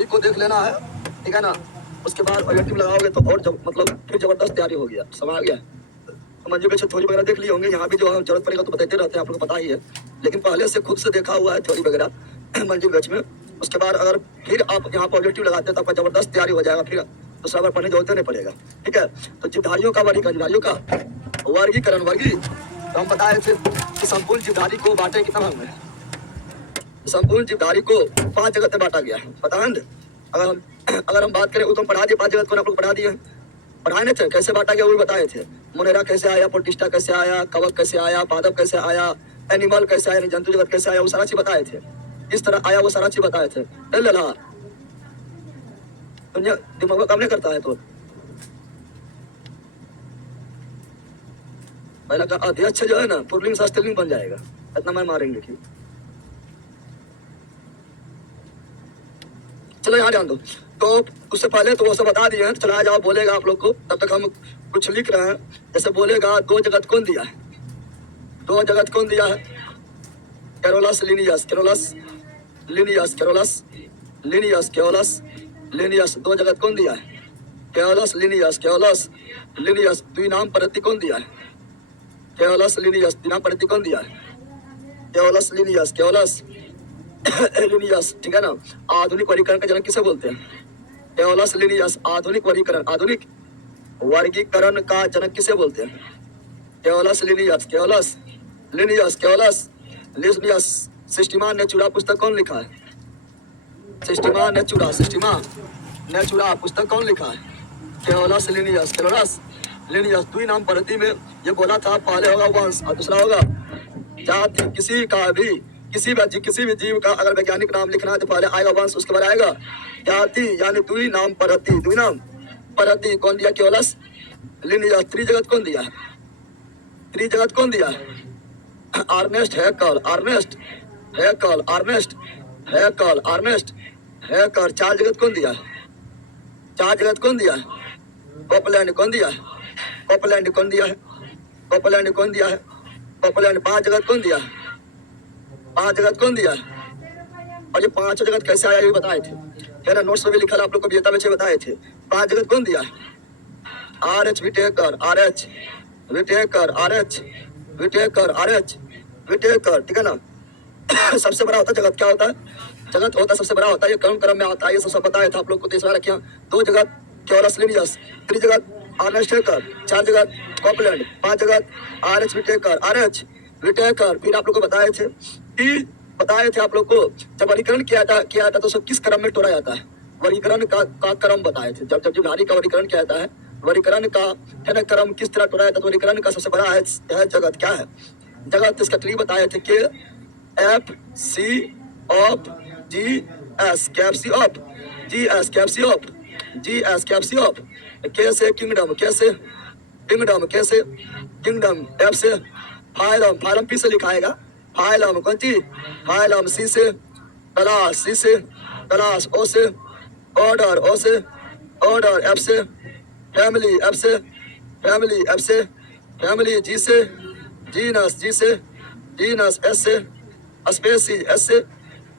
Theory को देख लेना है, ठीक है ना। उसके बाद ऑब्जेक्टिव लगाओगे तो और मतलब फिर जबरदस्त तैयारी हो गया, समझ आ गया। तो मंजू के थ्योरी वगैरह देख लिए होंगे, यहाँ भी जो है जरूरत पड़ेगा तो बताते रहते हैं, आप लोग को पता ही है, लेकिन पहले से खुद से देखा हुआ है थ्योरी वगैरह मंजू बैच में। उसके बाद अगर फिर आप यहाँ पर ऑब्जेक्टिव लगाते हैं तो आपका जबरदस्त तैयारी हो जाएगा, फिर दूसरा बार पढ़ने जरूरत नहीं पड़ेगा, ठीक है। तो जीवधारियों का वर्गीकरण तो हम बताए थे कि संपूर्ण जीवधारी को बांटे कितना भाग में, संपूर्ण जीवधारी को 5 जगत में बांटा गया है, पता है। अगर हम बात करें वो तो हम पढ़ा दिए, 5 जगत को आप लोग पढ़ा दिए, पढ़ाए थे कैसे बांटा गया वो भी बताए थे। मोनेरा कैसे आया, प्रोटिस्टा कैसे आया, कवक कैसे आया, पादप कैसे आया, एनिमल कैसे आया, जंतु जगत कैसे आया, वो सारा चीज बताए थे। इस तरह आया वो सारा चीज बताए थे। दिमाग काम नहीं करता है तो पहला का अध्यक्ष जो है ना पुरलिंग शास्त्रिलिंग बन जाएगा, इतना मैं मारेंगे कि चलो यहाँ ध्यान दो। तो उससे पहले तो वो सब बता दिए हैं, तो चला जाओ बोलेगा आप लोग को, तब तक हम कुछ लिख रहे हैं। जैसे बोलेगा 2 जगत कौन दिया है, 2 जगत कौन दिया है, Carolus Linnaeus, Carolus Linnaeus, Carolus Linnaeus, Carolus Linnaeus, 2 जगत कौन दिया है, कैरोलस लिनियस, कैरोलस लिनियस। द्विनाम पद्धति कौन दिया है, कैरोलस लिनियस, द्विनाम पद्धति कौन दिया है, कैरोलस लिनियस, कैरोलस लिनियस, ठीक है ना। आधुनिक वर्गीकरण का जनक किसे बोलते हैं, कैरोलस लिनियस। आधुनिक वर्गीकरण का जनक किसे बोलते हैं, Carolus Linnaeus, Carolus Linnaeus, Carolus Linnaeus. Systema Naturae पुस्तक कौन लिखा है, सिस्टीमा नेचुरा पुस्तक कौन लिखा है, कैरोलस लिनियस, कैरोलस लिनियस। द्विनाम पद्धति में ये बोला था, पहले होगा वंश और दूसरा होगा जाति। किसी भी जीव का अगर वैज्ञानिक नाम लिखना है तो पहले आएगा वंश, उसके बाद आएगा जाति, यानी द्विनाम पद्धति। द्विनाम पद्धति कौन दिया, कैरोलस लिनियस। त्रिजगत कौन दिया है, त्रिजगत कौन दिया है, अर्नेस्ट हैकल, अर्नेस्ट हैकल, अर्नेस्ट हैकल, अर्नेस्ट हैकल। 4 जगत कौन दिया है, 4 जगत कौन दिया है, कोपलैंड कौन दिया है, कोपलैंड कौन दिया है, कोपलैंड कौन दिया है, कोपलैंड। 5 जगत कौन दिया है, 5 जगत कौन दिया है। और ये 5 जगत कैसे आया ये बताए थे, है ना, नोट्स में भी लिखा था, आप लोग को बेता में बताए थे। 5 जगत कौन दिया है, RH Whittaker, RH Whittaker, RH Whittaker, RH Whittaker, ठीक है ना। सबसे बड़ा होता है जगत, क्या होता है, जगत होता है सबसे बड़ा होता है, ये क्रम में आता है, ये सब बताया था आप लोग को। तीसरा रखिए 2 जगत कैरोलस लिनियस, 3 जगत अर्नेस्ट हैकल, 4 जगत कोपलैंड, 5 जगत RH विटेकर, RH विटेकर। फिर आप लोग को बताए थे आप लोग को जब वर्गीकरण किया था तो सब किस क्रम में तोड़ा जाता है, वर्गीकरण का क्रम बताए थे। जब जीवधारी का वर्गीकरण किया जाता है, वर्गीकरण का है ना क्रम किस तरह तोड़ा जाता है। तो वर्गीकरण का सबसे बड़ा है जगत, क्या है जगत, इसका ट्री बताए थे कि FC of GS, Capsey of GS, Capsey of GS, Capsey of कैसे किंगडम, कैसे किंगडम, कैसे किंगडम। F से फाइलम, फाइलम P से लिखाएगा, फाइलम कौन सी, फाइलम C से क्लास, C से क्लास, O से ऑर्डर, O से ऑर्डर, F से फैमिली, F से फैमिली, F से फैमिली, G से जीनस, G से जीनस, S से स्पेसी, S से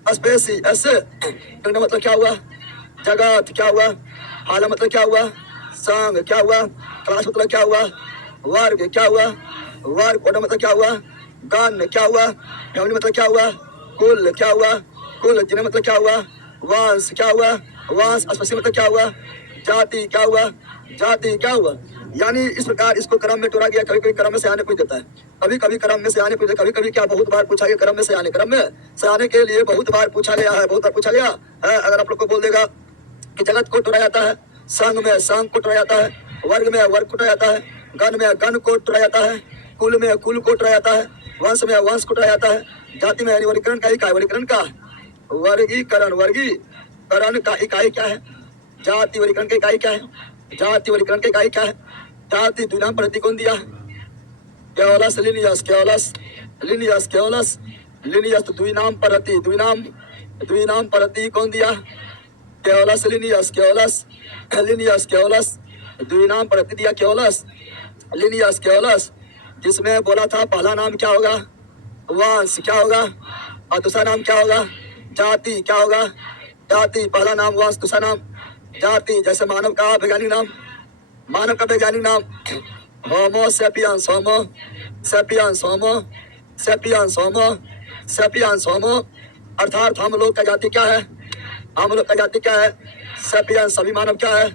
स्पेसी, S से किंगडम मतलब क्या हुआ, जगत, क्या हुआ, फाइलम मतलब क्या हुआ, संघ, क्या हुआ, क्लास मतलब क्या हुआ, वर्ग, क्या हुआ, वर्ग। ऑर्डर मतलब क्या हुआ, गण, क्या हुआ, फैमिली मतलब क्या हुआ, कुल, क्या हुआ, कुल। जिन्हें मतलब क्या हुआ, वंश, क्या हुआ, वंश। स्पेसी मतलब क्या हुआ, जाति, क्या हुआ, जाति, क्या हुआ। यानी इस प्रकार इसको क्रम में तोड़ा गया। कभी कभी क्रम में से आने पूछ देता है, कभी कभी क्रम में से आने पूछ, कभी कभी क्या बहुत बार पूछा गया क्रम में से आने, क्रम में से आने के लिए बहुत बार पूछा गया है, बहुत बार पूछा गया है। अगर आप लोग को बोल देगा कि जगत को तोड़ा जाता है, संघ में संघ को तोड़ा जाता है, वर्ग में वर्ग को तोड़ा जाता है, गण में गण को तोड़ा जाता है, कुल में कुल को तोड़ा जाता है, वंश में वंश को तोड़ा जाता है, जाति में वर्गीकरण का इकाई, वर्गीकरण का वर्गीकरण, वर्गीकरण का इकाई क्या है, जाति। वर्गीकरण की इकाई क्या है, जाति। वर्गीकरण की इकाई क्या है, जाति। द्विनाम पद्धति कौन दिया, Carolus Linnaeus, Carolus Linnaeus, Carolus Linnaeus. द्विनाम पद्धति, द्विनाम पद्धति कौन दिया, Carolus Linnaeus, Carolus Linnaeus, Carolus. द्विनाम पद्धति दिया कैरोलस लिनियस, कैरोलस। जिसमें बोला था पहला नाम क्या होगा, वंश, क्या होगा, और दूसरा नाम क्या होगा, जाति, क्या होगा, जाति पहला नाम, वंश दूसरा नाम, जाति जैसे मानव का वैज्ञानिक नाम, मानव का वैज्ञानिक नाम होमो सेपियंस, होमो सेपियंस, होमो सेपियंस, होमो सेपियंस, होमो अर्थात हम लोग का जाति क्या है, हम लोग का जाति क्या है, सेपियंस सभी मानव क्या है,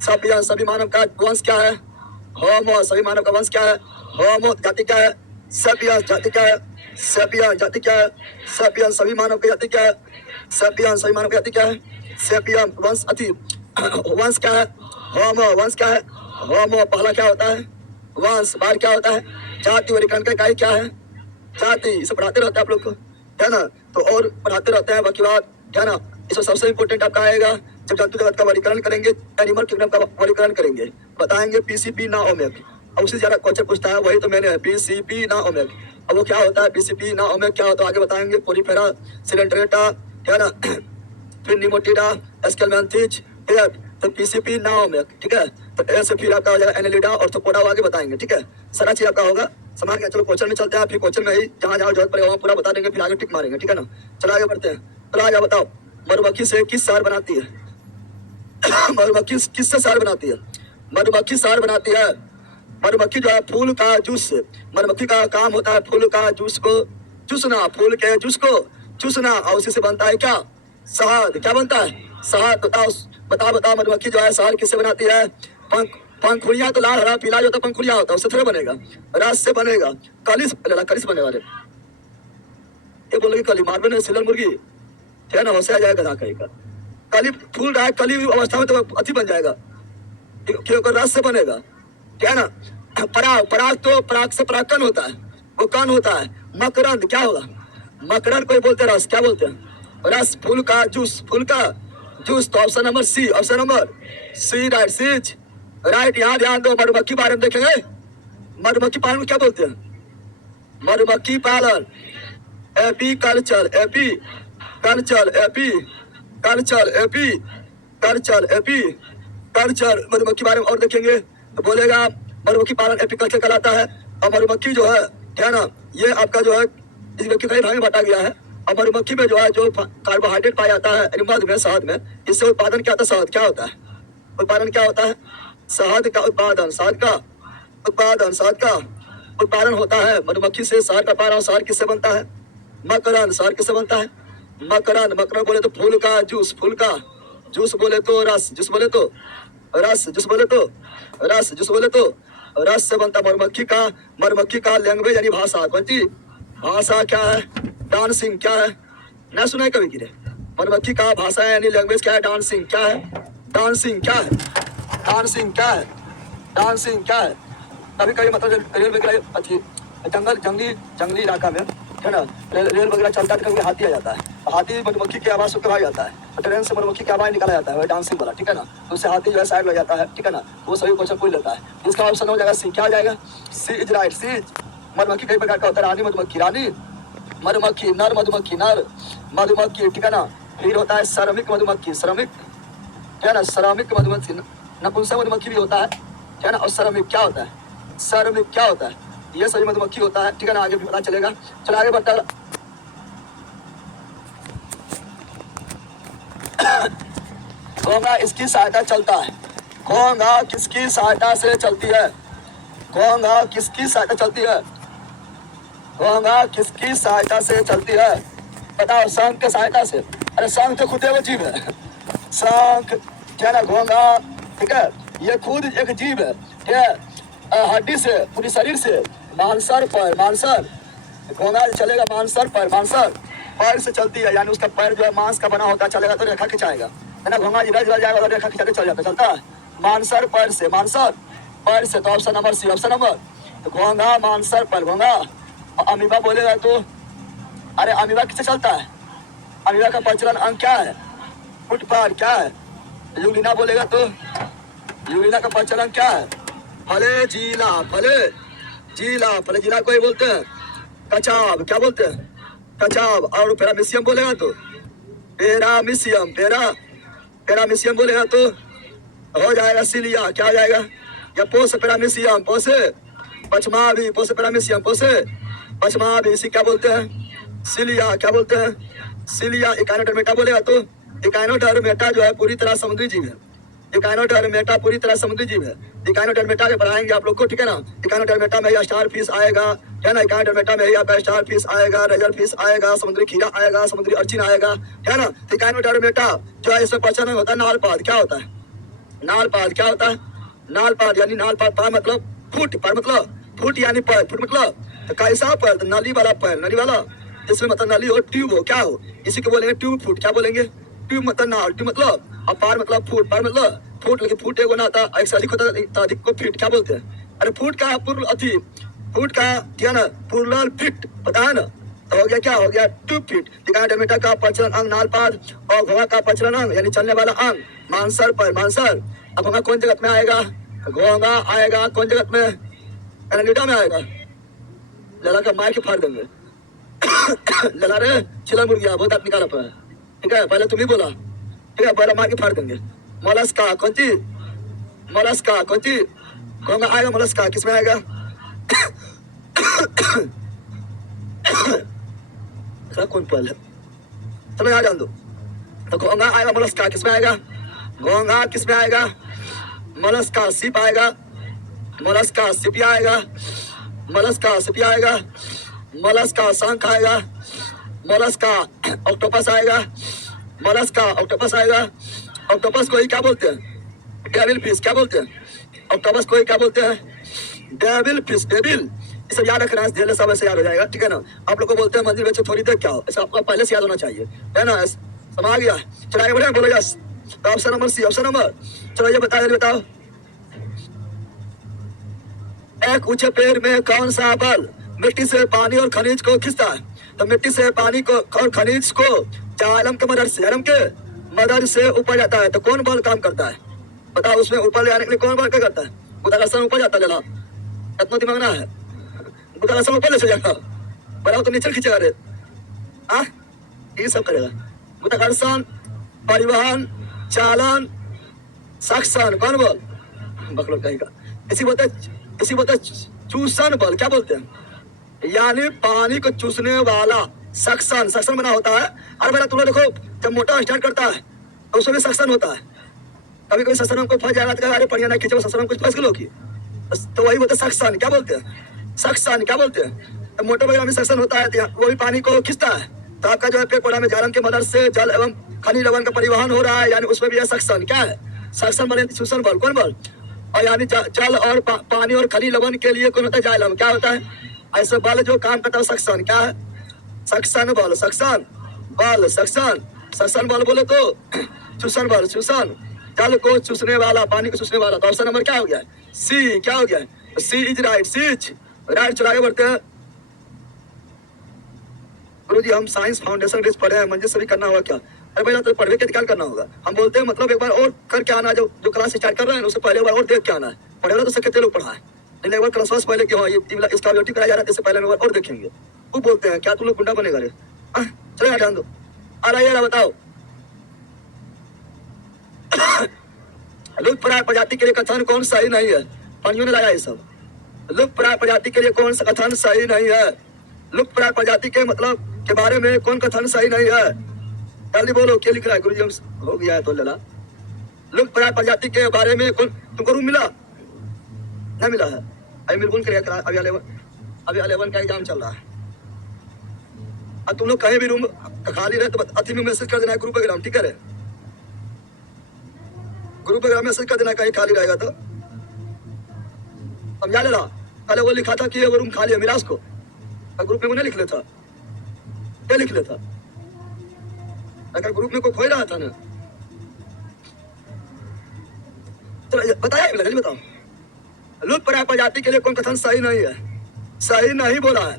सेपियंस सभी मानव का वंश क्या है, होमो सभी मानव का वंश क्या है, होमो जाति क्या है, सेपियंस जाति क्या है, सेपियंस जाति क्या है, सेपियंस सभी मानव की जाति क्या है, सेपियंस सभी मानव की जाति क्या है, सेपियंस वंश अति वंश क्या है, होमो वंश क्या है, होमो पहला क्या होता है, वंश बार क्या होता है, जाति वर्गीकरण का इकाई क्या है, जाति। इसे पढ़ाते रहते हैं आप लोग को, है ना, तो और पढ़ाते रहते हैं। बाकी बात है ना, इसमें सबसे इम्पोर्टेंट आपका आएगा जब जंतु जगत का वर्गीकरण करेंगे, एनिमल किंगडम का वर्गीकरण करेंगे, बताएंगे पीसीपी ना ओमेग। अब उससे ज्यादा क्वेश्चन पूछता है, वही तो मैंने पीसीपी ना ओमेग। अब वो क्या होता है पीसीपी ना ओमेग, क्या होता है आगे बताएंगे। पोरीफेरा सिलेंड्रेटा, है ना, फिर निमोटिडा, एस्केलमेंथिज, ठीक है, तो पीसीपी ना ओमेग, ठीक है। तो ऐसे फिर आपका हो जाएगा एनेलिडा, ऑर्थोपोडा, आगे बताएंगे, ठीक है, सारा चीज आपका होगा समझ गया। चलो क्वेश्चन में चलते हैं, फिर क्वेश्चन में ही जहाँ जहाँ जरूरत पड़ेगा वहाँ पूरा बता देंगे, फिर आगे टिक मारेंगे, ठीक है ना। चलो आगे बढ़ते हैं। चलो आगे बताओ, मधुमक्खी से किस सार बनाती है? मधुमक्खी किससे सार बनाती है? मधुमक्खी सार बनाती है, मधुमक्खी जो है फूल का जूस से। मधुमक्खी का काम होता है फूल का जूस को चूसना, फूल के जूस को चूसना, और उसी से बनता है क्या? शहद। क्या बनता है? शहद। बताओ बताओ बताओ, मधुमक्खी जो है शहद किससे बनाती है? पंखुड़ियां तो लाल हरा पीला जो होता है पंखुड़ियां होता है, उससे थोड़ा बनेगा, रस से बनेगा। कलिस कलिस बने वाले ये बोलेगी कली मारबे ने सिलर मुर्गी, है ना, होशिया जाएगा गधा कहीं का। कली फूल रहा है, कली अवस्था में तो अति बन जाएगा क्योंकि रस से बनेगा, क्या ना। पराग, पराग तो पराग से परागकण होता है, वो कण होता है। मकरंद क्या होगा? मकरंद कोई बोलते हैं रस, क्या बोलते हैं? रस। फूल का जूस, फूल का जूस, तो option number C, option number C right, C's right. यहाँ ध्यान दो, मधुमक्खी पालन देखेंगे। मधुमक्खी पालन को क्या बोलते हैं? मधुमक्खी पालन AP culture, AP culture, AP culture, AP culture, AP culture. मधुमक्खी बारे में और देखेंगे तो बोलेगा मधुमक्खी पालन एपीकल्चर कहलाता है। और मधुमक्खी जो है ना, ये आपका जो है इस व्यक्ति कई भाग में बांटा गया है। और मधुमक्खी में जो है जो कार्बोहाइड्रेट पाया जाता है मध में, शहद में, इससे उत्पादन क्या होता है? शहद। क्या होता है उत्पादन? क्या होता है? शहद का उत्पादन, शहद का उत्पादन, शहद का उत्पादन होता है मधुमक्खी से। शहद का उत्पादन, शहद किससे बनता है? मकरंद। शहद किससे बनता है? मकरंद। मकरंद बोले तो फूल का जूस, फूल का जूस बोले तो रस, जूस बोले तो रस, जूस बोले तो रस, जूस बोले तो रस से बनता मधुमक्खी का। मधुमक्खी का लैंग्वेज यानी भाषा, कौन भाषा क्या है? डांसिंग। क्या है? ना सुना है कभी गिरे? मधुमक्खी का भाषा यानी लैंग्वेज क्या है? डांसिंग। क्या है? डांसिंग। क्या है? डांसिंग। क्या है? डांसिंग। क्या है? कभी कभी मतलब रेल वगैरह अच्छी जंगली इलाका में, है ना, रेल वगैरह चलता है, कभी हाथी आ जाता है, हाथी मधुमक्खी की आवाज सुन के भाग जाता है, तो ट्रेन से मधुमक्खी की आवाज निकाला जाता है, डांसिंग वाला, ठीक है ना। तो उससे हाथी जो है साइड हो जाता है, ठीक है ना। वो सभी क्वेश्चन पूछ लेता है। इसका ऑप्शन हो जाएगा सी। क्या हो जाएगा? सी इज राइट, सी इज। मधुमक्खी कई प्रकार का होता है, रानी मधुमक्खी, रानी मधुमक्खी, नर मधुमक्खी, नर मधुमक्खी, ठीक है ना। फिर होता है श्रमिक मधुमक्खी, श्रमिक, है ना, श्रमिक मधुमक्खी, नपुंसक मधुमक्खी भी होता है ना। और श्रमिक क्या होता है? श्रमिक क्या होता है? ये सभी मधुमक्खी होता है, ठीक है ना। आगे भी पता चलेगा। चलो आगे बढ़ता है। घोंघा इसकी सहायता चलता है। घोंघा किसकी सहायता से चलती है? घोंघा किसकी सहायता चलती है? घोंघा किसकी सहायता से चलती है? बताओ। शंख के सहायता से। अरे शंख तो खुद वो जीव है, शंख, ठीक है ना। घोंघा, ठीक है, ये खुद एक जीव है, ठीक है। हड्डी से, पूरी शरीर से, मांसर पर, मांसर, घोंघा चलेगा मांसर पर, मांसर पैर से चलती है, यानी उसका पैर जो है मांस का बना होता है, चलेगा तो रेखा खिंचाएगा, है ना। घोंघा इधर इधर जाएगा तो रेखा खिंचाते चल जाता, चलता है मांसर पैर से, मांसर पैर से। तो option number C, option number. तो घोंघा मांसर पर, घोंघा। अमीबा बोलेगा तो, अरे अमीबा किससे चलता है? अमीबा का प्रचलन अंग क्या है? फुट पर। क्या है? यूलिना बोलेगा तो, यूलिना का प्रचलन क्या है? फले जीला, फले जीला, फले जीला को ही बोलते हैं कचाब। क्या बोलते हैं? कचाब। और पैरामीशियम बोलेगा तो पैरामीशियम, पैरामीशियम बोलेगा तो हो जाएगा सिलिया। क्या हो जाएगा? या पोस पैरामीशियम, पोसे पचमा भी, पोसे पैरामीशियम, पोसे पचमा भी, इसी क्या बोलते हैं? सिलिया। क्या बोलते हैं? सिलिया। इकानोडर्मेटा बोलेगा तो इकाइनोडर्मेटा जो है पूरी तरह समुद्री जीव है। इकाइनोडर्मेटा पूरी तरह समुद्री जीव है। इकाइनोडर्मेटा के पढ़ाएंगे आप लोग को, ठीक है ना। इकाइनोडर्मेटा में स्टार फिश आएगा, है ना। इकाइनोडर्मेटा में आपका स्टार फिश आएगा, रेजर फिश आएगा, समुद्री खीरा आएगा, समुद्री अर्चिन आएगा, है ना। इकाइनोडर्मेटा जो है इसमें प्रचलन होता है नालपाद। क्या होता है नालपाद? क्या होता है नालपाद? यानी नालपाद पा मतलब फुट, पर मतलब फुट यानी पैर, फुट मतलब तो कैसा पैर? तो नली वाला पैर, नली वाला जिसमें मतलब नली हो, ट्यूब हो, क्या हो, इसी को बोलेंगे ट्यूब फुट। क्या बोलेंगे? ट्यूब मतलब नाल, ट्यूब मतलब, और पार मतलब फुट, पार मतलब फुट, लेकिन फुट एगो ना आता, एक से अधिक होता है तो अधिक को फीट क्या बोलते हैं? अरे फुट का पूर्व अति, फुट का क्या ना पूर्वल फीट, पता है ना। तो हो गया क्या? हो गया ट्यूब फीट। इकाइनोडर्मेटा का प्रचलन अंग नालपाद और घोंघा का प्रचलन अंग यानी चलने वाला अंग मांसर पर, मांसर। अब घोंघा कौन जगत में आएगा? घोंघा आएगा कौन जगत में? एनालिटा में आएगा। लला का मार के फाड़ देंगे। लला रे चिला मुर्गिया बहुत हाथ निकाला पड़ा है, ठीक है। पहले तुम ही बोला, ठीक है, पहले मार के फाड़ देंगे। मोलस्का कौन सी? मोलस्का कौन सी? घोंघा आएगा, मोलस्का किसमें आएगा? कौन पहले? चलो यहाँ जान दो। तो घोंघा आएगा, मोलस्का किसमें आएगा? घोंघा किसमें आएगा? मोलस्का सिप आएगा, मोलस्का सिपिया आएगा, मोलस्का सिपिया आएगा, मोलस्का शंख आएगा, मोलस्का ऑक्टोपस आएगा, मोलस्का ऑक्टोपस आएगा। ऑक्टोपस को ही क्या बोलते हैं? Devil fish. क्या बोलते हैं? ऑक्टोपस को ही क्या बोलते हैं? Devil fish, devil. ये सब याद रखना है, सब ऐसे याद हो जाएगा, ठीक है ना। आप लोग को बोलते हैं मंदिर में थोड़ी देर क्या हो, ऐसा आपको पहले से याद होना चाहिए, है ना। समझ गया? चलो आगे बढ़े, बोलो यस। तो option number C, option number, चलो ये बताओ एक ऊंचे पेड़ में कौन सा बल मिट्टी से पानी और खनिज को खींचता है? तो मिट्टी से पानी को और खनिज को जालम के मदद से, जालम के मदद से ऊपर जाता है। तो कौन बल काम करता है? बताओ, उसमें ऊपर ले आने के लिए कौन बल क्या करता है? गुरुत्वाकर्षण ऊपर जाता है, जला इतना दिमाग ना है, गुरुत्वाकर्षण ऊपर ले जाएगा, बताओ तो नीचे खींचेगा रे, हाँ ये सब करेगा। गुरुत्वाकर्षण, परिवहन, चालन, सक्शन, कौन बल? बकलोल कहेगा। इसी बोलते चूसन बल। क्या बोलते हैं? यानी पानी को चूसने वाला सक्शन, सक्शन बना होता है। अरे बेटा तुम लोग देखो, जब मोटर स्टार्ट करता है तो उसमें भी सक्शन होता है। कभी कभी सक्शन में कोई फंस जाएगा तो अरे बढ़िया ना खींचो, सक्शन में कुछ फंस गए की, तो वही बोलते सक्शन। क्या बोलते हैं? सक्शन। क्या बोलते हैं? तो मोटर वगैरह में सक्शन होता है, वो भी पानी को खींचता है। तो आपका जो है पेड़ पौधा में जालम की मदद से जल एवं खनिज लवण का परिवहन हो रहा है, यानी उसमें भी है सक्शन। क्या है? सक्शन बने चूसन बल। कौन बल? और यानी जल और पानी और खनिज लवण के लिए कौन होता है? जालम। क्या होता है? ऐसे बल जो काम करता है सक्शन। क्या है? सक्शन बल, सक्शन बल, सक्शन, सक्शन बल बोले तो चूसन बल, चूसन, जल को चूसने वाला, पानी को चूसने वाला। तो ऑप्शन नंबर क्या हो गया? सी। क्या हो गया? C is right, C is right. चलो आगे बढ़ते हैं। गुरु जी हम साइंस फाउंडेशन बेस पढ़े हैं, मंजिल से भी करना होगा क्या? अरे भैया तो पढ़वे के क्या करना होगा? हम बोलते हैं मतलब एक बार और करके आना, जो क्लास स्टार्ट कर रहे हैं उससे पहले एक बार और देख के आना है। पढ़ेगा तो कितने लोग पढ़ा है, लेकिन एक बार क्लास पहले कि हाँ ये इसका ऑब्जेक्टिव कराया जा रहा है, इससे पहले और देखेंगे। वो बोलते हैं क्या तुम लोग गुंडा बनेगा रे? चलो ध्यान दो। अरे बताओ लुप्त प्राय प्रजाति के लिए कथन कौन सही नहीं है? पानियों ने लगाया ये सब। लुप्त प्राय प्रजाति के लिए कौन सा कथन सही नहीं है? लुप्त प्राय प्रजाति के मतलब के बारे में कौन कथन सही नहीं है? जल्दी बोलो, क्या लिख रहा है? गुरुजी हो गया है तो लला। लुप्त प्राय प्रजाति के बारे में कौन तुमको रूम मिला? नहीं मिला है। अभी मिलकुल करिए, अभी 11 का एग्जाम चल रहा है। अब तुम लोग कहीं भी रूम खाली रहे तो अति में मैसेज कर देना है ग्रुप वगैरह, ठीक है? ग्रुप वगैरह मैसेज कर देना कहीं खाली रहेगा तो। अब याद रहा पहले वो लिखा था कि वो रूम खाली है, मिला उसको ग्रुप में वो नहीं लिख लेता, क्या लिख लेता? अगर ग्रुप में कोई खोई रहा था ना, तो बताया जल्दी बताओ। लुप्त प्राय प्रजाति के लिए कौन कथन सही नहीं है? सही नहीं बोला है,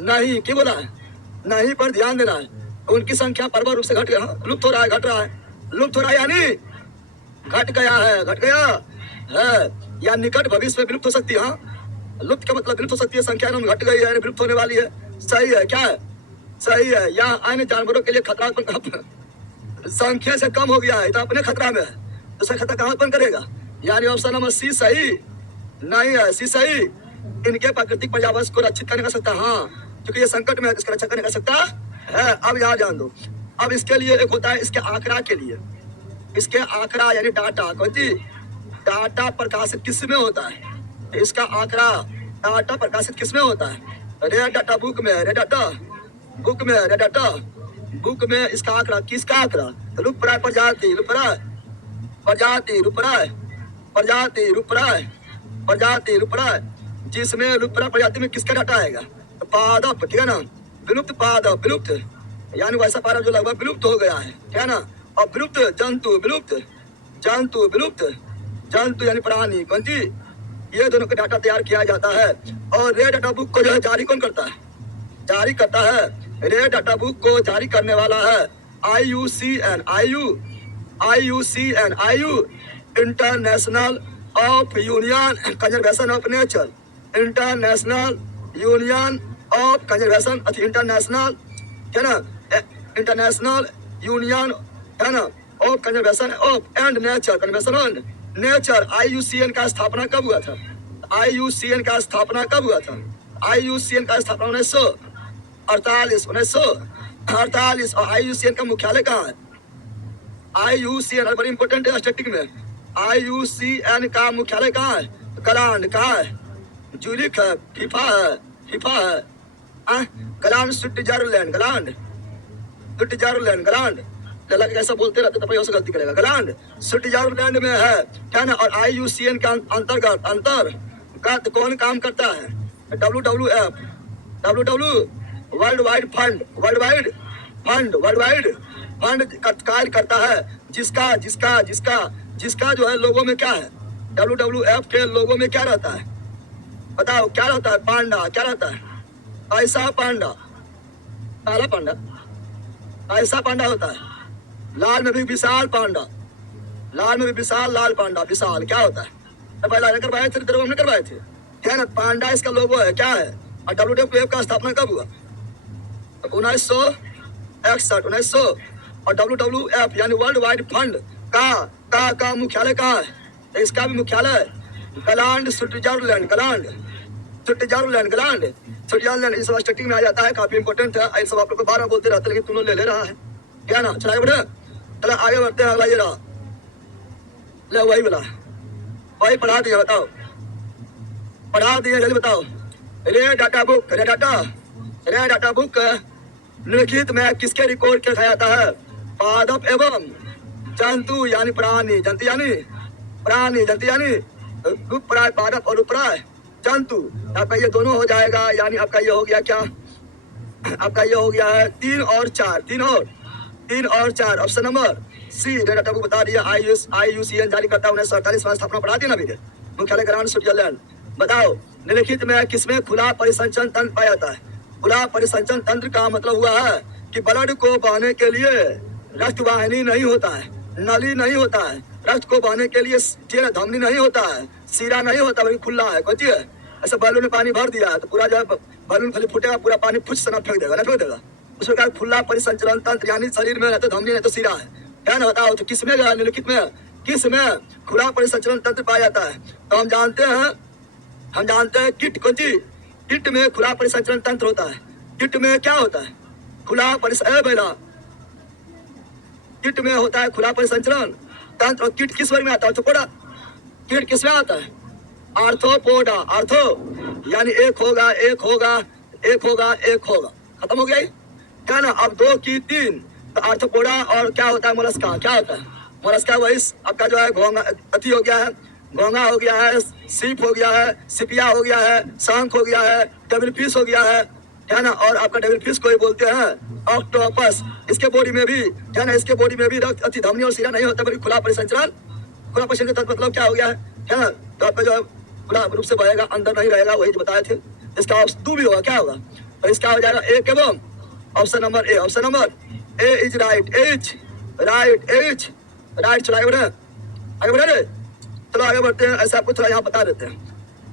नहीं क्यों बोला है? नहीं पर ध्यान देना है। उनकी संख्या परवल रूप से घट गया, लुप्त हो रहा है, घट रहा है, लुप्त हो रहा है यानी घट गया है, घट गया है या निकट भविष्य में विलुप्त हो सकती है। हाँ, लुप्त का मतलब विलुप्त हो सकती है, संख्या घट गई है, विलुप्त होने वाली है। सही है, क्या है? सही है। यहाँ अन्य जानवरों के लिए खतरा संख्या से कम हो गया है, तो अपने खतरा में है, दूसरा खतरा कहाँ उत्पन्न करेगा? यानी ऑप्शन नंबर सी सही नहीं है। सी सही इनके प्राकृतिक पर्यावरण को रक्षित करने का सकता है, हाँ, क्योंकि ये संकट में है, इसका रक्षा करने का सकता है। अब यहाँ जान दो, अब इसके लिए एक होता है इसके आंकड़ा के लिए, इसके आंकड़ा यानी डाटा, कौन सी डाटा प्रकाशित किस में होता है, इसका आंकड़ा डाटा प्रकाशित किस में होता है, रे डाटा बुक में, रे डाटा बुक में, रे डाटा बुक में इसका आंकड़ा, किसका आंकड़ा, रुपराय प्रजाति, रुपराय प्रजाति, रुपराय प्रजाति, रुपराय प्रजाति, रुपराय, जिसमें रुपराय प्रजाति में किसका डाटा आएगा, पादप, ठीक है ना, विलुप्त पादप, विलुप्त यानी वैसा पादप जो लगभग विलुप्त हो गया है, ठीक है ना, और विलुप्त जंतु, विलुप्त जंतु, विलुप्त जंतु यानी प्राणी, कौन सी, ये दोनों का डाटा तैयार किया जाता है। और रे डाटा बुक को जो है जारी कौन करता है, जारी करता है, रे डाटा बुक को जारी करने वाला है IUCN, IU international of union conservation of nature, international union of conservation, international है ना, इंटरनेशनल यूनियन है ना of conservation of and nature, conservation and nature. IUCN का स्थापना कब हुआ था, IUCN का स्थापना कब हुआ था, IUCN का स्थापना 1948, 1948। और IUCN का मुख्यालय कहाँ है, IUCN बड़ी इंपॉर्टेंट है स्टैटिक में, IUCN का मुख्यालय कहाँ है, गलांड कहाँ है, जूरिक है, फीफा है, फीफा है, गलांड स्विट्जरलैंड, गलांड स्विट्जरलैंड, गलांड लगा के कैसा बोलते रहते तो से गलती करेगा, गलांड स्विट्जरलैंड में है ना। और IUCN के अंतर्गत कौन काम करता है, WWF, world wide fund, world wide fund कार्य करता है, जिसका जो है लोगों में क्या है, WWF के लोगों में क्या रहता है, बताओ क्या रहता है, पांडा, क्या रहता है, ऐसा पांडा, काला पांडा, ऐसा पांडा होता है, लाल में भी विशाल पांडा, लाल में भी विशाल, लाल पांडा, विशाल क्या होता है, पहला करवाए थे, हमने करवाए थे, क्या ना, पांडा इसका लोगो है, क्या है। और WWF का स्थापना कब हुआ, 1961, 1900। और WWF यानी वर्ल्ड वाइड फंड का मुख्यालय कहाँ है, तो इसका भी मुख्यालय गलांड स्विट्जरलैंड, गलांड स्विट्जरलैंड, गलांड स्विट्जरलैंड। इस सब स्टैटिक में आ जाता है, काफी इंपॉर्टेंट है, ये सब आप लोग को बार बार बोलते रहते हैं, लेकिन तुम लोग ले रहा है, क्या ना। चला बढ़े, चला आगे बढ़ते हैं, अगला ये रहा, ले वही बोला, वही पढ़ा दिया, बताओ पढ़ा दिया, जल्दी बताओ। रे डाटा बुक, रे डाटा बुक निम्नलिखित में किसके रिकॉर्ड किया जाता है, पादप एवं जंतु यानी प्राणी, जंतु यानी प्राणी, जंतु यानी रुपराय, पादप और रुपराय जंतु, आपका ये दोनों हो जाएगा, यानी आपका ये हो गया क्या, आपका ये हो गया है 3 और 4। Option number C, data book बता दिया, IUCN जारी करता है 1947 में, स्थापना पढ़ा दी ना अभी, मुख्यालय ग्रांड स्विट्जरलैंड। बताओ निम्नलिखित में किसमें खुला परिसंचरण तंत्र पाया जाता है, खुला परिसंचरण तंत्र का मतलब हुआ है कि ब्लड को बहाने के लिए रक्त वाहिनी नहीं होता है, नली नहीं होता है, रक्त को बहाने के लिए धमनी नहीं होता है, सीरा नहीं होता, बल्कि खुला है, कौन है, ऐसा बैलून में पानी भर दिया है तो पूरा जो है बैलून खाली फूटेगा, पूरा पानी फुट से फेंक देगा, ना फेंक देगा, उसमें क्या खुला परिसंचरण तंत्र, यानी शरीर में रहता धमनी नहीं तो सीरा है, क्या ना बताओ, तो किसमें निम्नलिखित में किसमें खुला परिसंचरण तंत्र पाया जाता है, तो हम जानते हैं किट, कौन सी किट में खुला परिसंचरण तंत्र होता है, किट में क्या होता है, खुला परिसंचरण, किट में होता है खुला परिसंचरण तंत्र। और किट किस वर्ग में आता है, ऑर्थोपोडा, किट किस में आता है, आर्थोपोडा, आर्थो यानी एक होगा, खत्म हो गया ही, क्या ना। अब 2 की 3, तो आर्थोपोडा और क्या होता है, मोलस्का, क्या होता है, मोलस्का वही आपका जो है घोंगा, अति हो गया है, घोंगा हो गया है, सीप हो गया है, सिपिया हो गया है, शंख हो गया है, डेविल फिश हो गया है, ना। और आपका डेविल फिश को ही बोलते हैं ऑक्टोपस। इसके बॉडी में भी क्या ना, इसके बॉडी में भी रक्त, अति धमनी और सीरा नहीं होता, बल्कि खुला परिसंचरण तंत्र मतलब क्या हो गया है ना, तो आपका जो है खुला रूप से बहेगा, अंदर नहीं रहेगा, वही बताए थे। इसका ऑप्शन 2 भी होगा, क्या होगा, तो इसका हो जाएगा एक एवं option number A, option number A is right, right. चलो आगे बढ़े रे, चलो आगे बढ़ते हैं, ऐसा आपको थोड़ा यहाँ बता देते हैं।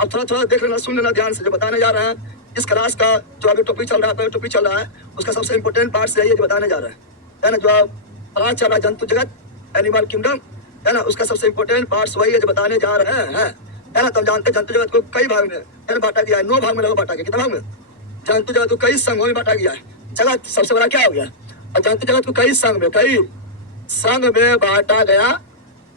अब थोड़ा देख लेना, सुन लेना ध्यान से, जो बताने जा रहे हैं इस क्लास का, जो अभी टॉपिक चल रहा है, उसका सबसे इंपॉर्टेंट पार्ट है ये जो बताने जा रहे हैं, ना, जो क्लास चल रहा है जंतु जगत, एनिमल किंगडम, है ना, उसका सबसे इंपॉर्टेंट पार्ट वही है जो बताने जा रहे हैं, है ना। तो जानते जंतु जगत को कई भाग में बांटा गया है, 9 भाग में बांटा गया, कितना भाग में, जंतु जगत को कई संघों में बांटा गया है। चला सबसे बड़ा क्या हो गया, अजांत जगत को कई संघ में बांटा गया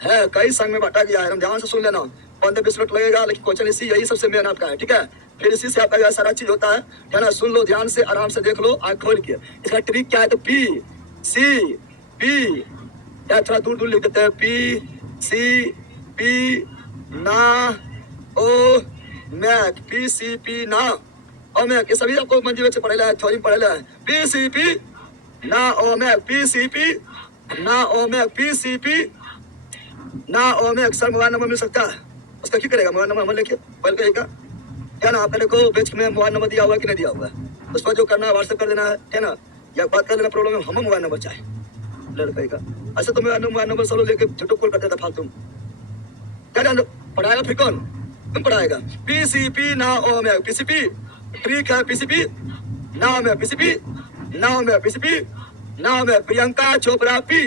है, कई संघ में बांटा गया है। हम ध्यान से सुन लेना, 15-20 मिनट लगेगा, लेकिन क्वेश्चन इसी यही सबसे मेन आपका है, ठीक है। फिर इसी से आपका सारा चीज होता है ना। सुन लो ध्यान से, आराम से देख लो, आंख खोल के। इसका ट्रिक क्या है, तो पी सी पी, या थोड़ा दूर दूर लिख देते हैं, पी सी पी ना ओ मैक, पी सी पी ना ओ मैक, ये सभी आपको मंजिल से पढ़ेला है, थ्योरी में पढ़ेला है। पी सी पी ना ओ मैक, पी सी पी ना ओ मैक, पी सी पी ना ओ मैक। सर मोबाइल नंबर मिल सकता है, उसका क्या करेगा, मोबाइल नंबर हम लेके पहले कहेगा, क्या ना। आपने को बेच में मोबाइल नंबर दिया हुआ कि नहीं दिया हुआ है, उस पर जो करना है व्हाट्सएप कर देना है ना, या बात कर लेना। प्रॉब्लम है, हम मोबाइल नंबर चाहे लड़के का। ऐसे तो मोबाइल नंबर सब लेके झूठो कॉल करते था फालतू। क्या जान पढ़ाएगा फिर कौन, तुम पढ़ाएगा। पीसीपी ना ओ में पीसीपी, ट्रिक है पीसीपी ना में पीसीपी ना में पीसीपी ना में। प्रियंका चोपड़ा पी,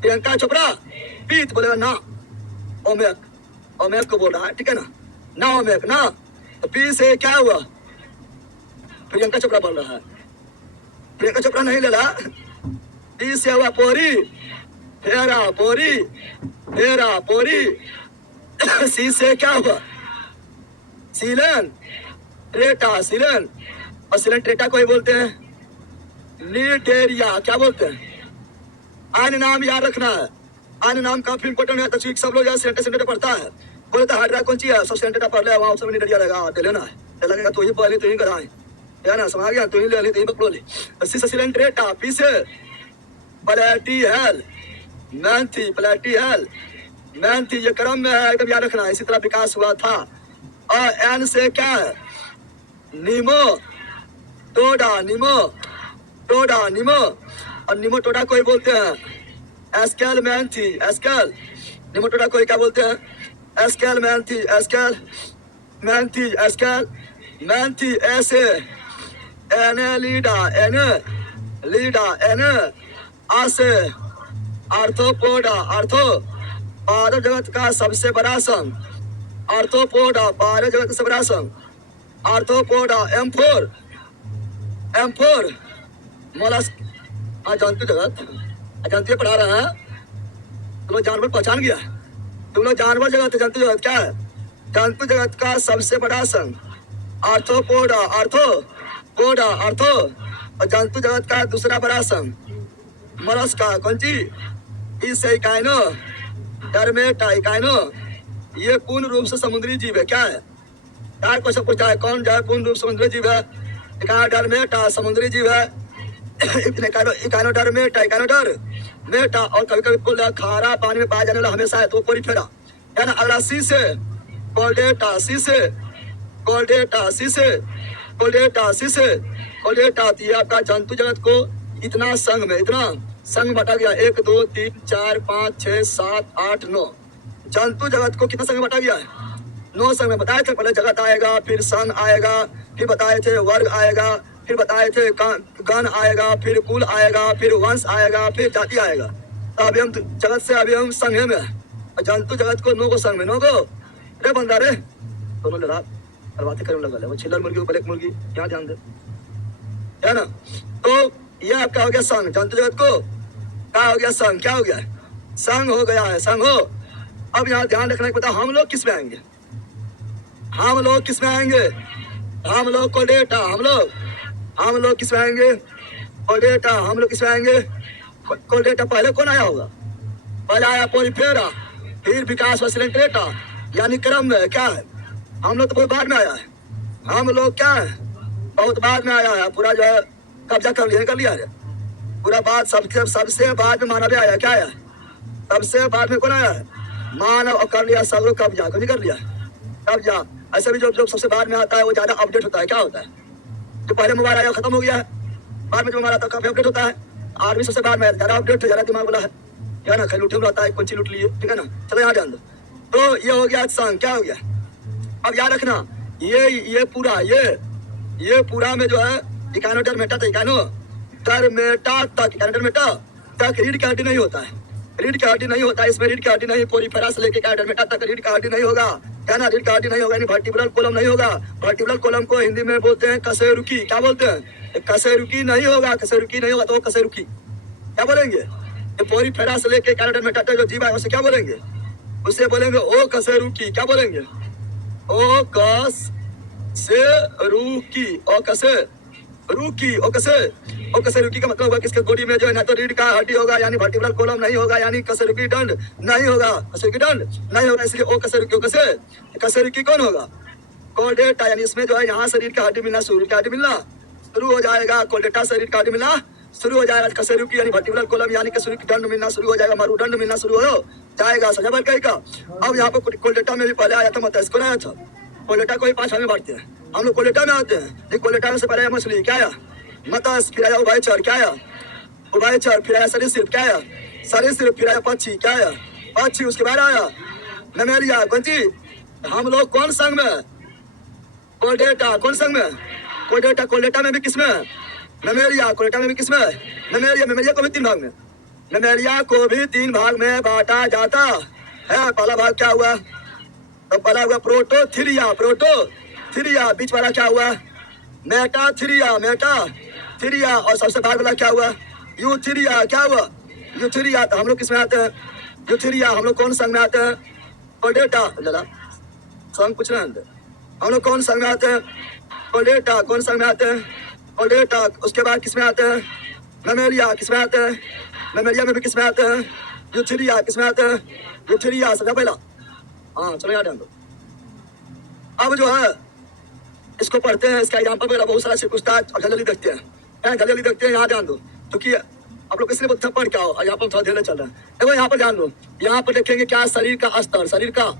प्रियंका चोपड़ा पी तो बोलेगा ना ओमेक को बोल रहा है, ठीक है ना, ना ओमेक ना। तो पी से क्या हुआ, प्रियंका चोपड़ा बोल रहा है, प्रियंका चोपड़ा नहीं ले रहा। पी से हुआ पोरी, फेरा पोरी, फेरा पोरी। सी से क्या हुआ, सीलन ट्रेटा, सीलन। और सीलन ट्रेटा को ही बोलते हैं लीटेरिया, क्या बोलते हैं। अन्य नाम याद रखना है, अन्य नाम काफी इंपोर्टेंट है। तो सब लोग सेंटर पढ़ता है, बोले तो हाइड्रा कौन ची है, सब सेंटर पढ़ ले, वहाँ सब नहीं डरिया रहेगा, दे लेना है, लगेगा तो ही पढ़ ली तो ही कराए, है ना, समझ गया, तो ही ले ली तो ही पकड़ो ली। सीलन ट्रेटा, पी से प्लेटी हेल मैंथी, प्लेटी हेल मैंथी, ये क्रम में है, एकदम याद रखना है। इसी तरह विकास हुआ था। और एन से क्या है, नीमो टोडा, नीमो टोडा नीमो। और नीमो टोडा को ही बोलते हैं एस्केल मैंथी, एस्केल। नीमो टोडा को ही क्या बोलते हैं, एस्केल मैंथी, एस्केल मैंथी, एस्केल मैंथी। ऐसे एने लीडा, एने लीडा, एने आसे आर्थोपोडा, आर्थो पारव जगत का सबसे बड़ा संघ, आर्थोपोडा पारव जगत का सबसे बड़ा संघ, आर्थोपोडा। एम4, एम4 मोलस्क। अजंतु जगत, अजंतु पढ़ा रहा है, तुम लोग जानवर पहचान गया, तुम लोग जानवर जगत, जंतु जगत क्या है, जंतु जगत का सबसे बड़ा संघ, आर्थोपोडा, आर्थोपोडा, आर्थो। और जंतु जगत का दूसरा बड़ा संघ मोलस्का, कौन सी, इससे इकाइनो, डरमेटा, इकाइनो। ये पूर्ण रूप से समुद्री जीव है, क्या है, यार क्वेश्चन पूछा है, कौन जो है पूर्ण रूप समुद्री जीव है, डरमेटा समुद्री जीव है। इकानो डर मेटा, इकानो डर मेटा। और कभी कभी बोल रहा खारा पानी में पाया जाने वाला हमेशा है तो पोरी फेरा, है ना। अगला सी से कोल्डेटा, सी से कोल्डेटा, सी से कोल्डेटा, सी से कोल्डेटा। ये आपका जंतु जगत को इतना संघ में, इतना संघ बटा गया, 1 2 3 4 5 6 7 8 9। जंतु जगत को कितना संघ बटा गया है, 9 संघ में बताए थे। पहले जगत आएगा, फिर संघ आएगा, फिर बताए थे वर्ग आएगा, फिर बताए थे गण आएगा, फिर कुल आएगा, फिर वंश आएगा, फिर जाति आएगा। तो अभी हम जगत से अभी हम संघ में है। जंतु जगत को 9 को संघ में, 9 को रे बंदा रे दोनों लड़ा और बातें करने लगा है। वो छिल्लर मुर्गी ब्लैक मुर्गी, यहाँ ध्यान दे, है ना। तो ये आपका हो गया संघ, जंतु जगत को क्या हो गया, संघ। क्या हो गया, संघ हो गया है, संघ हो। अब यहाँ ध्यान रखना पता, हम लोग किस में आएंगे, हम लोग किस में आएंगे, हम लोग को डेटा, हम लोग किस में आएंगे, कोल्डेटा। हम लोग किस में आएंगे, कोल्डेटा। पहले कौन आया होगा, पहले आया पोरीफेरा, फिर विकास व सिलेंट्रेटा, यानी क्रम में क्या है। हम लोग तो बहुत बाद में आया है, हम लोग क्या है बहुत बाद में आया है। पूरा जो है कब्जा कर लिया है पूरा बात, सबसे बाद में मानव आया, क्या आया सबसे बाद में कौन आया है, मानव। और कर लिया सब लोग कब्जा, कभी कर लिया कब्जा। ऐसे भी जो सबसे बाद में आता है वो ज्यादा अपडेट होता है। क्या होता है, जो पहले मोबाइल आया खत्म हो गया है, बाद में जो मोबाइल आता है काफी अपडेट होता है। आदमी सबसे बाद में ज्यादा अपडेट है, ज्यादा दिमाग वाला है ना। खाली लूटे रहता है, कौन सी लूट लिए, ठीक है ना। चलो यहाँ ध्यान दो। तो ये हो गया संघ, क्या हो गया। अब याद रखना ये पूरा में जो है इकानो डरमेटा तक, इकानो डरमेटा तक, इकानो डरमेटा तक रीढ़ का हड्डी नहीं होता है, रीढ़ का हड्डी नहीं होता है इसमें, रीढ़ का हड्डी नहीं। पोरीफेरा से लेके डरमेटा तक रीढ़ का हड्डी नहीं होगा, है ना। रीढ़ का हड्डी नहीं होगा, यानी वर्टिब्रल कॉलम नहीं होगा। वर्टिब्रल कॉलम को हिंदी में बोलते हैं कशेरुकी, क्या बोलते हैं, कसेरुकी नहीं होगा, कसेरुकी नहीं होगा तो कसेरुकी क्या बोलेंगे? ये पोरी फेरा से लेके कैरेक्टर में कटे जो जीव है उसे क्या बोलेंगे? उसे बोलेंगे ओ कसेरुकी। क्या बोलेंगे? ओ कस से रुकी, ओ कसे रुकी, ओ कसे रुकी का मतलब होगा किसके बॉडी में जो है ना तो रीढ़ का हड्डी होगा यानी वर्टिब्रल कॉलम नहीं होगा, यानी कसे रुकी दंड नहीं होगा, कसे रुकी दंड नहीं होगा, इसलिए ओ कसे रुकी। ओ कसे रुकी कौन होगा? कोल्डेटा, यानी इसमें जो है यहाँ शरीर का हड्डी मिलना शुरू, हड्डी मिलना शुरू हो जाएगा। कोल्डेटा शरीर का हड्डी मिलना शुरू हो जाएगा। कसे रुकी यानी वर्टिब्रल कॉलम यानी कसे रुकी दंड मिलना शुरू हो जाएगा, मरुदंड मिलना शुरू हो जाएगा। समझा बात का? अब यहाँ पर कोल्डेटा में भी पहले आया था, मतलब इसको आया था। कोल्डेटा को ही 5 में बांटते हैं हम लोग, कोल्डेटा में आते हैं। ये कोल्डेटा में से पहले मछली क्या आया? मत्स्य, फिर आया उभयचर क्या आया? उभयचर, फिर आया सरीसृप क्या आया? सरीसृप, फिर आया पक्षी क्या आया? पक्षी, उसके बाद आया नमेरिया। कौन सी? हम लोग कौन संघ में? कोल्डेटा। कौन संघ में? कोल्डेटा। कोल्डेटा में भी किसमें? नमेरिया। कोल्डेटा में भी किसमें? नमेरिया। नमेरिया को भी 3 भाग में, नमेरिया को भी 3 भाग में बांटा जाता है। पहला भाग क्या हुआ? तो पहला हुआ प्रोटोथीरिया, प्रोटोथीरिया। बीच वाला क्या हुआ? Metatheria, Metatheria. और सबसे बाद वाला क्या हुआ? यूथीरिया। क्या हुआ? यूथीरिया। तो हम लोग किसमें आते हैं? यूथीरिया। हम लोग कौन संघ में आते हैं? कोल्डेटा। जरा संघ पूछ रहे हैं हम लोग कौन संघ में आते हैं? कोल्डेटा। कौन संघ में आते हैं? कोल्डेटा। उसके बाद किसमें आते हैं? नमेरिया। किसमें आते हैं? नमेरिया में भी किसमें आते हैं? यूथीरिया। किसमें आते हैं? यूथीरिया। समझा पहला? हाँ चलो याद दो। अब जो है इसको पढ़ते हैं, इसका एग्जाम्पल वगैरह बहुत सारा से पूछता है और जल्दी देखते हैं, जल्दी देखते हैं। यहाँ ध्यान दो क्योंकि आप लोग इसलिए बोलते हैं पढ़ क्या हो, यहाँ पर थोड़ा धीरे चल रहा है। देखो यहाँ पर ध्यान दो, यहाँ पर देखेंगे क्या? शरीर का स्तर, शरीर का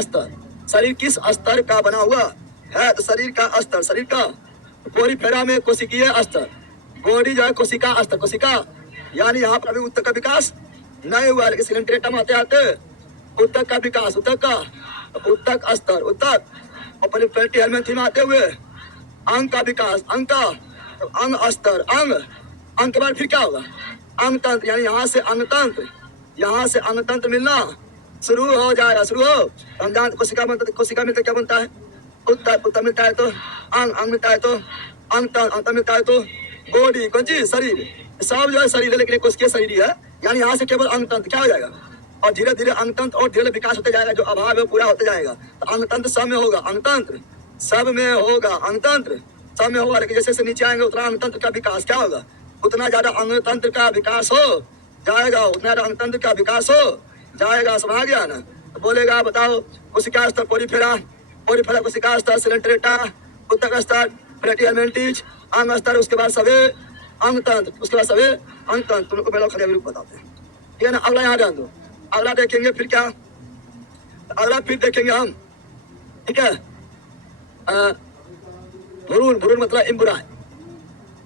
स्तर। शरीर किस स्तर का बना हुआ है? तो शरीर का स्तर, शरीर का कोरी फेरा में कोशिकीय स्तर, बॉडी जो है कोशिका स्तर, कोशिका यानी यहाँ पर अभी उत्तक का विकास नहीं हुआ, लेकिन सिलेंट्रेटम आते आते उत्तक का विकास, उत्तक स्तर, उत्तक और पेरिफेरल हेलमेंथ में आते हुए अंग का विकास, अंग का अंग स्तर, अंग के बाद फिर क्या होगा? अंग तंत्र, यानी यहाँ से अंग तंत्र मिलना शुरू हो जाएगा, शुरू हो। हम जानते कोशिका मिलता क्या बनता है? उत्तर मिलता है तो अंग मिलता है तो अंग मिलता है तो बॉडी। कौन चीज? शरीर। सब जो है शरीर है, लेकिन कोशिकीय शरीर है, यानी यहाँ से केवल अंग तंत्र क्या हो जाएगा? और धीरे धीरे अंग तंत्र और धीरे विकास होते जाएगा, जो अभाव है पूरा होते जाएगा। तो अंग तंत्र सब में होगा, अंग तंत्र सब में होगा, अंग तंत्र सब में होगा, लेकिन जैसे जैसे नीचे आएंगे उतना अंग तंत्र का विकास क्या होगा? उतना ज्यादा अंग तंत्र का विकास हो जाएगा, उतना ज्यादा अंग तंत्र का विकास हो जाएगा। समझ गया ना? तो बोलेगा बताओ कोशिका स्तर पोरीफेरा, कोशिका स्तर सिलेंट्रेटा, उत्तक स्तर प्लेटियलमेंटिज, अंग स्तर, उसके बाद सवे अंग तंत्र, उसके बाद सवे अंग तंत्र। तुमको पहले खड़े रूप बताते हैं, ठीक है ना? अगला यहाँ ध्यान दो, अगला देखेंगे फिर क्या? अगला फिर देखेंगे हम, ठीक है? भ्रूण मतलब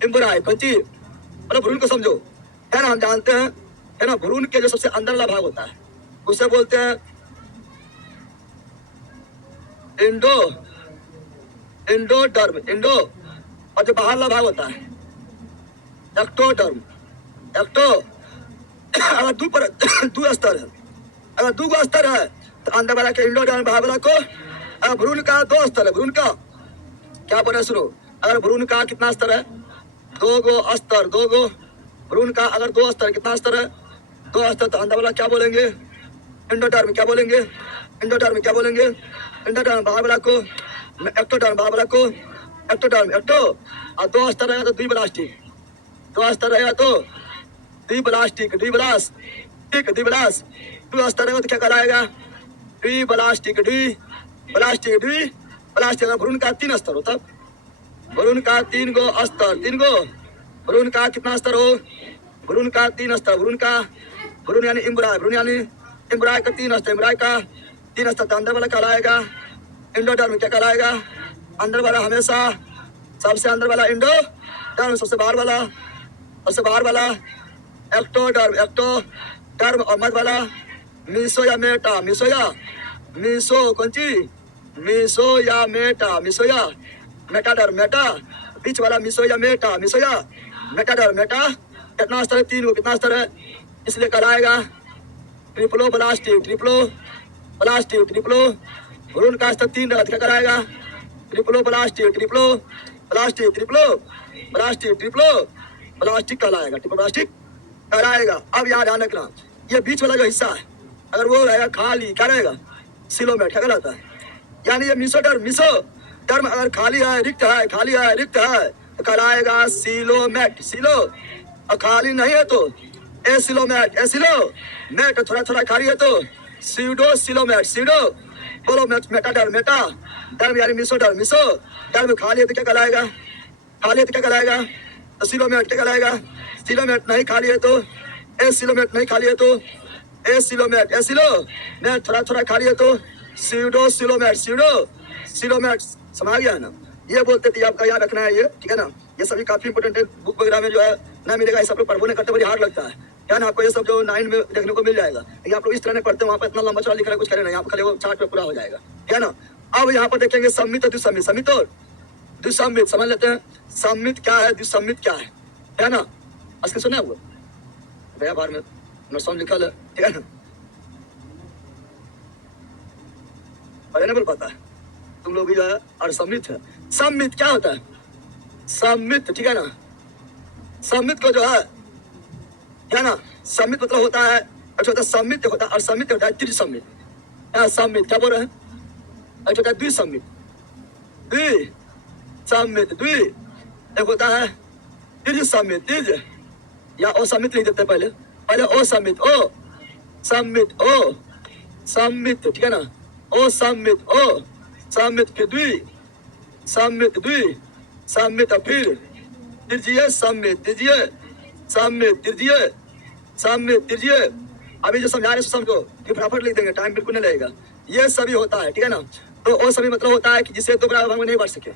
इम्ब्राय कौन चीज? मतलब भ्रूण को समझो, है ना? हम जानते हैं, है ना? भ्रूण के जो सबसे अंदर वाला भाग होता है उसे बोलते हैं एंडोडर्म, एंडो, और जो बाहर वाला भाग होता है एक्टोडर्म, एक्टो। अगर दो स्तर है, अगर 2 स्तर है तो अंदर वाला के एंडोडर्म, बाहर वाला को। भ्रूण का 2 स्तर है, भ्रूण का क्या बोले सुनो, अगर भ्रूण का कितना स्तर है? 2 स्तर, 2 भ्रूण का अगर 2 स्तर, कितना स्तर है? 2 स्तर। तो अंदर वाला क्या बोलेंगे? एंडोडर्म। क्या बोलेंगे? एंडोडर्म। क्या बोलेंगे? एंडोडर्म। बाहर वाला को एक्टोडर्म, बाहर वाला को एक्टोडर्म, एक्टो। और 2 स्तर रहेगा तो द्विब्लास्टिक, 2 स्तर रहेगा तो द्विब्लास्टिक, द्विब्लास्टिक। 2 स्तर रहेगा तो क्या कहलाएगा? द्विब्लास्टिक, द्विब्लास्टिक। भ्रूण का 3 स्तर होता, भ्रूण का 3 गो स्तर, 3 गो भ्रूण का कितना स्तर हो? भ्रूण का 3 स्तर, भ्रूण यानी इम्ब्राय, भ्रूण यानी इम्ब्राय का 3 स्तर, इम्ब्राय का 3 स्तर। तो अंदर वाला कहलाएगा एंडोडर्म। क्या कहलाएगा? अंदर वाला हमेशा सबसे अंदर वाला एंडोडर्म, सबसे बाहर वाला एक्टोडर्म, एक्टोडर्म। और मध्य वाला मीसो या मेटा, मीसो कौन सी? मीसो या मेटाडर्म, मेटा। बीच वाला मीसो या मेटाडर्म, मेटा। कितना स्तर है? 3 गो। कितना स्तर है? इसलिए कहलाएगा ट्रिप्लोब्लास्टिक, ट्रिप्लो। भ्रूण का स्तर 3 रहता, क्या कराएगा? ट्रिप्लोब्लास्टिक, प्लास्टिक ट्रिप्लो प्लास्टिक कहलाएगा, ट्रिप्लो प्लास्टिक कहलाएगा। अब यहाँ ध्यान रखना, ये बीच वाला जो हिस्सा है अगर वो रहेगा खाली, क्या रहेगा? सिलोमेट। क्या कहलाता है? यानी ये मिसो टर्म अगर खाली है, रिक्त है तो कहलाएगा सिलोमेट। सिलो और खाली नहीं है तो एसिलोमेट। मेट थोड़ा खाली है तो सीडो सिलोमेट। बोलो मेटा टर्म यानी मिसो टर्म खाली है तो क्या कहलाएगा? तो सिलोमेट। क्या कहलाएगा? सिलोमेट। नहीं खाली है तो एसिलोमेट। एसिलोमेट थोड़ा खाली है तो सीडो सिलोमेट। समझ गया ना? ये बोलते थे, आपका याद रखना है ये, ठीक है ना? ये सभी काफी इंपोर्टेंट है, बुक वगैरह में जो है ना मिलेगा, ये सब लोग पढ़ने करते बड़ी हार्ड लगता है, क्या ना? आपको ये सब जो 9 में देखने को मिल जाएगा, लेकिन आप लोग इस तरह नहीं पढ़ते, वहाँ पर इतना लंबा चौड़ा लिख रहा है, कुछ करे नहीं, यहाँ पर खाली वो चार्ट पे पूरा हो जाएगा, क्या ना? अब यहाँ पर देखेंगे सम्मित और द्विसम्मित समझ लेते हैं। सम्मित क्या है, द्विसम्मित क्या है, क्या ना? असली सुना है वो भैया बाहर में नर्सों लिखा है, ठीक है ना? अरे नहीं बोल पाता है तुम लोग भी जो है, और सम्मित है। सम्मित क्या होता है? सम्मित, ठीक है ना? सम्मित को जो है, क्या ना? सम्मित मतलब होता है, अच्छा होता है सम्मित होता है, और सम्मित होता है त्रिसम्मित। सम्मित क्या बोल रहे हैं? अच्छा होता है द्विसम्मित। एक होता है त्रिसम्मित, या असम्मित लिख देते हैं पहले असम्मित, सम्मित, ठीक है ना? सम्मित फिर सम्मित फिर तृतीय। अभी जो समझा रहे समझो कि फटाफट लिख देंगे, टाइम बिल्कुल नहीं लगेगा। ये सभी होता है, ठीक है ना? तो वो सभी मतलब होता है कि जिसे दो बराबर भाग में नहीं बढ़ सके,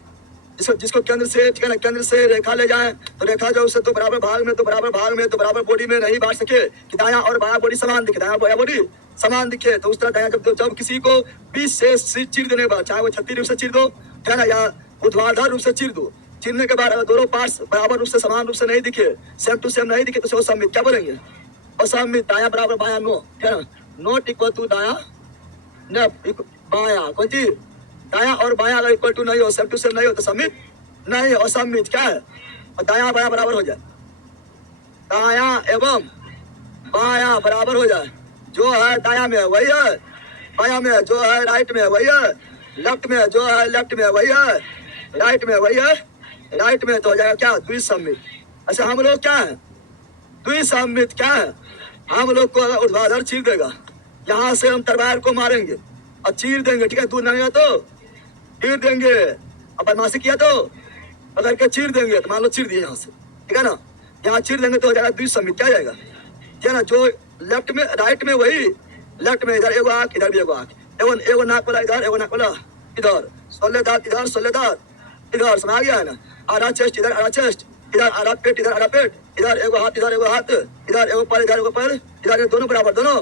जिसको केंद्र से, ठीक है ना, केंद्र से रेखा ले जाए तो रेखा जो उसे दो बराबर भाग में, तो बराबर बॉडी में नहीं बांट सके, कि दायां और बायां बॉडी समान दिखे, दायां बायां बॉडी समान दिखे, तो उस तरह दायां जब किसी को बीच से चीर देने के बाद, चाहे वो क्षैतिज रूप से चीर दो, ठीक है ना, या ऊर्ध्वाधर रूप से चीर दो, चीरने के बाद अगर दोनों पार्ट्स बराबर रूप से, समान रूप से नहीं दिखे, सेम टू सेम नहीं दिखे, तो असम्मित। क्या बोलेंगे? असम्मित। दायां बराबर बायां नो, ठीक है ना? नॉट इक्वल टू दायां न बायां, कोई चीज दायां और बायां अगर इक्वल टू नहीं हो, सेम टू सेम नहीं हो, तो सम्मित नहीं। असम्मित क्या है? और दायां बायां बराबर हो जाए, दायां एवं बायां बराबर हो जाए, जो है दायां में वही है बायां में, जो है राइट में वही है लेफ्ट में, जो है लेफ्ट में वही है राइट में, वही है राइट में, तो हो जाएगा क्या? द्विसम्मित। अच्छा हम लोग क्या है? द्विसम्मित क्या है? हम लोग को अगर ऊर्ध्वाधर चीर देगा, यहाँ से हम तलवार को मारेंगे और चीर देंगे, ठीक है? दूर नहीं है तो चीर देंगे, और बदमाशी किया तो अगर के चीर देंगे, तो मान लो चीर दिए यहाँ से, ठीक है ना? यहाँ चीर देंगे तो हो जाएगा द्विसम्मित। क्या जाएगा? क्या ना? जो लेफ्ट में राइट में वही लेफ्ट में, इधर एगो आंख, इधर भी एगो आंख, एगो नाक वाला इधर, एगो नाक वाला इधर, 16 दांत इधर, 16 दांत इधर, समझ गया है ना? आधा चेस्ट इधर, आधा चेस्ट इधर, आधा पेट इधर, आधा पेट इधर, एगो हाथ इधर, एगो हाथ इधर, एगो पैर इधर, एगो पैर इधर, दोनों बराबर, दोनों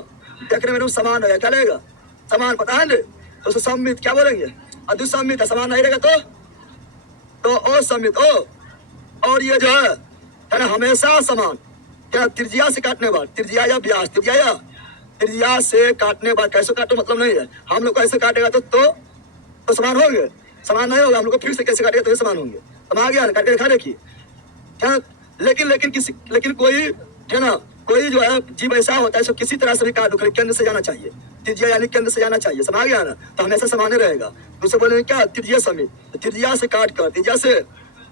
देखने में समान रहेगा। क्या लगेगा? समान, पता है? तो उसे सम्मित क्या बोलेंगे? और द्विसम्मित समान नहीं रहेगा तो असम्मित। और ये जो है ना, हमेशा समान, क्या? त्रिज्या से काटने बाद, त्रिज्या या व्यास, त्रिज्या से काटने बाद, कैसे काटो मतलब नहीं है, हम लोग कैसे काटेगा तो समान होंगे, समान नहीं होगा, हम लोग को फिर से कैसे काटेगा तो समान होंगे। समान गया ना? काट के दिखा देखिए, क्या? लेकिन कोई, क्या ना, कोई जो है जीव ऐसा होता है, किसी तरह से भी काट दो, केंद्र से जाना चाहिए, त्रिज्या यानी केंद्र से जाना चाहिए, समझ गया ना? तो हमेशा समान रहेगा। दूसरे बोलेंगे क्या? त्रिज्या समित, त्रिज्या से काट कर, त्रिज्या से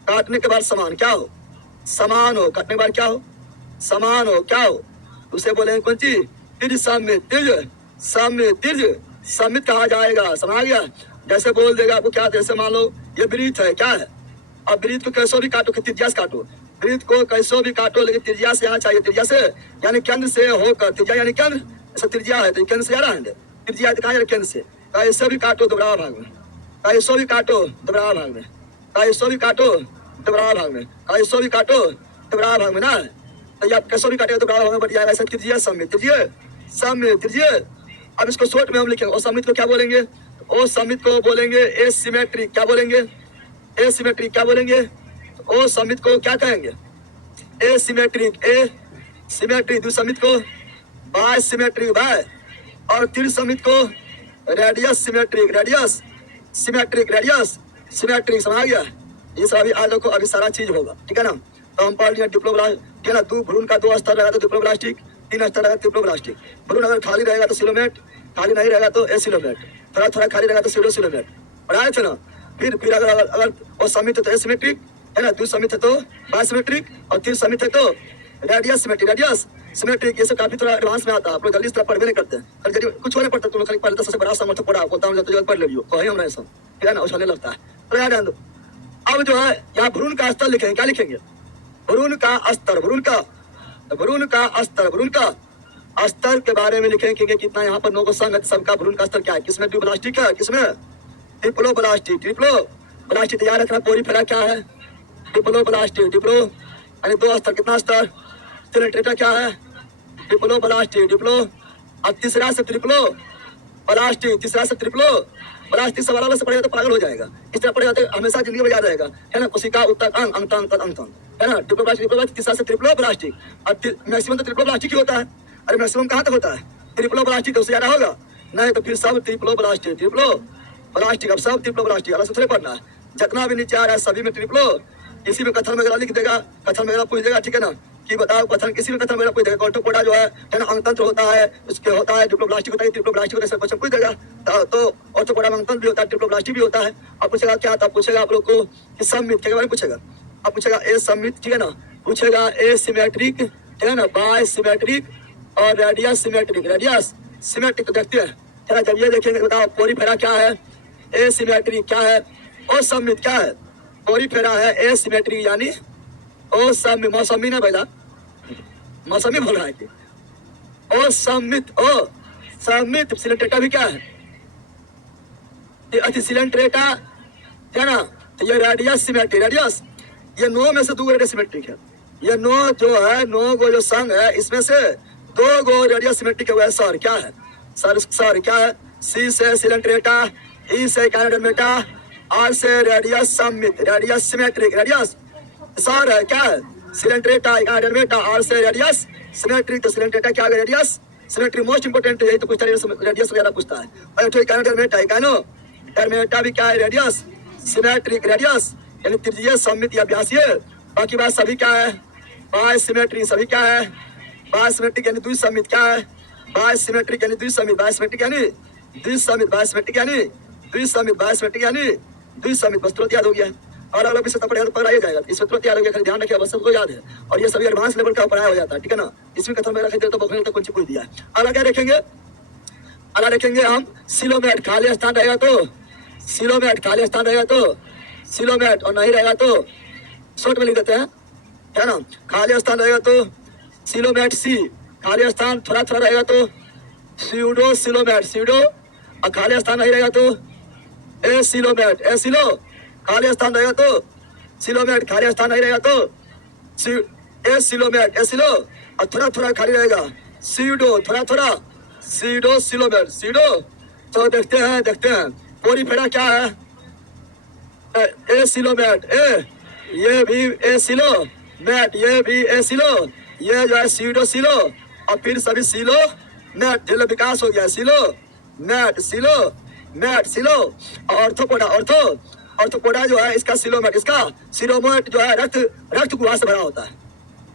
काटने के बाद समान क्या हो? समान हो, काटने के बाद क्या हो? समान हो, क्या हो? उसे बोलेंगे कौन चीज? त्रिसम्मित, सम्मित कहा जाएगा, समझ गया? जैसे बोल देगा आपको क्या, जैसे मान लो ये वृत्त है, क्या है? अब वृत्त को कैसो भी काटो, त्रिज्या से काटो, वृत्त को कैसो भी काटो, लेकिन त्रिज्या से आना चाहिए, त्रिज्या से यानी केंद्र से होकर, त्रिज्या यानी केंद्र, ऐसा त्रिज्या है तो केंद्र से आ रहा है, त्रिज्या कहाँ है? केंद्र से। कैसे भी काटो तो बराबर भाग में, कैसो भी काटो तो बराबर भाग में, कैसो भी काटो तो बराबर भाग में, कैसो भी काटो तो बराबर भाग में ना, तो आप कैसो भी काटेगा तो बराबर भाग में बढ़ जाएगा। ऐसा त्रिज्या सम्मित। अब इसको शॉर्ट में हम लिखेंगे, असम्मित को क्या बोलेंगे? असम्मित को बोलेंगे एसिमेट्रिक। क्या बोलेंगे? एसिमेट्रिक। क्या बोलेंगे? असम्मित को क्या कहेंगे? एसिमेट्रिक। द्विसम्मित को बाय सिमेट्रिक, बाय, और त्रिसम्मित को रेडियस सिमेट्रिक, रेडियस समझ गया? ये सब अभी आज देखो अभी सारा चीज होगा, ठीक है ना। तो हम पढ़ लिया डिप्लोब्लास्ट, ठीक है ना। भ्रूण का 2 स्तर रहेगा तो डिप्लोब्लास्टिक, 3 स्तर रहेगा डिप्लोब्लास्टिक। भ्रूण अगर खाली रहेगा तो सिलोमेट, खाली नहीं रहेगा तो एसिलोमेट, थोड़ा थोड़ा खाली रहेगा तो सीडोसिलोमेट, पढ़ाए थे ना। फिर अगर अगर अगर वो समित है तो एसिमेट्रिक, है ना। 2 समित है तो बायोसिमेट्रिक, और 3 समित है तो रेडियस सिमेट्रिक, रेडियस सिमेट्रिक। ये सब काफी थोड़ा एडवांस में आता है, आप लोग जल्दी से पढ़ भी नहीं करते हैं, जल्दी कुछ होने पड़ता है। तुम लोग खाली पढ़ लेते, सबसे बड़ा समर्थ पढ़ा बोलता हूँ तो पढ़ ले लियो, तो हम सब, ठीक है ना, उछलने लगता है। तो याद दो। अब जो है यहाँ भ्रूण का स्तर लिखेंगे, क्या लिखेंगे? भ्रूण का स्तर, भ्रूण का स्तर, भ्रूण का स्तर के बारे में लिखेंगे कि कितना यहाँ पर 9 को संग सबका भ्रूण का स्तर क्या है, किसमें डिप्लोब्लास्टिक है, किसमें डिप्लोब्लास्टिक। डिप्लोब्लास्टिक याद रखना, पोरीफेरा क्या है, डिप्लोब्लास्टिक, डिप्लो यानी 2 स्तर, कितना स्तर, सिलेंट्रेटा क्या है, डिप्लोब्लास्टिक, डिप्लो। अब तीसरा से ट्रिप्लो प्लास्टिक, तीसरा से ट्रिप्लो प्लास्टिक। सब अलग से पढ़ेगा तो पागल हो जाएगा, इस तरह पढ़ेगा तो हमेशा जिंदगी में याद रहेगा, है ना। कोशिका उत्तक अंग अंगतंग तद अंगतंग, है ना। डिप्लोब्लास्टिक, तीसरा से ट्रिप्लो प्लास्टिक। अब मैक्सिमम तो ट्रिप्लो प्लास्टिक ही होता है। अरे मैक्सिमम कहाँ तक होता है? ट्रिप्लो प्लास्टिक, उससे ज्यादा होगा नहीं तो फिर सब ट्रिप्लो प्लास्टिक, ट्रिप्लो प्लास्टिक। अब सब ट्रिप्लो प्लास्टिक, अलग से थोड़े पढ़ना है। जितना भी नीचे आ रहा है सभी में ट्रिप्लो। किसी में कथन वगैरह लिख देगा, कथन वगैरह पूछ देगा, ठीक है ना, कि बताओ कथन, किसी भी कथन वगैरह पूछ देगा। ऑर्थोपोडा जो है ना, अंगतंत्र होता है, उसके होता है डिप्लोब्लास्टिक होता है, ट्रिप्लोब्लास्टिक होता है, क्वेश्चन पूछ देगा। तो ऑर्थोपोडा में अंगतंत्र भी होता है, डिप्लोब्लास्टिक भी होता है। अब पूछेगा क्या था, पूछेगा आप लोग को कि सममित के बारे में पूछेगा। अब पूछेगा ए सममित, ठीक है ना, पूछेगा ए सिमेट्रिक, ठीक है ना, बाय सिमेट्रिक और रेडियस सिमेट्रिक, रेडियस सिमेट्रिक। तो देखते हैं, है ना, जब ये देखेंगे बताओ पोरीफेरा क्या है, ए सिमेट्रिक क्या है, और सममित क्या है। पोरीफेरा है ए सिमेट्रिक यानी ओ सम, मौसमी ना पहला मौसमी बोल रहा है कि ओ समित, ओ समित। सिलेंट्रेटा भी क्या है, ये सिलेंट्रेटा, है ना। तो ये रेडियस सिमेट्रिक, रेडियस, ये 9 में से 2 रेडियस सिमेट्रिक है। ये 9 जो है, 9 गो जो संग है, इसमें से 2 गो रेडियस सिमेट्रिक है। वह सर क्या है, सर क्या है, सी से सिलेंट्रेटा, ई से कैनाडोमेटा, आर से रेडियस समित, रेडियस सिमेट्रिक, रेडियस सर है क्या है, सिलेंट्रेटा, कैनाडोमेटा, आर से रेडियस सिमेट्रिक। तो सिलेंट्रेटा क्या है, रेडियस सिमेट्रिक। मोस्ट इंपोर्टेंट यही तो पूछता है, रेडियस वगैरह पूछता है। और तो कैनाडोमेटा है, कैनाडोमेटा भी क्या है, रेडियस सिमेट्रिक, रेडियस यानी त्रिज्यीय सममित या व्यासीय। बाकी बात सभी क्या है, बाय सिमेट्रिक, सभी क्या है, बाय सिमेट्रिक यानी द्विसमित, क्या है, बाय सिमेट्रिक यानी द्विसमित, बाय सिमेट्रिक यानी द्विसमित, बाय सिमेट्रिक यानी द्विसमित, बाय सिमेट्रिक यानी द्विसमित। बस तुरंत याद हो गया। और अगर विषय पढ़ेगा तो पढ़ाया जाएगा, इसमें तुरंत याद हो गया, ध्यान रखिए, बस सबको याद है। और ये सभी एडवांस लेवल का पढ़ाया हो जाता है, ठीक है ना। इसमें कथन में रखे तो बखने तक कुछ पूछ दिया है। अगला क्या देखेंगे, अगला देखेंगे हम सिलोमेट। खाली स्थान रहेगा तो सिलोमेट, खाली स्थान रहेगा तो सिलोमेट, और नहीं रहेगा तो शॉर्ट में लिख देते हैं, है ना। खाली स्थान रहेगा तो सिलोमेट सी, खाली स्थान थोड़ा थोड़ा रहेगा तो स्यूडो सिलोमेट, स्यूडो। और खाली स्थान नहीं रहेगा तो ए सिलोमेट, ए सिलो। खाली स्थान रहेगा तो सिलोमेट, खाली स्थान नहीं रहेगा तो ए सिलोमेट, ए सिलो। और थोड़ा थोड़ा खाली रहेगा सीडो, थोड़ा थोड़ा सीडो सिलोमेट, सीडो। तो देखते हैं पोरीफेरा क्या है, ए सिलोमेट, ए ये भी ए सिलो मैट, ये भी ए सिलो, ये जो है सीडो सिलो। और फिर सभी सिलो मैट, जिला विकास हो गया, सिलो मैट, सिलो मैट, सिलो। ऑर्थोपोडा, ऑर्थोपोडा जो है इसका सिलोमेट, इसका सिलोमेट जो है रक्त गुहा से भरा होता है।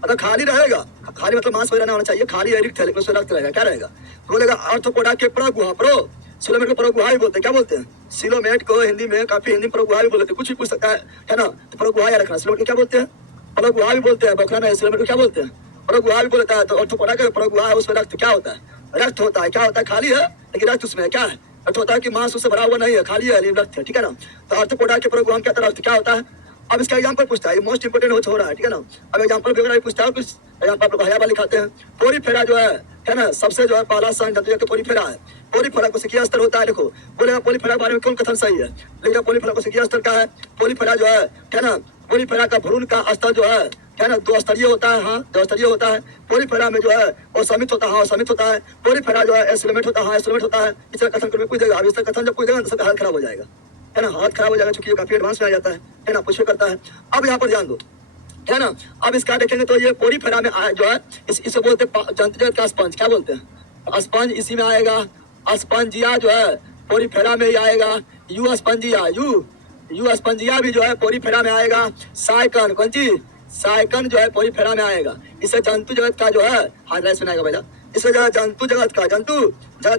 मतलब खाली रहेगा, खाली मतलब मांस वगैरह ना होना चाहिए, खाली रिक्त है लेकिन उसमें रक्त रहेगा, क्या रहेगा, बोलेगा ऑर्थोपोडा के प्रगुहा, प्रो सिलोमेट को प्रगुहा ही बोलते हैं, क्या बोलते हैं, सिलोमेट को हिंदी में काफी, हिंदी में प्रगुहा भी बोलते हैं, कुछ भी पूछ सकता है ना। तो प्रगुहा याद रखना, सिलोमेट को क्या बोलते हैं, प्रगुहा भी बोलते हैं, बखरा नहीं, सिलोमेट को क्या बोलते हैं, प्रगुहा भी बोलता है। तो ऑर्थोपोडा का प्रगुहा है, उसमें रक्त क्या होता है, रक्त होता है, क्या होता है, खाली है लेकिन रक्त उसमें क्या है, अर्थ होता है कि मांस उससे भरा हुआ नहीं है, खाली है, रक्त है, ठीक है ना। तो ऑर्थोपोडा के प्रोग्राम क्या तरह क्या होता है। अब इसका एग्जांपल पूछता है, ये मोस्ट इंपोर्टेंट हो रहा है, ठीक है ना। अब एग्जांपल वगैरह पूछता है, कुछ एग्जांपल आप लोग हयाबा लिखाते हैं। पोरीफेरा जो है ना, सबसे जो है पहला स्थान जंतु पोरीफेरा है। पोरीफेरा कोशिकीय स्तर होता है, देखो बोलेगा पोरीफेरा के बारे में कौन कथन सही है, लेकिन पोरीफेरा कोशिकीय स्तर का है। पोरीफेरा जो है ना, पोरीफेरा का भ्रूण का स्तर जो है ना 2 स्तरीय होता है, हाँ 2 स्तरीय होता है। पोरीफेरा में जो है वो समित होता है, हाँ समित होता है। पोरीफेरा जो है एसिलोमेट होता है, हाँ एसिलोमेट होता है। इस तरह कथन पूछ देगा, अब इस तरह कथन जब पूछ देगा तो सबका हाथ खराब हो जाएगा, है ना, हाथ खराब हो जाएगा, क्योंकि ये काफी एडवांस में आ जाता है ना, पूछे करता है। अब यहाँ पर ध्यान दो, है ना। अब इसका देखेंगे तो ये पोरीफेरा में जो है इसे बोलते हैं जंतु जगत का स्पंज, क्या बोलते हैं, स्पंज इसी में आएगा। स्पंजिया जो है पोरीफेरा में ही आएगा, you Spongia, you you Spongia भी जो है पोरी फेरा में आएगा। साइकन कौन सी, साइकन जो है पोरी फेरा में आएगा। इससे जंतु जगत का जो है हाइलाइट सुनाएगा भैया। इससे जो है जंतु जगत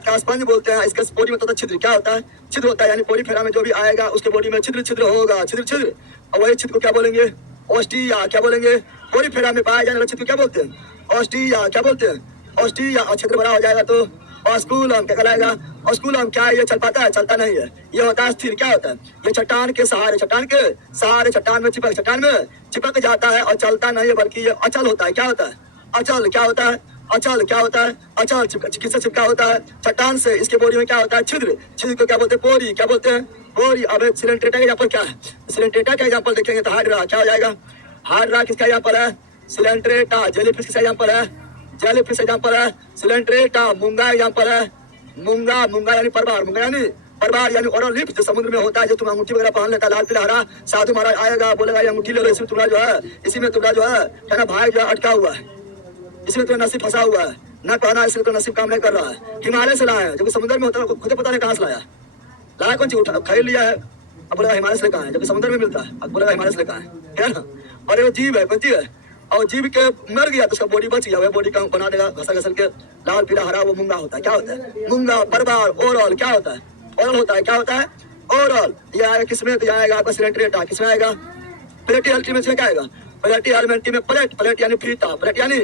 का स्पंज बोलते हैं। इसके पोरी में तो छिद्र क्या होता है, छिद्र होता है, यानी पोरी फेरा में जो भी आएगा उसके बॉडी में छिद्र होगा, छिद्र। और वही छिद्र को क्या बोलेंगे, ऑस्टिया। क्या बोलेंगे, पोरी फेरा में पाया जाने वाला छिद्र को क्या बोलते हैं, ऑस्टिया। क्या बोलते हैं, ऑस्टिया। और छिद्र बड़ा हो जाएगा तो ऑस्कुलम क्या कहलाएगा, ऑस्कुलम। क्या है, ये चल पाता है, चलता नहीं है, ये होता है स्थिर। क्या होता है, ये चट्टान के सहारे चट्टान में चिपक जाता है और चलता नहीं है, बल्कि ये अचल होता है। क्या होता है, अचल। क्या होता है, अचल। क्या होता है, अचल। किससे चिपका होता है, चट्टान से। इसके बॉडी में क्या होता है, छिद्र को क्या बोलते हैं, पोरी। क्या बोलते हैं, पोरी। अब सिलेंट्रेटा का एग्जाम्पल क्या है, सिलेंट्रेटा का एग्जाम्पल देखेंगे तो हाइड्रा क्या हो जाएगा, हाइड्रा किसका एग्जाम्पल है, सिलेंट्रेटा। जेलीफिश किसका एग्जाम्पल है, जेलीफिश एग्जाम्पल है सिलेंट्रेटा। मूंगा एग्जाम्पल है, मूंगा यानी परबार, परबार यानी ओरल लिप जो समुद्र में होता है, जो तुम अंगूठी वगैरह पहन लेता है, लाल पीला हरा। साधु महाराज आएगा, बोलेगा ये अंगूठी ले लो, इसमें तुम्हारा जो है, क्या ना भाई जो है अटका हुआ है, इसमें तुम्हें नसीब फंसा हुआ है, न पहना इसलिए तो नसीब काम नहीं कर रहा है। हिमालय से लाया है, जबकि समुद्र में होता है, खुद पता नहीं कहाँ से लाया कौन चीज उठा खरीद लिया है, अब बोलेगा हिमालय से लेकर आए, जबकि समुद्र में मिलता है, अब बोलेगा हिमालय से लेकर आए, है ना। और ये जीव है, कौन चीज है, और जीव के मर गया तो उसका बॉडी बच गया, वह बॉडी का बना देगा घसल के लाल पीला हरा, वो मूंगा होता है। क्या होता है, मूंगा। परबार ओरल। क्या होता है, ओरल होता है। क्या होता है, ओरल। ये आएगा किसमें, तो आएगा आपका सिलेंट्रेटा। किसमें आएगा, प्लेटी एलिमेंट में क्या आएगा, प्लेटी एलिमेंट में प्लेट यानी फीता, प्लेट यानी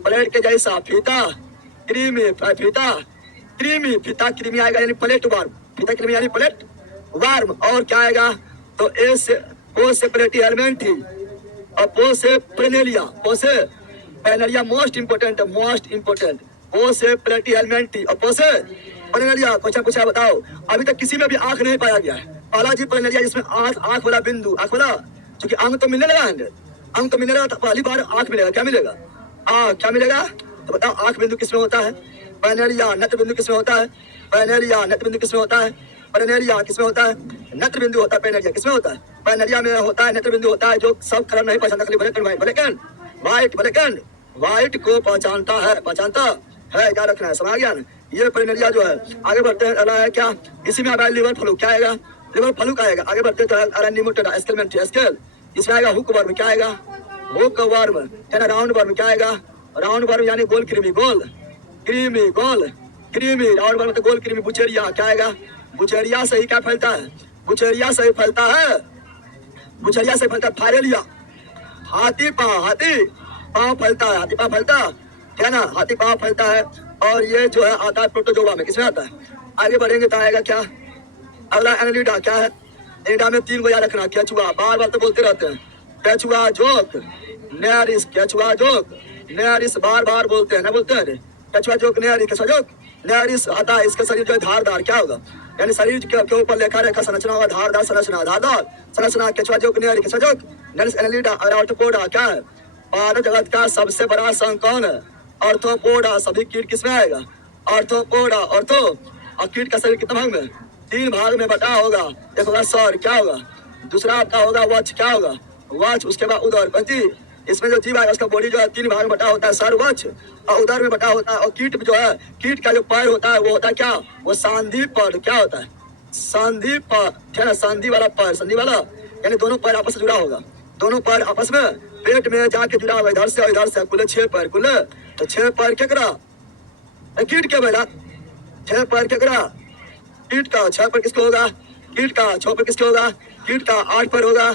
प्लेट के जैसा फीता, क्रीमी फीता, क्रीमी आएगा यानी प्लेट वार्म, फीता क्रीमी यानी प्लेट वार्म। और क्या आएगा, तो ए से प्लेटी एलिमेंट ही, और पो से प्रेनेलिया, मोस्ट इंपोर्टेंट, पो से प्लेटी एलिमेंटी, और पो से प्रेनेलिया। क्वेश्चन पूछा, बताओ अभी तक किसी में भी आंख नहीं पाया गया है। पहला जी प्रेनेलिया, जिसमें आंख वाला बिंदु, आंख वाला, क्योंकि अंग तो मिलने लगा है, अंग तो मिलने लगा, तो पहली बार आंख मिलेगा। क्या मिलेगा, क्या मिलेगा, तो बताओ आंख बिंदु किसमें होता है, पैनेलिया। नेत्र बिंदु किसमें होता है, पैनेलिया। नेत्र बिंदु किसमें होता है, पैनेलिया। किसमें होता है, नेत्र बिंदु होता है, पैनेलिया किसमें होता है, पैनेलिया में होता है। नेत्र बिंदु होता है जो सब कलर नहीं पहचानता, खाली ब्लैक एंड व्हाइट को पहचानता है, क्या रखना है, समझ गया ना। ये पैनेलिया जो है, आगे बढ़ते हैं, अला है क्या, इसी में आएगा लिवर फ्लू। क्या आएगा, लिवर फ्लू का आएगा। आगे बढ़ते हैं तो निमोटेडा स्केल, इसमें आएगा हुक वर्म। क्या आएगा, हुक वर्म, है ना। राउंड वर्म क्या आएगा, राउंड वर्म यानी गोल क्रीमी, राउंड वर्म तो गोल क्रीमी। बुचेरिया क्या आएगा, बुचेरिया से ही क्या फैलता है, बुचेरिया से फैलता है फाइलेरिया। हाथी पाँव फैलता है, है ना, हाथी पाँव फैलता है। और ये जो है आता है प्रोटोजोआ में, किसमें आता है, आगे बढ़ेंगे तो आएगा क्या, अगला एनालिडा। क्या है, एनिडा में 3 को याद रखना, केचुआ, बार तो बोलते रहते हैं, केचुआ जोक, नेरिस, केचुआ जोक, नेरिस बार बोलते हैं ना, बोलते हैं केचुआ जोक, नेरिस आता है। इसका शरीर जो है धारदार, क्या होगा, यानी शरीर के ऊपर रेखा संरचना होगा, धारदार संरचना, केचुआ जोक, नेरिस एनालिडा। आर्थ्रोपोडा क्या है, मानव जगत का सबसे बड़ा संघ कौन है, आर्थ्रोपोडा। सभी कीट किसमें आएगा, आर्थ्रोपोडा। और कीट का शरीर कितना भाग में, 3 भाग में बटा होगा। एक होगा सौर, क्या होगा, दूसरा आपका होगा वच, क्या होगा, वच। उसके बाद उदर, पंथी। इसमें जो जीव है उसका बॉडी जो है 3 भाग में बटा होता है, सर, वच, और उदर में बटा होता है। और कीट जो है, कीट का जो पैर होता है वो होता है क्या, वो सांधी पद। क्या होता है, सांधी पद, है ना, सांधी वाला पैर, संधि वाला, यानी दोनों पैर आपस में जुड़ा होगा, दोनों पैर आपस में पेट में जाके जुड़ा हुआ, इधर से और इधर से, कुल 6 पैर, कुल तो 6 पैर क्या करा, कीट के बेटा, 6 पैर क्या करा, कीट का। 6 पैर किसको होगा, कीट का। 6 पैर किसको होगा, कीट का। 8 पैर होगा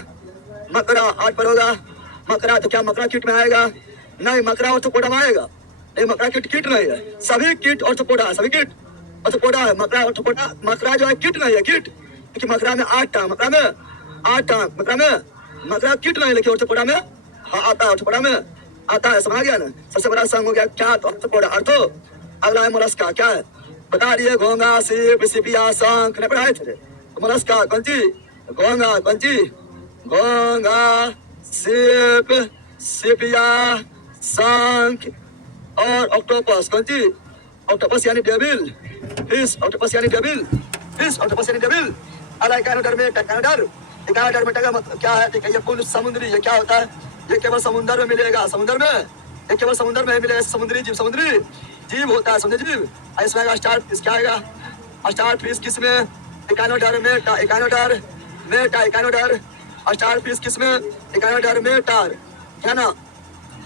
मकरा, 8 पैर होगा मकरा। तो क्या मकरा कीट में आएगा, नहीं, मकरा ऑर्थोपोडा में आएगा, नहीं, मकरा कीट नहीं है। सभी कीट ऑर्थोपोडा है, सभी कीट ऑर्थोपोडा है, मकरा ऑर्थोपोडा। मकरा जो है कीट नहीं है, कीट, क्योंकि मकरा में 8 टांग, मकरा कीट नहीं, लेकिन ऑर्थोपोडा में आता है, ऑर्थोपोडा में आता है, समझ गया ना। सबसे बड़ा संघ हो गया क्या, तो ऑर्थोपोडा। अर्थो। अगला है मोलस्का, क्या है, बता दिए, घोंगा, सीप, सिपिया, शंख, नहीं पढ़ाए थे। मोलस्का कौन सी, घोंगा, कौन सी, घोंगा, सीप, सिपिया, शंख, और ऑक्टोपस, कौन सी, ऑक्टोपस यानी डेविल, फिश, ऑक्टोपस यानी डेविल। अगला इकानोडर में टेकानोडर मतलब क्या है, ये कुल समुद्री, ये क्या होता है, ये केवल समुद्र में मिलेगा, समुद्र में, ये केवल समुद्र में मिलेगा। समुद्री जीव होता है, समुद्री जीव। इसमें आएगा स्टार फिश, क्या आएगा, स्टार फिश किसमें, इकानोडर में, इकानोडर मेटा इकानोडर, स्टार फिश किसमें इकानोडर मेटार, है ना।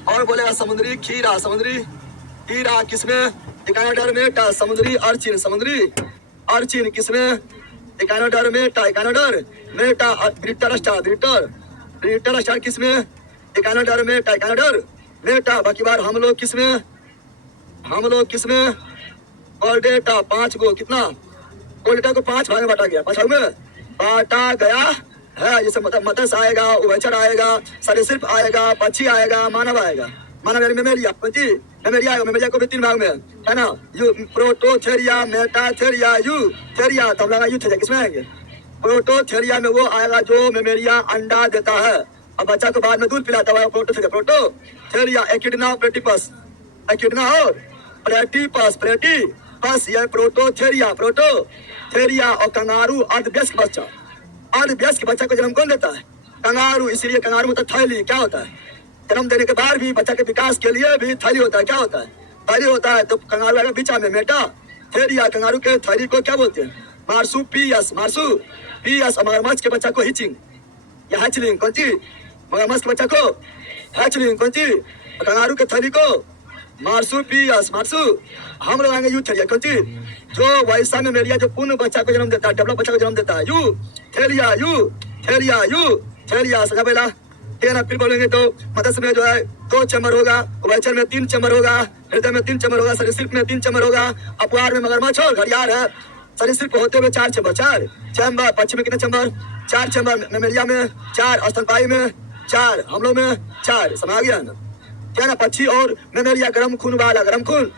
और बोलेगा समुद्री खीरा, समुद्री खीरा किसमें इकानोडर मेटा, समुद्री अर्चिन, समुद्री अर्चिन किसमें इकानोडर मेटा, इकानोडर मेटा, ब्रिटर स्टार, ब्रिटर ब्रिटर स्टार किसमें इकानोडर मेटा, इकानोडर मेटा। बाकी बार हम लोग किसमें कोलडेटा 5 गो, कितना कोलडेटा को 5 भाग में बांटा गया, 5 भाग में बांटा गया है। जैसे मत्स्य आएगा, उभयचर आएगा, सरीसृप आएगा, पक्षी आएगा, मानव आएगा। मानव यानी मेमेलिया, मेमेलिया आएगा, मेमेलिया को भी 3 भाग में है ना। यू प्रोटोथेरिया, मेटाथेरिया, यूथेरिया, तब लगा यूथेरिया किसमें आएंगे। प्रोटोथेरिया में वो आएगा जो मेमेलिया अंडा देता है और बच्चा को बाद में दूध पिलाता है, प्रोटोथेरिया। प्रोटोथेरिया एकिडना प्लेटिपस, एकिडना और प्लेटिपस, प्लेटिपस यह प्रोटोथेरिया, प्रोटोथेरिया। और कंगारू अर्धवयस्क बच्चा, अर्धवयस्क बच्चा को जन्म कौन देता है, कंगारू। इसीलिए कंगारू मतलब थैली क्या होता है, जन्म देने के बाद भी बच्चा के विकास के लिए भी थैली होता है, क्या होता है, थैली होता है। तो कंगारू आएगा बीच में मेटा थेरिया, कंगारू के थैली को क्या बोलते हैं, मार्सुपियस, मार्सुपियस। मगरमच्छ के बच्चा को हिचिंग या हैचलिंग, कौन सी, मगरमच्छ के बच्चा को हैचलिंग, कौन सी, कंगारू के थैली को मार्सुपियस, मार्सु। हम लोग आएंगे यूथेरिया, कौन सी, जो वैसा में मेरिया जो पूर्ण बच्चा को जन्म देता है, डेवलप बच्चा को जन्म देता है, यूथेरिया, यूथेरिया, यूथेरिया। समझा पहला तेना। फिर बोलेंगे तो मत्स्य में जो है 2 चैम्बर होगा, उभयचर में 3 चैम्बर होगा, हृदय में 3 चैम्बर होगा, सरीसृप में 3 चैम्बर होगा, अपवार में मगरमच्छ और घड़ियाल है। सरीसृप होते हुए 4 चैम्बर, 4 चैम्बर। पक्षी में कितने चैम्बर, 4 चैम्बर। मेमेलिया में 4, स्तनपायी में 4, हम लोग में 4। समझ गया ना, क्या ना। पक्षी और मेमेलिया गर्म खून वाला, गर्म खून,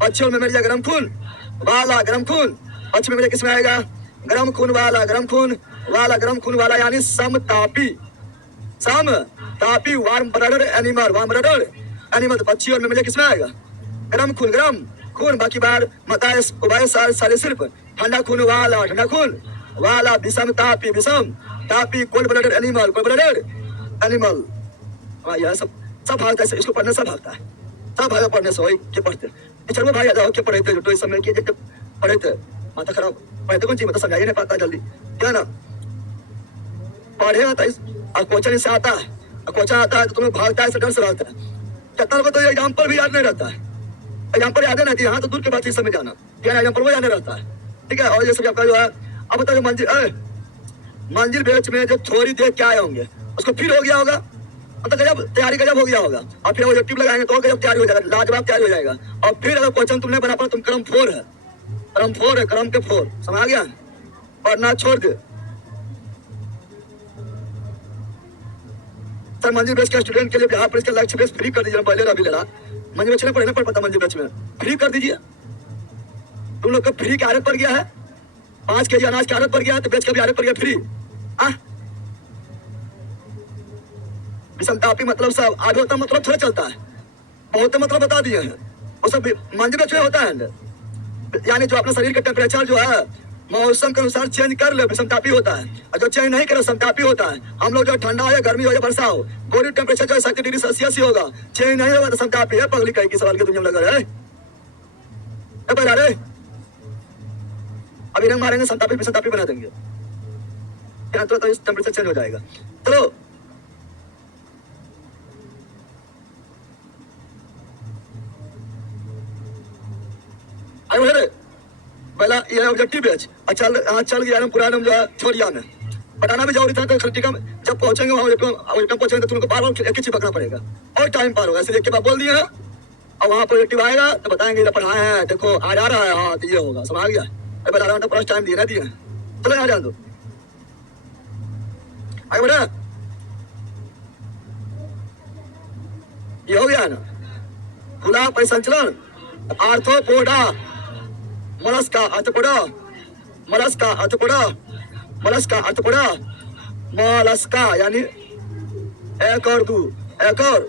पक्षी और मेमेलिया गर्म खून वाला, गर्म खून। पक्षी मेमेलिया किसमें आएगा, गर्म खून वाला, गर्म खून वाला, गर्म खून वाला यानी समतापी, समतापी warm blooded animal, warm blooded animal. पक्षी और मेमेलिया किसमें आएगा, गर्म खून, गर्म खून। बाकी बार मतायस उभयचर सरीसृप ठंडा खून वाला, ठंडा खून वाला, विषम तापी, विषम Tapi, cold blooded animal, cold blooded animal. हाँ यह सब भागता है, इसको पढ़ने से भागता है, सब भागा पढ़ने से। वही क्या पढ़ते टीचर में भाई जाओ क्या पढ़े थे, जो इस समय के जब पढ़े थे माथा खराब पढ़ते कौन चीज, मतलब समझाइए नहीं पाता जल्दी, क्या ना। पढ़े आता है क्वेश्चन इससे आता है, क्वेश्चन आता है तो तुम्हें भागता है, डर से भागता है। कितना को तो एग्जाम्पल भी याद नहीं रहता है, एग्जाम्पल याद नहीं रहती है, हाँ तो दूर के बात इस समय जाना, क्या ना एग्जाम्पल वो याद नहीं रहता है, ठीक है। और जैसे आपका जो है अब बताओ मंजिल बेच में जब थोड़ी देर क्या आए होंगे, उसको फिर हो गया होगा, मतलब गजब तैयारी गजब हो गया होगा। और फिर ऑब्जेक्टिव लगाएंगे तो गजब तैयारी हो जाएगा, लाजवाब तैयारी हो जाएगा। और फिर अगर क्वेश्चन तुमने बना पाया, तुम क्रम 4 है, क्रम 4 है, क्रम के 4। समझ गया, पढ़ना छोड़ दे। सर मंजिल बेच के स्टूडेंट के लिए बिहार पुलिस का लक्ष्य बेच फ्री कर दीजिए, पहले अभी ले रहा मंजिल बेच पढ़े ना पढ़ पाता, मंजिल बेच में फ्री कर दीजिए। तुम लोग को फ्री की आदत पड़ गया है, 5 केजी अनाज की आदत पड़ गया है, तो बेच का भी आदत पड़ गया फ्री। विषमतापी मतलब सब आगे होता मतलब थोड़ा चलता है, बहुत मतलब बता दिए हैं, वो सब मंजिल बेच में होता है। यानी जो अपना शरीर का टेम्परेचर जो है मौसम के अनुसार चेंज कर ले, विषमतापी होता है। और जो चेंज नहीं करे समतापी होता है। हम लोग जो ठंडा हो या गर्मी हो या वर्षा हो, बॉडी टेम्परेचर जो है 60 डिग्री सेल्सियस ही होगा, चेंज नहीं होगा तो समतापी है। पगली कहीं की सवाल की दुनिया में लगा रहे अभी रंग मारेंगे, समतापी विषमतापी बना देंगे, क्या तो इस टेम्परेचर चेंज हो जाएगा। चलो पहला ये ऑब्जेक्टिव बैच चल गया पुराना जो है छोरिया में, पटाना भी जरूरी था। तो खरीटिका में जब पहुंचेंगे वहाँ पहुंचेंगे तो तुमको बार बार एक ही चीज पकड़ना पड़ेगा और टाइम पार होगा, इसलिए एक बार बोल दिए हैं। और वहाँ प्रोजेक्टिव आएगा तो बताएंगे पढ़ाए हैं, देखो आ जा रहा है, हाँ तो ये होगा, समझ गया। अरे बता रहा हूँ फर्स्ट टाइम दिए दिए, चलो यहाँ जान दो आगे बढ़े। ये हो गया ना खुला परिसंचलन, Arthropoda, Mollusca, Arthropoda, Mollusca, Arthropoda, Mollusca, Arthropoda, Mollusca यानी एक और दो, एक और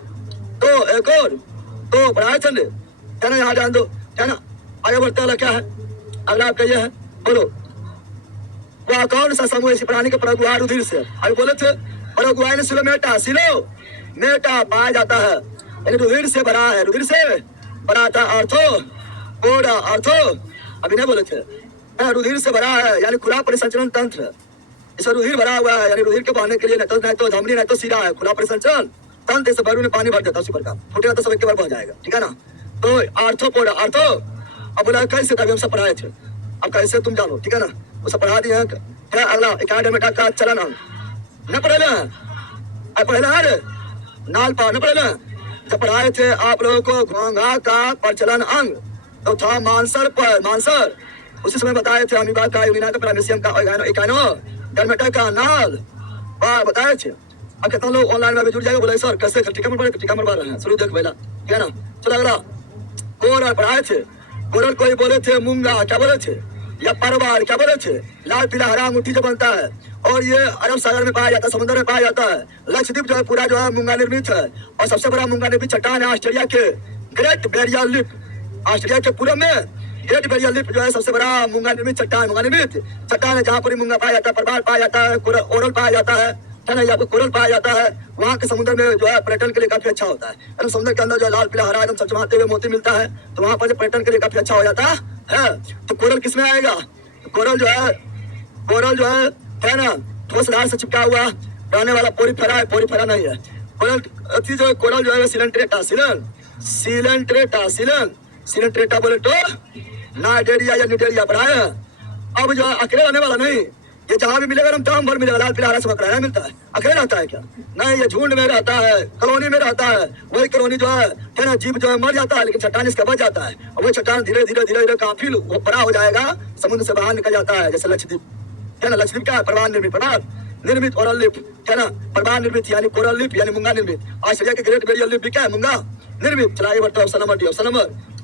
दो, एक और दो, बढ़ाए चले, क्या ना यहाँ जान दो, क्या ना आगे बढ़ते वाला क्या है, अगला आपका ये है, बोलो वह कौन सा समूह इसी प्राणी के परगुआ रुधिर से, अभी बोले थे परगुआ ने सिलोमेटा, सिलोमेटा पाया जाता है, यानी रुधिर से भरा है, रुधिर से भरा था, आर्थ्रोपोडा, आर्थ्रो अभी नहीं बोले थे, रुधिर से भरा है यानी खुला परिसंचरण तंत्र, इसमें रुधिर भरा हुआ है, यानी रुधिर के बहाने के लिए नहीं तो धमनी नहीं तो सिरा है, खुला ऑपरेशन चल तंत्र से बैलून में पानी भर देता है, उसी पर का फूटेगा तो सब एक बार बह जाएगा, ठीक है ना। तो आर्थोपोडा आर्थो, अब बोला कैसे तभी हम सब पढ़ाए थे, अब कैसे तुम जानो, ठीक है ना, वो सब पढ़ा दिए। क्या अगला एकेडमिक का चलन अंग न पढ़े अब पढ़े है नाल पा न पढ़े। जब पढ़ाए थे आप लोगों को घोंघा का प्रचलन अंग तो था मानसर पर मानसर, उसी समय बताए थे अमीबा का, यूरिना का, पैरामीशियम का, इकानो डर्मेटा का नाल बताए थे। अब कितना लोग ऑनलाइन में भी जुड़ जाएगा, बोले सर कैसे टीका मरवा रहे हैं, शुरू देख पहला, ठीक है ना। चलो अगला कोरल पढ़ाए थे, कोरल कोई बोले थे मूंगा क्या बोले थे, या परवार क्या बोले थे, लाल पीला हरा अंगूठी जो बनता है और ये अरब सागर में पाया जाता है, समुद्र में पाया जाता है। लक्षद्वीप जो है पूरा जो है मूंगा निर्मित है और सबसे बड़ा मूंगा निर्मित चट्टान है ऑस्ट्रेलिया के ग्रेट बैरियर लिप, ऑस्ट्रेलिया के पूर्व में ग्रेट बैरियर लिप जो है सबसे बड़ा मूंगा निर्मित चट्टान है, जहाँ पर मूंगा पाया जाता है, परवार पाया जाता है, ओरल पाया जाता है ना, यहाँ पर कोरल पाया जाता है। वहाँ के समुद्र में जो है पर्यटन के लिए काफी अच्छा होता है। समुद्र के अंदर जो लाल पीला हरा एकदम चमचमाते हुए मोती मिलता है, तो वहाँ पर पर्यटन के लिए काफी अच्छा हो जाता है। तो कोरल किसमें आएगा, कोरल जो है ना ठोस धार से चिपका हुआ रहने वाला पोरीफेरा नहीं है। कोरल जो है सिलेंट्रेटा बोले तो नाइडेरिया या निडेरिया पढ़ाया। अब जो है अकेले रहने वाला नहीं, ये जहाँ भी मिलेगा ना ताम भर मिलेगा, लाल पीला हरा चमक रहा मिलता है। अकेले रहता है क्या, नहीं, ये झुंड में रहता है, कॉलोनी में रहता है। वही कॉलोनी जो है ना जीव जो है मर जाता है, लेकिन चट्टान इसका बच जाता है और वही चट्टान धीरे धीरे काफी बड़ा हो जाएगा, समुद्र से बाहर निकल जाता है। जैसे लक्षद्वीप है ना, लक्षद्वीप क्या है, परवान निर्मित ओरल लिप है ना, परवान निर्मित यानी कोरल लिप यानी मूंगा निर्मित। ऑस्ट्रेलिया के ग्रेट बैरियर लिप भी क्या है, मूंगा निर्मित। चलाइए बढ़ता ऑप्शन नंबर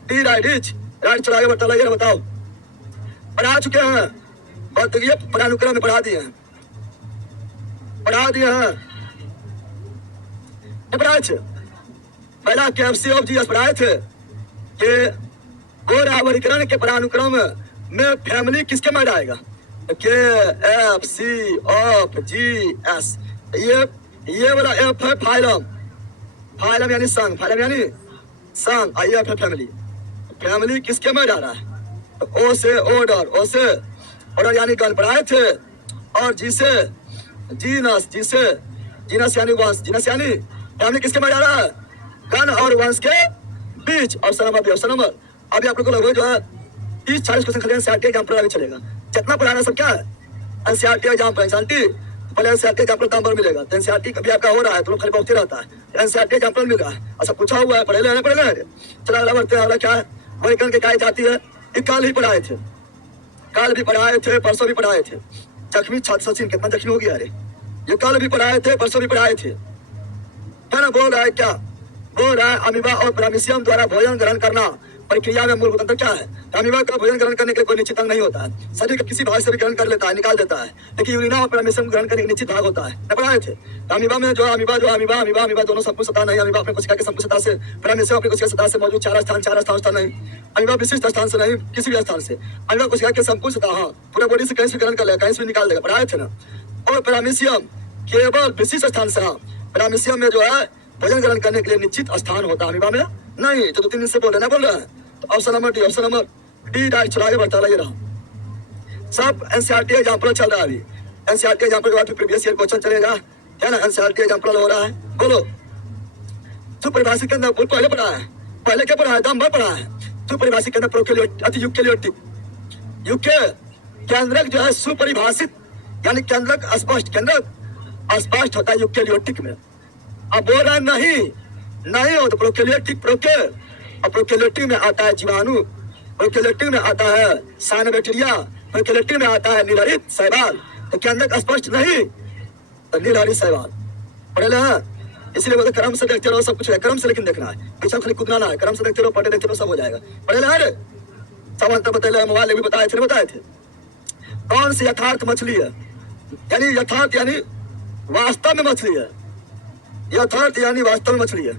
डी राइट चलाइए बढ़ता लगे बताओ, पढ़ा चुके हैं और तो ये पदानुक्रम में पढ़ा दिए हैं पहला KFC ऑफ जीएस पढ़ाए थे कि और आवर्गीकरण के पदानुक्रम में फैमिली किसके में आएगा, KFC ऑफ जीएस। ये वाला एफ है फाइलम यानी संघ, आई एफ है फैमिली किसके में जा रहा है, ओ से ऑर्डर यानी गण पढ़ाए थे, और जीनस यानी वंश, जीनस यानी फैमिली किसके में जा रहा है, गण और वंश के बीच। ऑप्शन नंबर अभी आप लोगों को जो है 30-40 क्वेश्चन खाली एनसीईआरटी एग्जाम्पल अभी चलेगा। जितना पढ़ाना सब क्या है एनसीईआरटी एग्जाम्पल, पहले एनसीईआरटी एग्जाम्पल नंबर मिलेगा, तो एनसीईआरटी कभी आपका हो रहा है तो लोग खाली बहुत ही रहता है, एनसीईआरटी एग्जाम्पल मिल रहा है, अच्छा पूछा हुआ है, पढ़े ले। चला अगला बढ़ते हैं, क्या है वर्गीकरण के काय जाती है, कल भी पढ़ाए थे, परसों भी पढ़ाए थे। जख्मी छात्र सचिन कितना जख्मी हो गया, अरे ये कल भी पढ़ाए थे, परसों भी पढ़ाए थे, है ना। बोल रहा है अमीबा और पैरामीशियम द्वारा भोजन ग्रहण करना प्रक्रिया में मूलभूत अंतर क्या है। अमीबा का भोजन ग्रहण करने के लिए कोई निश्चित अंग नहीं होता है, शरीर का किसी भाग से भी ग्रहण कर लेता है, निकाल देता है, लेकिन यूरिना और पैरामीशियम ग्रहण करने के निश्चित भाग होता है, न पढ़ाए थे। अमीबा में जो अमीबा दोनों संपूर्ण सतह नहीं, अमीबा अपने कोशिका के संपूर्ण सतह से, पैरामीशियम अपनी कोशिका सतह से मौजूद चार स्थान नहीं, अमीबा विशिष्ट स्थान से नहीं, किसी भी स्थान से। अमीबा कोशिका के संपूर्ण सतह, हाँ पूरा बॉडी से कहीं से ग्रहण कर लेगा, कहीं से भी निकाल देगा, पढ़ाए थे ना। और पैरामीशियम केवल विशिष्ट स्थान से, हाँ पैरामीशियम में जो है भोजन ग्रहण करने के लिए निश्चित स्थान होता है, अमीबा में नहीं। तो 2-3 दिन से बोल रहे हैं। तो ऑप्शन नंबर डी राइट चला के बढ़ता लगे रहा। सब एनसीईआरटी एग्जाम्पल चल रहा है अभी, एनसीईआरटी एग्जाम्पल के बाद प्रीवियस ईयर क्वेश्चन चलेगा, है ना। एनसीईआरटी एग्जाम्पल हो रहा है, बोलो तो परिभाषित के अंदर पहले पढ़ा है, पहले क्या पढ़ा है, दम भर पढ़ा है। तो परिभाषित के अंदर प्रोकैरियोटिक युके केंद्रक जो है सुपरिभाषित यानी केंद्रक अस्पष्ट होता है यूकेरियोटिक में। अब बोल रहा नहीं हो तो प्रोकैरियोटिक और प्रोकैरियोटिक में आता है जीवाणु, प्रोकैरियोटिक में आता है साइनोबैक्टीरिया, प्रोकैरियोटिक में आता है नीलहरित शैवाल। तो केंद्रक स्पष्ट नहीं तो नीलहरित शैवाल पढ़े हैं, इसलिए बोलते क्रम से देखते रहो, सब कुछ है क्रम से, लेकिन देखना है पीछे खाली कूदना ना है, क्रम से देखते रहो, पढ़े देखते रहो, सब हो जाएगा। पढ़े रे सब अंतर बताए, मोबाइल भी बताए थे। कौन सी यथार्थ मछली है, यानी यथार्थ यानी वास्तव में मछली है, यथार्थ यानी वास्तव में मछली है।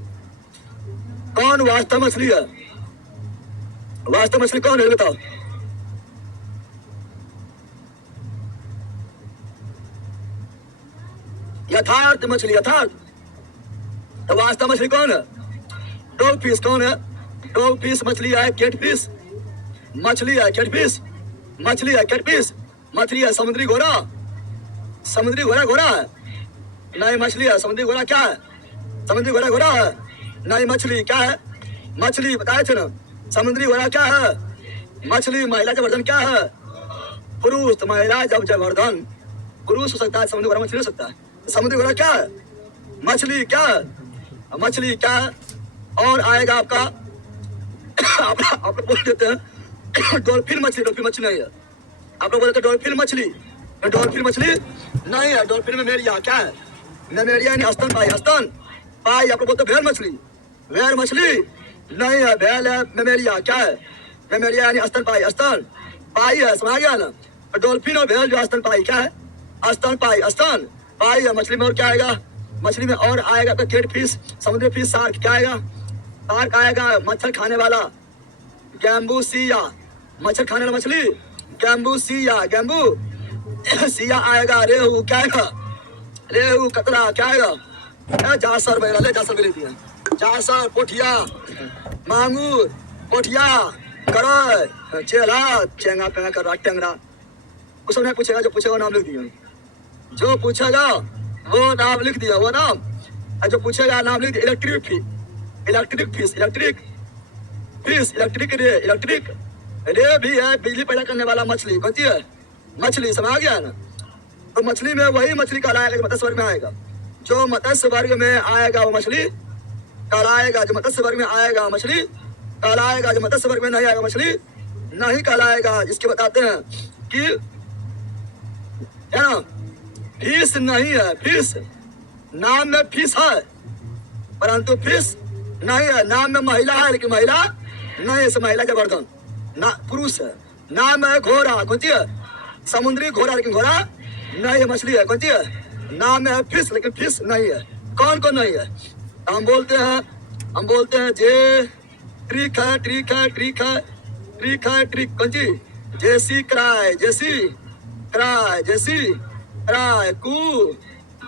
कौन वास्तव मछली है, वास्तव मछली कौन है बताओ। यथार्थ मछली, यथार्थ तो वास्तव मछली कौन है, डॉग फिश कौन है, डॉग फिश मछली है, कैट फिश मछली है, कैट फिश मछली है, कैट फिश मछली है, समुद्री घोड़ा समुद्री घोड़ा घोड़ा है, नहीं मछली है। समुद्री घोड़ा क्या है? समुद्री घोड़ा घोड़ा है, नहीं मछली। क्या है? मछली बताए थे ना। समुद्री घोड़ा क्या है? मछली। महिला जबरदन क्या है? पुरुष। तो महिला जब जबरदन पुरुष हो सकता है, समुद्री घोड़ा मछली हो सकता है। समुद्री घोड़ा क्या है? मछली। क्या है? मछली क्या है? और आएगा आपका आप लोग बोल देते हैं डॉल्फिन मछली। डॉल्फिन मछली नहीं है। आप लोग बोलते हैं डॉल्फिन मछली। डॉल्फिन मछली नहीं है। डॉल्फिन में मेरिया क्या है? मेरिया यानी स्तन पाई। स्तन पाई। आप लोग बोलते हैं भेल मछली। भेल मछली नहीं है। भेल है। मेरिया क्या है? मेरिया यानी स्तन पाई। स्तन पाई है, समझ गया ना। डॉल्फिन और भेल जो स्तन पाई क्या है? स्तन पाई। स्तन पाई है। मछली में और क्या आएगा? मछली में और आएगा तो कैट फिश, समुद्री फिश, शार्क। क्या आएगा? शार्क आएगा। मच्छर खाने वाला गैम्बूसिया। मच्छर खाने वाला मछली गैम्बूसिया। गैम्बू सिया आएगा। रेहू क्या आएगा? रेहू। कतरा क्या आएगा? जासर वगैरह ले, जासर भी लेती है। जासर, पोठिया, मांगूर, पोठिया, गड़ई, चेला, चेंगा, पेंगा, करवा, टेंगरा। उसमें नहीं पूछेगा, जो पूछेगा नाम लिख दिया। जो पूछेगा वो नाम लिख दिया, वो नाम। जो पूछेगा नाम लिख दिया। Electric fish, electric fish, electric fish, electric ray. Electric ray भी है, बिजली पैदा करने वाला मछली। कौन सी है? मछली। समझ गया ना। तो मछली में वही मछली कहलाएगा जो मत्स्य वर्ग में आएगा। जो मत्स्य वर्ग में आएगा वो मछली कहलाएगा। जो मत्स्य वर्ग में आएगा मछली कहलाएगा। जो मत्स्य वर्ग में नहीं आएगा मछली नहीं कहलाएगा। इसके बताते हैं कि है ना, फिश नहीं है। फिश नाम में फिश है परंतु फिश नहीं है। नाम में महिला है लेकिन महिला नहीं है। महिला जबरदन ना, पुरुष है। नाम है घोड़ा। कौन सी है? समुद्री घोड़ा, लेकिन घोड़ा नहीं है। मछली है। कौन सी है? नाम में है फिश लेकिन फिश नहीं है। कौन कौन नहीं है? हम बोलते हैं जे ट्रिक है, ट्रिक है, ट्रिक है, ट्रिक है, ट्रिक। कौन सी? जेसी क्राई, जेसी क्राई, जेसी क्राई, कू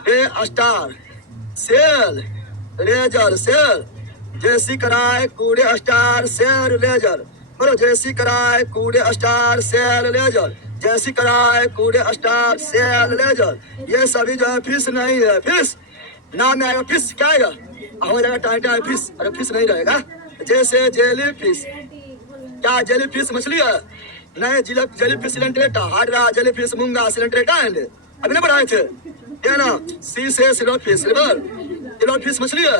डे स्टार, सेल, लेजर, सेल, जेसी क्राई, कूडे स्टार, सेल, लेजर। बोलो जेसी क्राई, कूडे स्टार, सेल, लेजर। जैसी कराए, कूड़े, स्टार, सेल, लेजर। ये सभी जो है फिश नहीं है। फिश नाम में आएगा फिश क्या आएगा? हो जाएगा टाइटा फिश। अरे फिश नहीं रहेगा। जैसे जेली फिश। क्या जेली फिश मछली है? नहीं। Jelly fish Coelenterata, Hydra, jelly fish, मूंगा, सिलेंट्रेटा एंड अभी नहीं बढ़ाए थे क्या ना। सी से silver fish, silver, silver fish मछली है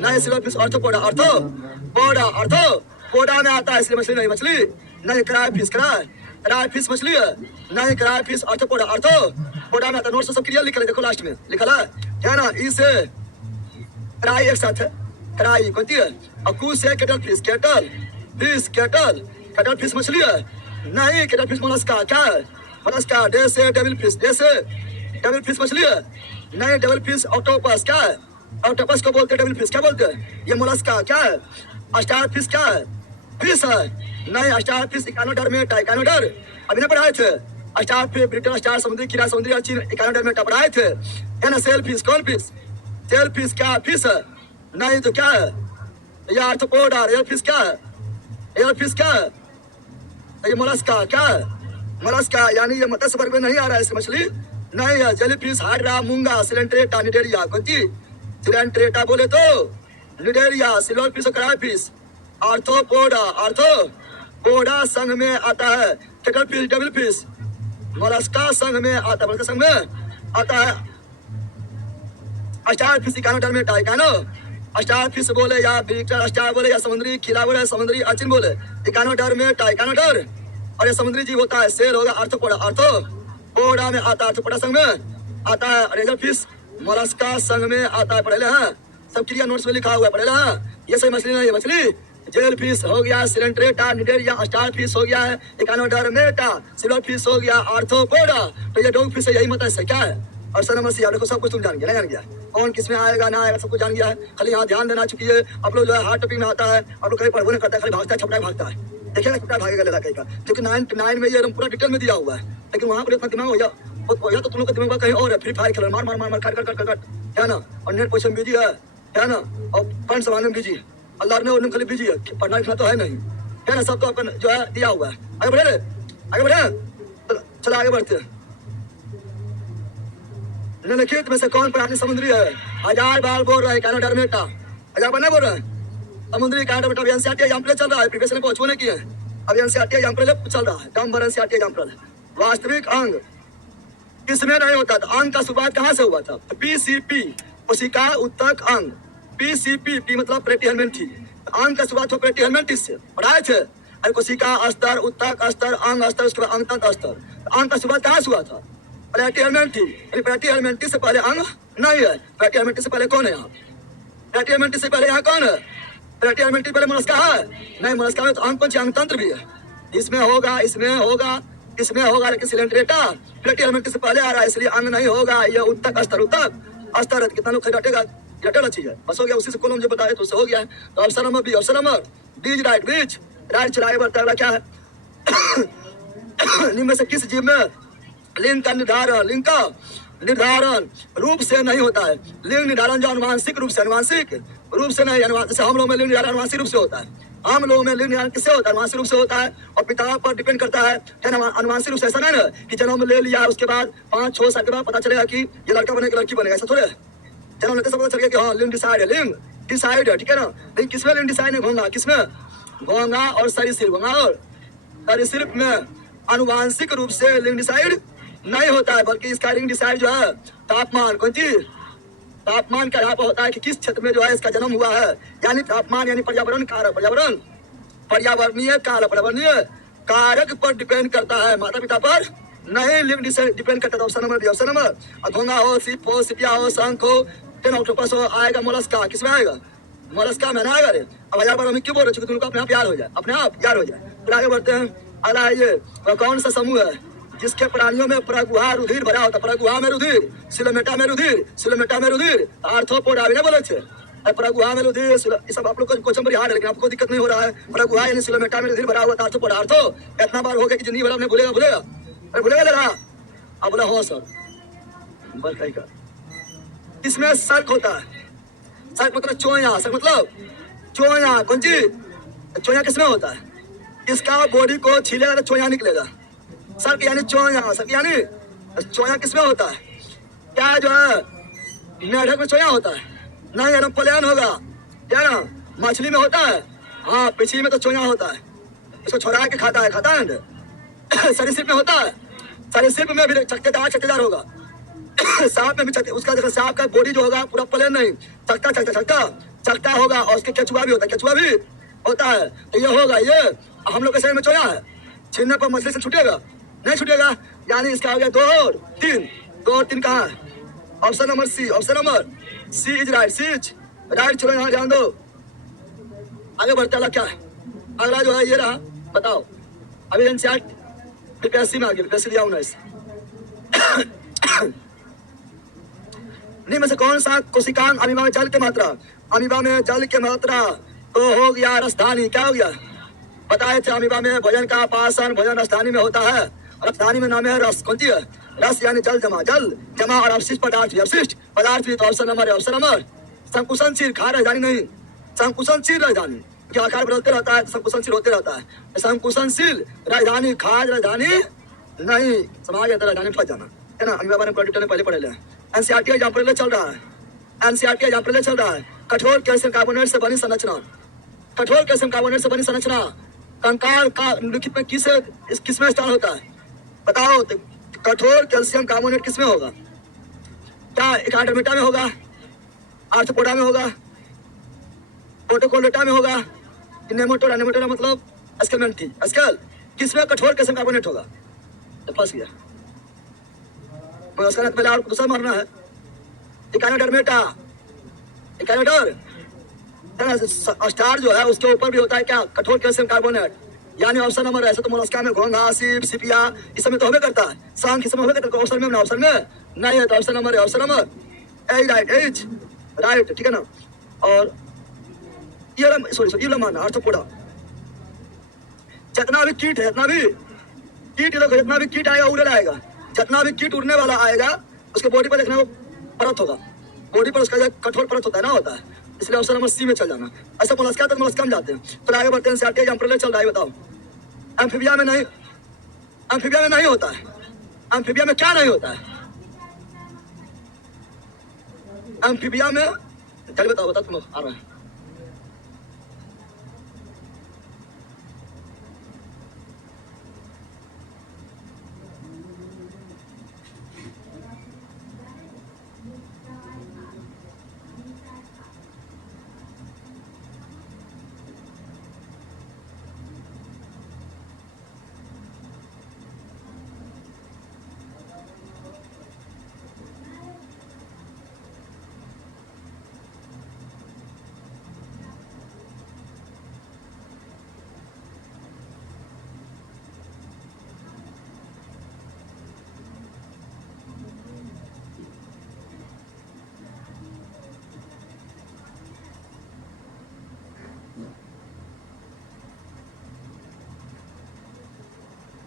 नहीं। Silver fish Arthropoda, Arthropoda, Arthropoda में आता है इसलिए मछली नहीं। मछली नहीं। कराए फिश, कराए, कराए फिश मछली है नहीं। कराए फिश ऑर्थोपोडा, ऑर्थोपोडा में आता है। नोट से सब क्लियर लिखा है, देखो लास्ट में लिखा है क्या ना। इसे कराई एक साथ है। कराई कौन सी है? अकू से kettle fish, kettle fish, kettle, kettle fish मछली है नहीं। केटल फिश मोलस्का क्या है? मोलस्का। डे से डेविल फिश, डे से डेविल फिश मछली है नहीं। डेविल फिश ऑक्टोपस क्या है? ऑक्टोपस को बोलते हैं डेविल फिश। क्या बोलते हैं? ये मोलस्का क्या है? स्टार फिश क्या है? फिश है नहीं। स्टार फिश इकानोडर्मेटा, इकानोडर अभी नहीं पढ़ाए थे। स्टार फिश, ब्रिटन स्टार, समुद्री कीड़ा, समुद्री अर्चिन, इकानोडर्मेटा पढ़ाए थे है ना। सेल फिश, कौन फिश? सेल फिश क्या फिश है नहीं। तो क्या है? ये आर्थ्रोपोडा। एयर फिश क्या है? एयर फिश क्या है? ये मोलस्का क्या है? मोलस्का यानी ये मत्स्य वर्ग में नहीं आ रहा है। इसे मछली नहीं है। जेली फिश, हाड्रा, मूंगा, सिलेंट्रेटा, निडेरिया। कौन सी? सिलेंट्रेटा बोले तो Cnidaria, silver fish, crayfish, Arthropoda. Arthropoda संघ में आता है। Cuttlefish, devil fish, Mollusca संघ में आता है। मोलस्का संघ में आता है। स्टार फिश, इकानोडर्मेटा, इकानो स्टार फिश बोले या ब्रिटन स्टार बोले या समुद्री खीरा बोले, समुद्री अर्चिन बोले, इकानोडर्मेटा, इकानोडर। और ये समुद्री जीव होता है। सेल होगा आर्थ्रोपोडा, आर्थ्रोपोडा में आता है। आर्थ्रोपोडा संघ में आता है। रेजर फिश मोलस्का संघ में आता है। पढ़े हैं सब क्लियर, नोट्स में लिखा हुआ है। पढ़े हैं। ये सही मछली नहीं है। मछली जेल फिश हो गया, सिलेंट्रेटा, निडेरिया, स्टार फिश हो गया है, इकानोडर्मेटा, सिल्वर फिश हो गया, आर्थ्रोपोडा। तो ये डॉग फिश है। यही मत्स्य क्या है? और सर नमस्ते। देखो सब कुछ तुम जान गया, नहीं जान गया? कौन किसमें आएगा ना आएगा सब कुछ जान गया है। खाली यहाँ ध्यान देना चुकी है। आप लोग जो है हार्ट टॉपिक में आता है, आप लोग कहीं पढ़ो नहीं करता है, खाली भागता है, छपटा भागता है। देखिएगा छपटा भागेगा लेला कहीं का, क्योंकि 9 में ये एकदम पूरा डिटेल में दिया हुआ है। लेकिन वहाँ पर इतना दिमाग हो या तो तुम लोग का दिमाग कहीं और है। फ्री फायर खेल मार मार मार मार काट काट काट काट है ना। और नेट पोजिशन बिजी है ना। और फंड संभालने में बिजी। अल्लाह ने उन्हें खाली बिजी है, पढ़ना लिखना तो है नहीं है ना। सब तो अपन जो है दिया हुआ है। आगे बढ़े, आगे बढ़े, चलो आगे बढ़ते हैं। निम्नलिखित में से कौन प्राणी समुद्री है? 1000 बार बोल रहा है कहना डरमेटा, 1000 बार नहीं बोल रहा है। समुद्री कहना बेटा अभी एनसीईआरटी एग्जाम्पल चल रहा है, प्रीवियस ने पहुंचने की है, अभी एनसीईआरटी एग्जाम्पल चल रहा है, टर्म भर एनसीईआरटी एग्जाम्पल। वास्तविक अंग किसमें नहीं होता था? अंग का शुरुआत कहाँ से हुआ था? पीसीपी, कोशिका उत्तक अंग। पीसीपी, पी मतलब प्लेटिहेलमिंथी, अंग का शुरुआत हो प्लेटिहेलमिंथी से, पढ़ाए थे। अरे कोशिका अस्तर, उत्तक अस्तर, अंग अस्तर, उसके बाद अंग तंत्र अस्तर। अंग का शुरुआत कहाँ से हुआ था? प्लेटिहेलमिंथी, यानी प्लेटिहेलमिंथी से पहले अंग नहीं है। प्लेटिहेलमिंथी से पहले कौन है यहाँ? प्लेटिहेलमिंथी से पहले यहाँ कौन है? प्लेटिहेलमिंथी पहले मोलस्का है? नहीं, मोलस्का में तो अंग कौन सी? अंग तंत्र भी है। इसमें होगा, इसमें होगा, इसमें होगा, लेकिन सिलेंड्रेटा प्लेटिहेलमिंथी से पहले आ रहा है, इसलिए अंग नहीं होगा। ये उत्तक अस्तर, उत्तक अस्तर कितना लोग रटेगा? रटेगा चीज है, बस हो गया। उसी से कॉलम जो बताया तो उससे हो गया। तो option number B, option number B's right, B's right चलाए बढ़ता है। क्या है? निम्न में से किस जीव में लिंग का निर्धारण, लिंग का निर्धारण रूप से नहीं होता है? लिंग निर्धारण जो अनुवांशिक रूप से, अनुवांशिक रूप से नहीं, जैसे हम लोग में लिंग निर्धारण अनुवांशिक रूप से होता है। हम लोगों में लिंग निर्धारण किससे होता है? अनुवांशिक रूप से होता है, और पिता पर डिपेंड करता है ना। अनुवांशिक रूप से ऐसा नहीं ना कि जन्म ले लिया उसके बाद 5-6 साल के बाद पता चलेगा कि ये लड़का बनेगा लड़की बनेगा, ऐसा थोड़े है। जन्म लेते सब पता चल गया कि हाँ लिंग डिसाइड है, लिंग डिसाइड है, ठीक है ना। लेकिन किसमें लिंग डिसाइड नहीं होगा? किसमें? घोंगा और सरीसृप, घोंगा और सरीसृप में अनुवांशिक रूप से लिंग डिसाइड नहीं होता है, बल्कि इसका लिंग डिसाइड जो है तापमान, कौन चीज? तापमान का यहाँ पर होता है कि किस क्षेत्र में जो है इसका जन्म हुआ है, यानी तापमान, यानी पर्यावरण कारक, पर्यावरण पर्यावरणीय कारक, पर्यावरणीय कारक पर डिपेंड करता है, माता पिता पर नहीं लिंग डिपेंड करता है। Option number B, option number घोंगा हो, सीप हो, सिपिया हो, शंख हो, टेन ऑक्टोपस हो, आएगा मोलस्का। किसमें आएगा? मोलस्का में ना आएगा रे। अब 1000 बार हम क्यों बोल रहे? तुमको अपने आप याद हो जाए, अपने आप याद हो जाए। फिर आगे बढ़ते हैं। अगला है ये, वह कौन सा समूह है जिसके प्राणियों में प्रगुहा रुधिर भरा होता है? प्रगुहा में रुधिर, सिलोमेटा में रुधिर, सिलोमेटा में रुधिर, आर्थ्रोपोडा भी ना बोले थे। प्रगुहा में रुधिर, ये सब आप लोग को क्वेश्चन पर याद है, लेकिन आपको दिक्कत नहीं हो रहा है। प्रगुहा यानी सिलोमेटा में रुधिर भरा हुआ था, आर्थ्रोपोडा, आर्थो इतना बार हो गया कि जिंदगी भर आपने भूलेगा, भूलेगा, अरे भूलेगा लगा। अब बोला हाँ सर, बस कहीं का। इसमें सर्क होता है, सर्क मतलब चोया, सर्क मतलब चोया, कौन सी? चोया किसमें होता है? इसका बॉडी को छीलेगा तो चोया निकलेगा। सर्क यानी चोया, सर्क यानी चोया किसमें होता है? क्या जो है मेढक में चोया होता है? नहीं, एरोप्लेन होगा, क्या ना? मछली में होता है, हाँ पिछली में तो चोया होता है, इसको छोड़ा के खाता है, खाता है। सरीसृप में होता है, सरीसृप में भी चक्केदार होगा। सांप में भी चक्के, उसका जैसे सांप का बॉडी जो होगा पूरा प्लेन नहीं, चक्का होगा, और उसके केचुआ भी होता है, केचुआ भी होता है। तो ये होगा, ये हम लोग के शरीर में चोया है, छीनने पर मछली से छूटेगा नहीं? छूटेगा, यानी इसका हो गया 2 और 3, 2 और 3 कहाँ है? Option number C, option number C is right, C is right. चलो यहाँ ध्यान दो, आगे बढ़ते हैं। क्या है अगला जो है? ये रहा, बताओ। अभी एनसीईआरटी बीपीएससी में आ गया, बीपीएससी लिया 19। निम्न में से कौन सा कोशिकांग अमीबा में जल की मात्रा? अमीबा में जल की मात्रा तो हो गया रसधानी। क्या हो गया? बताए थे अमीबा में भोजन का पाचन भोजन रसधानी में होता है, रसधानी में नाम है रस, कौन सी है? रस यानी जल जमा और अवशिष्ट पदार्थ भी। तो ऑप्शन नंबर है, ऑप्शन नंबर संकुचनशील, खा राजधानी नहीं, संकुचनशील राजधानी, क्या आकार बदलते रहता है, संकुचनशील होते रहता है। संकुचनशील राजधानी, खाद राजधानी नहीं, समाज राजधानी फंस जाना है ना। अमीबा ने प्रोडक्ट पहले पढ़े ले। एनसीईआरटी एग्जाम्पल चल रहा है, एनसीईआरटी एग्जाम्पल चल रहा है। कठोर कैल्शियम कार्बोनेट से बनी संरचना, कठोर कैल्शियम कार्बोनेट से बनी संरचना कंकाल का लिखित में किसमें स्थान होता है? बताओ। तो कठोर कैल्शियम कार्बोनेट किसमें होगा? क्या एकाडर्मिटा में होगा, आर्थ्रोपोडा में होगा, प्रोटोकोलेटा में होगा, नेमाटोडा, नेमाटोडा मतलब एस्केलमेंथी, एस्केल किसमें कठोर कैल्शियम कार्बोनेट होगा? तो फंस गया। उसका पहले और दूसरा मारना है, इकानोडर्मेटा, इकानोडर स्टार जो है उसके ऊपर भी होता है क्या? कठोर कैल्शियम कार्बोनेट, यानी ऑप्शन नंबर ऐसे तो मोलस्का में घोंघा, सीप, सिपिया इस समय तो होबे करता है, शंख इस समय होबे करता है। ऑप्शन में, ऑप्शन में नहीं है, तो ऑप्शन नंबर है, option number A right, A's right, ठीक है ना। और ये सॉरी ये मानना आर्थ्रोपोडा। जितना भी कीट है, जितना भी कीट देखो, जितना भी कीट आएगा उड़े आएगा, जितना भी कीट उड़ने वाला आएगा उसके बॉडी पर देखना वो परत होगा, बॉडी पर उसका कठोर परत होता है ना, होता है। इसलिए ऑप्शन नंबर सी में चल जाना। ऐसा मोलस्का तक मोलस्का में जाते हैं। तो आगे बढ़ते हैं, एनसीईआरटी एग्जाम्पल चल रहा है, बताओ। एम्फीबिया में नहीं, एम्फीबिया में नहीं होता है। एम्फीबिया में क्या नहीं होता है? एम्फीबिया में, चलिए बताओ बताओ तुम आ रहा है।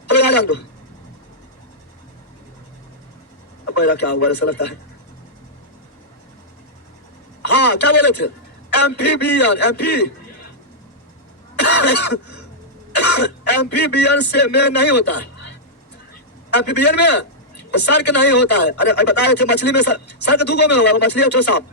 तो यहाँ जान दो पहला क्या हुआ ऐसा लगता है। हाँ क्या बोले थे, एम्फीबियन, एम्फीबियन से में नहीं होता है, एम्फीबियन में सर्क नहीं होता है। अरे बताए थे मछली में सर्क दूगो में होगा, मछली और सांप,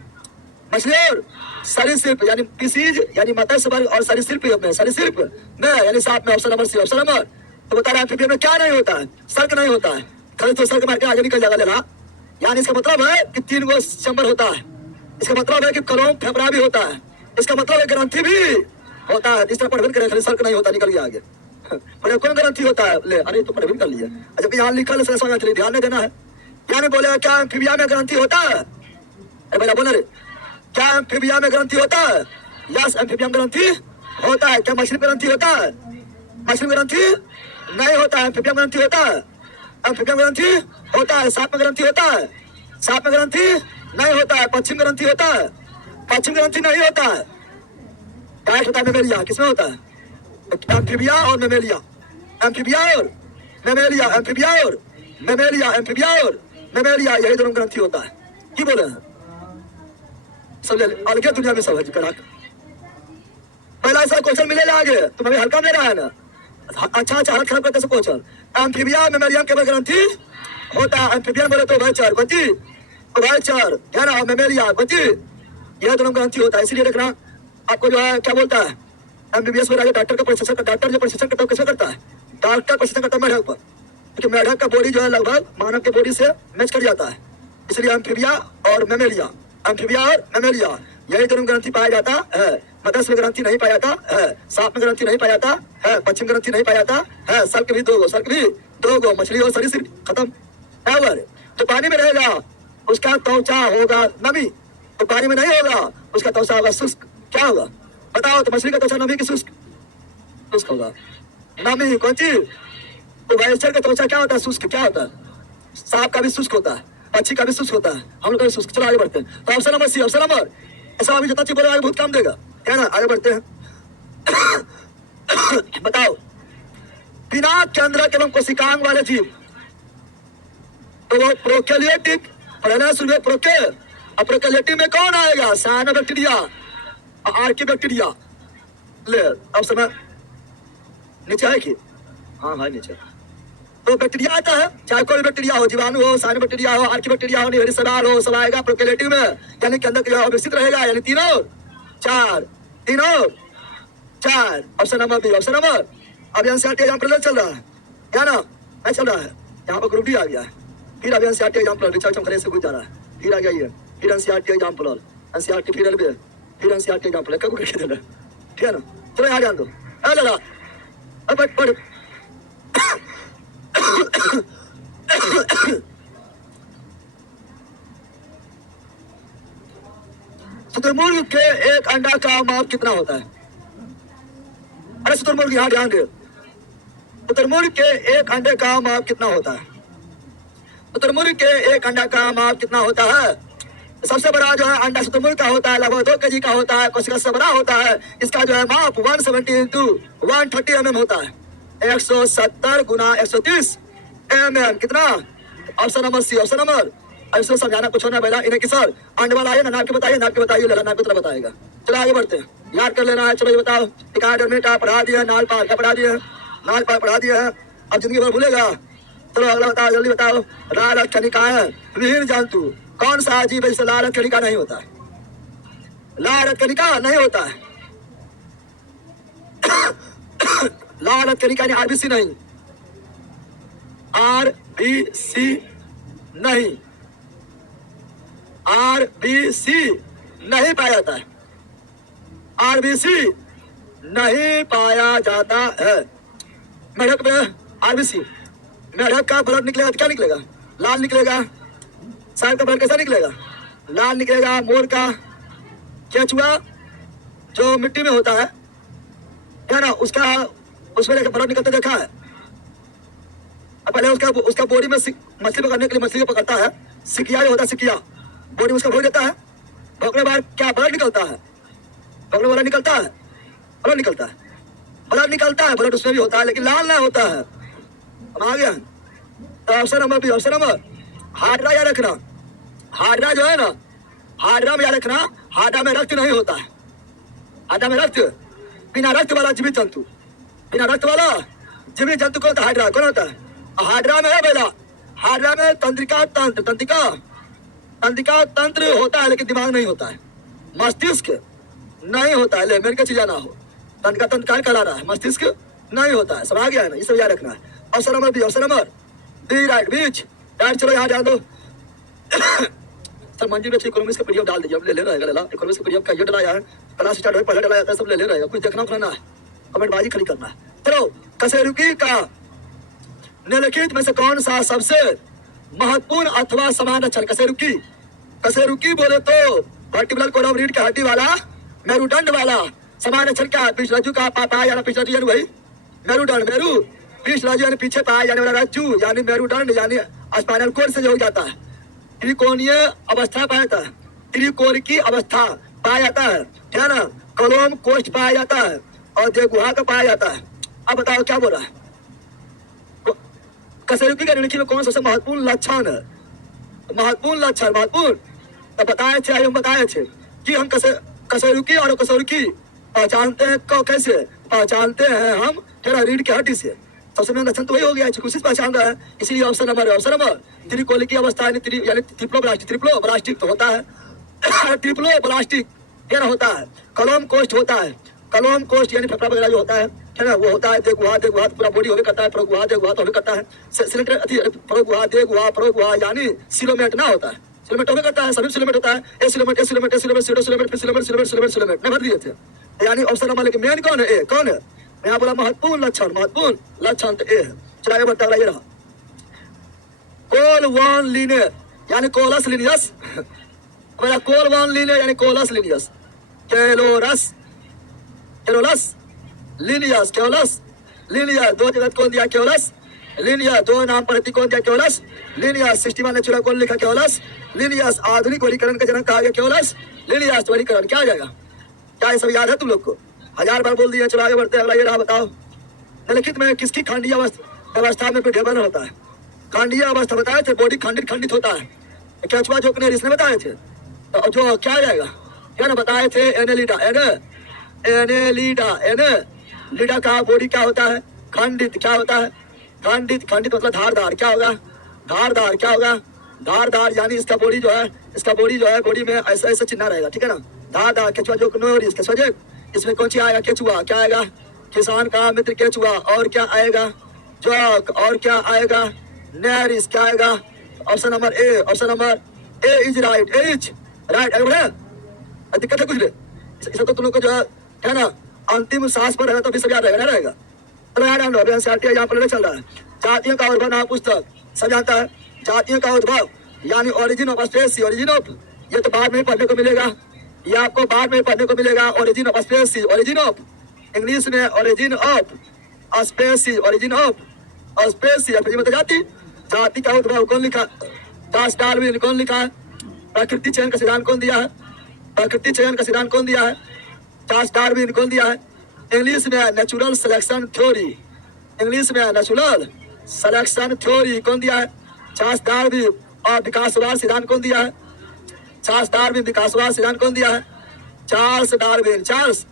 मछली और सरीसृप यानी पिसीज यानी मत्स्य वर्ग और सरीसृप में, सरीसृप में यानी सांप में, option number C, option number. तो बता रहे एम्फीबियन में क्या नहीं होता है, सर्क नहीं होता है। खाली तो सर्क मार के आगे निकल जाएगा लेना, यानी इसका मतलब है कि 3 गो चैम्बर होता है, इसका मतलब है कि कलोम फेफड़ा भी होता है, इसका मतलब है ग्रंथि भी होता है। इस तरह पढ़ करे खाली सर्क नहीं होता, निकल गया आगे। बोले कौन ग्रंथि होता है, ले अरे तो पढ़ कर लिया। अच्छा यहाँ लिखा है ध्यान नहीं देना है, यानी बोले क्या एम्फीबिया में ग्रंथि होता है। अरे भैया बोले रे क्या एम्फीबिया में ग्रंथि होता है, यस एम्फीबिया में ग्रंथि होता है। क्या मछली में ग्रंथि होता है, मछली में ग्रंथि नहीं होता है, एम्फीबिया में ग्रंथि होता है, एम्फीबिया में ग्रंथि होता है। सांप में ग्रंथि होता है, सांप में ग्रंथि नहीं होता है। पश्चिम ग्रंथि होता है, पश्चिम ग्रंथि नहीं होता है। डायरेक्ट होता है मेमेलिया, किसमें होता है, एम्फीबिया और मेमेलिया, एम्फीबिया और मेमेलिया, एम्फीबिया और मेमेलिया, एम्फीबिया और मेमेलिया, यही दोनों ग्रंथि होता है। की बोले हैं सब अलगे दुनिया में सब है करा। पहला ऐसा क्वेश्चन मिलेगा आगे, तुम अभी हल्का में रहा है ना, अच्छा अच्छा हालत खराब करते क्वेश्चन। एम्फीबिया मेमेलिया के ग्रंथि होता है, एम्फीबियन बोले तो भयचर बची, भयचर है ना, मेमेलिया बची, यह दोनों ग्रंथि होता है। इसीलिए देखना आपको जो है क्या बोलता है, एमबीबीएस में डॉक्टर का प्रशिक्षण, डॉक्टर जो प्रशिक्षण करता है कैसे करता है, डॉक्टर प्रशिक्षण करता है मेढक पर, क्योंकि मेढक का बॉडी जो है लगभग मानव के बॉडी से मैच कर जाता है। इसलिए एम्फीबिया और मेमेलिया, एम्फीबिया और मेमेलिया यही दोनों ग्रंथि पाया जाता है। मत्स्य में ग्रंथि नहीं पाया जाता है, सांप में ग्रंथि नहीं पाया जाता है, पश्चिम ग्रंथि नहीं पाया जाता है। सर्क भी 2 गो, सर्क भी 2 गो, मछली और सरीसृप खत्म। बराबर, तो पानी में रहेगा उसका त्वचा होगा नमी, तो पानी में नहीं होगा उसका त्वचा होगा शुष्क। क्या होगा बताओ, तो मछली का त्वचा नमी की शुष्क, शुष्क होगा। नमी कौन चीज, तो भैंसर का त्वचा क्या होता है, शुष्क। क्या होता है, सांप का भी शुष्क होता है, पक्षी का भी शुष्क होता है, हम लोग का भी शुष्क। चलो आगे बढ़ते हैं। तो option number C, option number ऐसा अभी जितना चीज बोले आगे बहुत काम देगा, क्या ना। आगे बढ़ते हैं। बताओ बिना केंद्रक एवं कोशिकांग वाले जीव, तो वो प्रोकैरियोटिक, पहले सुनिए प्रोके, और प्रोकैरियोटिक में कौन आएगा, साइनोबैक्टीरिया और आर्किबैक्टीरिया। ले अब समय नीचे है कि हाँ हाँ नीचे, तो बैक्टीरिया आता है, चाहे कोई बैक्टीरिया हो, जीवाणु हो, साइनोबैक्टीरिया हो, आर्किबैक्टीरिया हो, निहरिसदार हो, सब आएगा प्रोकैरियोटिक में, यानी के अंदर जो विकसित रहेगा, यानी 3 और 4, 3 और 4। Option number B, option number. अब एनसीईआरटी एग्जाम चल रहा है क्या ना, नहीं चल रहा है, यहाँ पर ग्रुप डी आ गया है, फिर अब एनसीईआरटी एग्जाम रिसर्च हम से गुजर रहा है, फिर आ गया ये, फिर एनसीईआरटी एग्जाम एनसीईआरटी फिर एलबी, फिर एनसीईआरटी एग्जाम कब करके देना, ठीक है ना। चलो यहाँ ध्यान दो, अरे लगा अब पढ़। शुतुरमुर्ग के एक अंडा का माप कितना होता है। अरे शुतुरमुर्ग यहाँ ध्यान दे, शुतुरमुर्ग के एक अंडे का माप कितना होता है, शुतुरमुर्ग के एक अंडा का माप कितना होता है। सबसे बड़ा जो है अंडा शुतुरमुर्ग का होता है, लगभग 2 kg का होता है, कोशिका से बड़ा होता है। इसका जो है माप 170 into 130 mm होता है, 170 गुना 130 mm। कितना, option number C, option number. ऐसे समझाना कुछ होना पहला इन्हें कि सर अंड वाला आइए ना, नाप के बताइए, नाप के बताइए, लगा नाप की तरह बताएगा। चलो आगे बढ़ते हैं, याद कर लेना है। चलो ये बताओ, टिकाडर्मिटा पढ़ा दिया, नाल पार का पढ़ा दिया, नाल पार पढ़ा दिया है, अब जिंदगी भर भूलेगा। चलो अगला बताओ, जल्दी बताओ। राल कनिकाएं विहीन जंतु कौन सा अजीब है जिससे लाल कणिका नहीं होता है? लाल कणिका नहीं होता है। लाल कणिका यानी आरबीसी नहीं, आरबीसी नहीं, आरबीसी नहीं पाया जाता है, आरबीसी नहीं पाया जाता है। मेढक में आरबीसी, मेढक का ब्लड निकलेगा तो क्या निकलेगा? लाल निकलेगा। सांप का ब्लड कैसा निकलेगा? लाल निकलेगा। मोर का, केचुआ जो मिट्टी में होता है ना, उसका उसमें लेकर ब्लड निकलते देखा है। पहले उसका बॉडी में मछली पकड़ने के लिए मछली को पकड़ता है, सिकिया जो होता है, सिकिया बॉडी में उसका भोग देता है। भोगने बाद क्या ब्लड निकलता है? भोगने वाला निकलता है, ब्लड निकलता है, ब्लड निकलता है, ब्लड उसमें भी होता है लेकिन लाल ना होता है। हम आ गया। तो option number B, option number Hydra याद रखना। हाड्रा जो है ना, हाड्रा में याद रखना, हाड्रा में रक्त नहीं होता है। हाड्रा में रक्त, बिना रक्त वाला जीवित जंतु, बिना रक्त वाला जीवित जंतु कौन होता है? हाड्रा कौन होता है? हाड्रा में है बेला, हाड्रा में तंत्रिका तंत्र, तंत्रिका तंत्र होता है लेकिन दिमाग नहीं होता है, मस्तिष्क नहीं होता है। ले मेरे का चीजा ना हो, तंत्रिका तंत्र क्या कहला रहा है? मस्तिष्क नहीं होता है। सब आ गया है ना, ये सब याद रखना है। Option number B, option number B right, बीच राइट। चलो यहाँ डाल दो। सर मंजिल में इकोनॉमिक्स का पीडीएफ डाल दीजिए, अब ले रहेगा। इकोनॉमिक्स का पीडीएफ का ये डलाया है, क्लास स्टार्ट हो पहले डलाया जाता है, सब ले रहेगा। कुछ देखना उखना है, कमेंट बाजी खाली करना है। चलो, कशेरुकी का निम्नलिखित में से कौन सा सबसे महत्वपूर्ण अथवा समान अक्षर? कशेरुकी, कशेरुकी बोले तो वर्टिब्रल कोलम रीढ़ की हड्डी वाला, मेरुदंड वाला। समान अक्षर क्या है? पीछ रज्जु का पाया जाना, पीछ रज्जु यानी वही मेरुदंड, मेरु पीछ रज्जु यानी पीछे पाया जाने वाला रज्जु यानी मेरुदंड यानी स्पाइनल कोर्ड से जो हो जाता है। त्रिकोणीय अवस्था पाया जाता है, त्रिकोण की अवस्था पाया जाता है ना। कलोम कोष्ठ पाया जाता है और देवगुहा का पाया जाता है। अब बताओ क्या बोल रहा है? कशेरुकी का निम्नलिखित में कौन सबसे महत्वपूर्ण लक्षण है? महत्वपूर्ण लक्षण, महत्वपूर्ण तो बताए थे, हम बताए थे कि हम कशेरुकी और कशेरुकी पहचानते हैं। कैसे पहचानते हैं हम? तेरा रीढ़ की हड्डी से। सबसे मेन लक्षण तो वही हो गया, कुछ पहचान रहा है। इसीलिए ऑप्शन नंबर त्रिकोणी की अवस्था यानी ट्रिप्लोब्लास्टिक, ट्रिप्लोब्लास्टिक तो होता है, ट्रिप्लोब्लास्टिक तेरा होता है। कलोम कोष्ठ होता है, कलोम कोष्ठ यानी फेफड़ा वगैरह जो होता है ना, वो होता है। देवगुहा, देवगुहा पूरा बॉडी होवे करता है, प्रगुहा देवगुहा तो होवे करता है। प्रगुहा देवगुहा प्रगुहा यानी सिलोमेट ना होता है, सिलोमेट होवे करता है, सभी सिलोमेट होता है। ए सिलोमेट, ए सिलोमेट, ए सिलोमेट, सीडो सिलोमेट, फिर सिलोमेट, सिलोमेट, सिलोमेट, सिलोमेट ने भर दिए थे। यानी ऑप्शन नंबर लेकिन मेन कौन है? ए कौन है? यहाँ बोला महत्वपूर्ण लक्षण, महत्वपूर्ण लक्षण तो ए है। चलो आगे बढ़ता है, ये रहा कोल वन लीनियर यानी कोलस लीनियस। कोल वन लीनियर यानी कोलस लीनियस, केलोरस, केलोलस लीनियस, केलोलस लीनियस। दो जगत कौन दिया? केलोलस लीनियस। दो नाम पढ़ती कौन दिया? केलोलस लीनियस। 61 नेचुरल कौन लिखा? केलोलस लीनियस। आधुनिक वर्गीकरण का जनक कहा गया केलोलस लीनियस। वर्गीकरण क्या आ जाएगा? क्या ये सब याद है तुम लोग को? 1000 बार बोल दिया। चलो आगे बढ़ते हैं, अगला ये रहा, बताओ निम्नलिखित में किसकी खंडीय अवस्था में विभेदन होता है? खंडीय अवस्था बताए थे, बॉडी खंडित खंडित होता है। केचुआ जोकनेर इसने बताए थे। तो जो क्या आ जाएगा? क्या ना बताए थे? एनेलिडा, एनेलिडा, एनेलिडा का बॉडी क्या होता है? खंडित। क्या होता है? खंडित। खंडित मतलब धारदार। क्या होगा? धारदार। क्या होगा? धारदार यानी इसका बॉडी जो है, इसका बॉडी जो है, बॉडी में ऐसा ऐसा चिन्ह रहेगा, ठीक है ना। धारदार। केचुआ जोकनेर, केचुआ जो इसमें कौन सी आएगा? केचुआ। क्या आएगा? किसान का मित्र केचुआ। और क्या आएगा? जोक। और क्या आएगा? नेरिस। क्या आएगा? Option number A, option number A is right, A is right. आगे बढ़े, दिक्कत है कुछ नहीं, इसे तो तुम लोग को जो है ना अंतिम सांस पर रहेगा तो भी सब याद रहेगा, ना रहेगा। चलो याद आनो, अभी एनसीईआरटी यहाँ पर चल रहा है। जातियों का उद्भव नाम पुस्तक सब जानता है। जातियों का उद्भव यानी origin of species, origin of, ये तो बाद में पढ़ने को मिलेगा, ये आपको बाद में पढ़ने को मिलेगा। Origin of species, origin of, English में origin of species, origin of species. फिर बता जाती, जाति का उद्भव कौन लिखा? Charles Darwin. कौन लिखा है? प्रकृति चयन का सिद्धांत कौन दिया है? प्रकृति चयन का सिद्धांत कौन दिया है? Charles Darwin. कौन दिया है? इंग्लिश में नेचुरल सिलेक्शन थ्योरी, इंग्लिश में नेचुरल सिलेक्शन थ्योरी कौन दिया है? Charles Darwin. और विकासवाद सिद्धांत कौन दिया है? Charles Darwin. विकासवाद सिद्धांत कौन दिया है? Charles Darwin, Charles.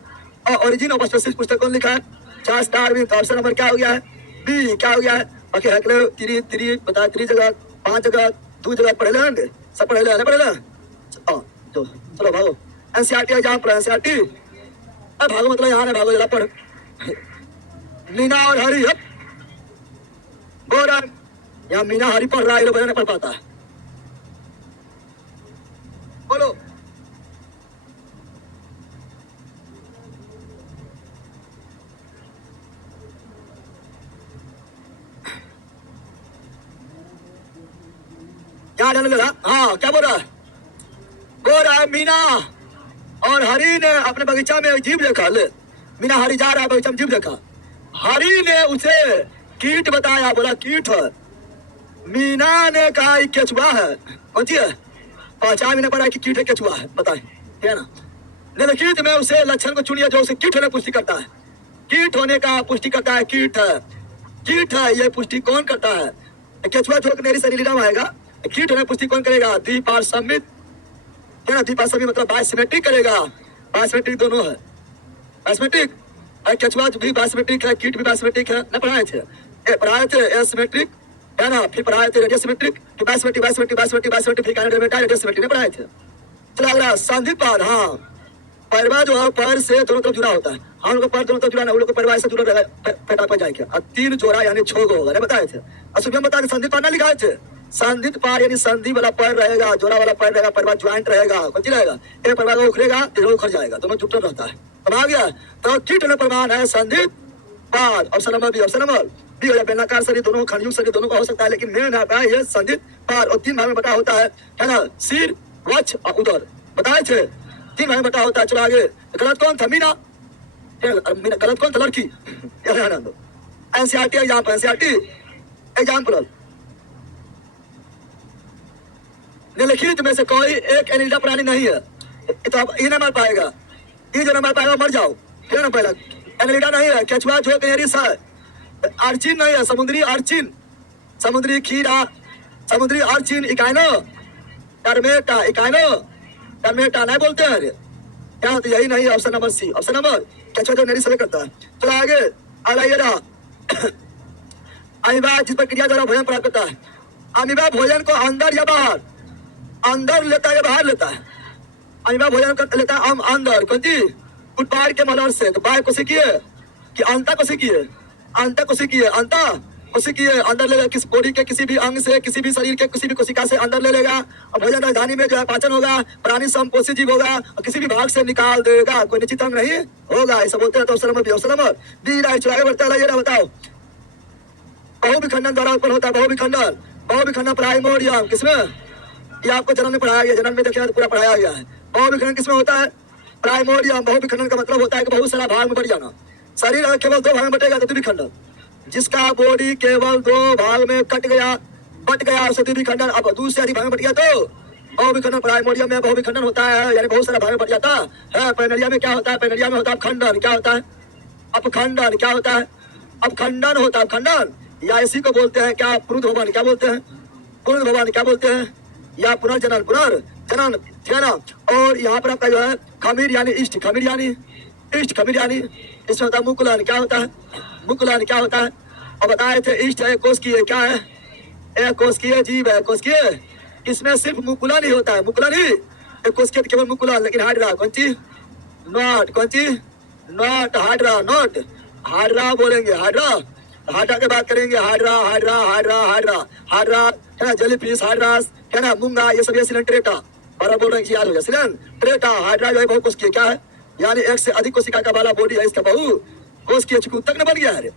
और ओरिजिन ऑफ स्पेसीज पुस्तक कौन लिखा है? Charles Darwin. तो ऑप्शन नंबर क्या हो गया है? बी। क्या हो गया है? बाकी है तीन जगह, 5 जगह, 2 जगह पढ़े लेंगे, सब पढ़ ले जो चलो भागो। एनसीईआरटी एग्जाम पर एनसीईआरटी भागो मतलब यहाँ भागो जरा पढ़। मीना और हरी अब बोल रहा यहाँ मीना हरी पढ़ रहा है, ये लोग नहीं पढ़ पाता है। बोलो क्या जाने लगा? हाँ क्या बोल रहा है मीना और हरी ने अपने बगीचा में जीव देखा। ले मीना हरी जा रहा है बगीचा में, जीव देखा। हरी ने उसे कीट बताया, बोला कीट है। मीना ने कहा केचुआ है। कौन सी है? पहचान भी नहीं पड़ा कि कीट है केचुआ है, बताए है ना। निम्नलिखित में उसे लक्षण को चुनिए जो उसे कीट होने पुष्टि करता है। कीट होने का पुष्टि करता है, कीट है, कीट है, ये पुष्टि कौन करता है? केचुआ जो मेरी शरीर में आएगा, कीट होने पुष्टि कौन करेगा? द्विपार्श्विक है ना, द्विपार्श्विक मतलब बायसिमेट्रिक करेगा। बायसिमेट्रिक दोनों है, बायसिमेट्रिक केचुआ भी बायसिमेट्रिक है, कीट भी बायसिमेट्रिक है। न पढ़ाए थे एसिमेट्रिक है ना, फिर पढ़ाए थे रेडियोसिमेट्रिक, फिर बायसिमेट्रिक बायसिमेट्रिक बायसिमेट्रिक बायसिमेट्रिक फिर रेडियोसिमेट्रिक ने पढ़ाए थे। चला अगला संधिपाद। हाँ पैरवा जो है पैर से दोनों तरफ जुड़ा होता है। हम लोग पैर दोनों तरफ जुड़ा ना, उन लोग को पैरवा से जुड़ा रहेगा, पेटा पर जाएगा और 3 जोड़ा यानी 6 होगा, नहीं बताए थे। असुभ्यम बता के संधिपाद ना लिखाए थे। संधित पार यानी संधि वाला पैर रहेगा, जोड़ा वाला पैर रहेगा, पैरवा ज्वाइंट रहेगा, कच्ची रहेगा। एक पैरवा को उखड़ेगा, इधर उखड़ जाएगा, दोनों जुटल रहता है। अब आ गया तो कीट में प्रमाण है संधित पाद। Option number B, option number B हो जाए। बेलनाकार शरीर दोनों, खंडयुक्त शरीर दोनों का हो सकता है, लेकिन मेन आता है ये संधित पाद। और 3 भाग में बटा होता है ना, सिर, वक्ष और उदर, बताए थे 3 भाग में बटा होता है। चलो आगे, गलत कौन था? मीना। गलत कौन था? लड़की। NCERT example, NCERT example. निम्नलिखित में से कोई एक एनिलिडा प्राणी नहीं है, तो अब ये नहीं मार पाएगा, ये जो नहीं मार पाएगा मर जाओ, ठीक है ना। पहला एनिलिडा नहीं है, केचुआ जो है, अर्चिन नहीं है, समुद्री अर्चिन, समुद्री खीरा, समुद्री अर्चिन, इकाइनो, टर्मेटा, इकाइनो टर्मेटा नहीं बोलते हैं क्या? तो यही नहीं है, option number C, option number. केचुआ जो नहीं सभी करता है। चलो आगे आइए रहा। अमीबा जिस प्रक्रिया द्वारा भोजन प्राप्त करता है। अमीबा भोजन को अंदर या बाहर, अंदर लेता है या बाहर लेता है? अमीबा भोजन कर लेता है अंदर, कौन सी? उत्पाद के मलर से। तो बाय कोशिकीय कि अंता कोशिकीय? अंता कोशिकीय, अंता कोशिकीय अंदर लेगा, किस बॉडी के किसी भी अंग से, किसी भी शरीर के किसी भी कोशिका से अंदर ले लेगा। और भोजन राजधानी में जो है पाचन होगा, प्राणी समपोषी जीव होगा और किसी भी भाग से निकाल देगा, कोई निश्चित अंग नहीं होगा, ऐसा बोलते हैं। तो option number B, option number B right. आगे बढ़ता है, ये बताओ बहुविखंडन द्वारा उत्पन्न होता है। बहुविखंडन, बहुविखंडन प्राइमोर्डियम किसमें? ये आपको जन्म में पढ़ाया गया, जन्म में देखिए पूरा पढ़ाया गया है। बहुविखंडन किसमें होता है? प्राइमोर्डियम। बहुविखंडन का मतलब होता है कि बहुत सारा भाग में बढ़ जाना। शरीर अगर केवल 2 भाग में बटेगा तो द्विविखंडन। जिसका बॉडी केवल 2 भाग में कट गया, बट गया, उसे द्विविखंडन। अब दूसरे अधिक भाग में बट गया तो बहुविखंडन। प्राइमोर्डियम में बहुविखंडन होता है, यानी बहुत सारा भाग में बट जाता है। पैनरिया में क्या होता है? पैनरिया में होता है खंडन। क्या होता है? अपखंडन। क्या होता है? अपखंडन होता है, खंडन। या इसी को बोलते हैं क्या? पुनर्भवन। क्या बोलते हैं? पुनर्भवन। क्या बोलते हैं? या पुनर्जनन, पुनर्जनन, ठीक है ना। और यहाँ पर आपका जो है खमीर यानी इष्ट, खमीर यानी इष्ट, खमीर यानी इसमें होता है मुकुलन। क्या होता है? मुकुलन। क्या होता है? और बताए थे इष्ट है, कोशिकीय क्या है? एक कोशिकीय जीव है, कोशिकीय। इसमें सिर्फ मुकुलन ही होता है, मुकुलन ही। एक कोशिकीय केवल मुकुलन, लेकिन हाइड्रा कौन सी? नॉट, कौन सी? नॉट, हाइड्रा, नॉट हाइड्रा बोलेंगे, हाइड्रा। हाइड्रा के बात करेंगे, hydra, hydra, hydra, hydra, hydra है ना, जेलीफिश, हाइड्रास है ना, मूंगा, ये सब ये सिलेंट्रेटा। बारह बोल रहे हैं, याद हो जाए सिलेंट्रेटा। हाइड्रा जो है बहु कोशिकीय क्या है? यानी 1 से अधिक कोशिका का वाला बॉडी है, इसका बहु कोशिकीय तक न बन गया है,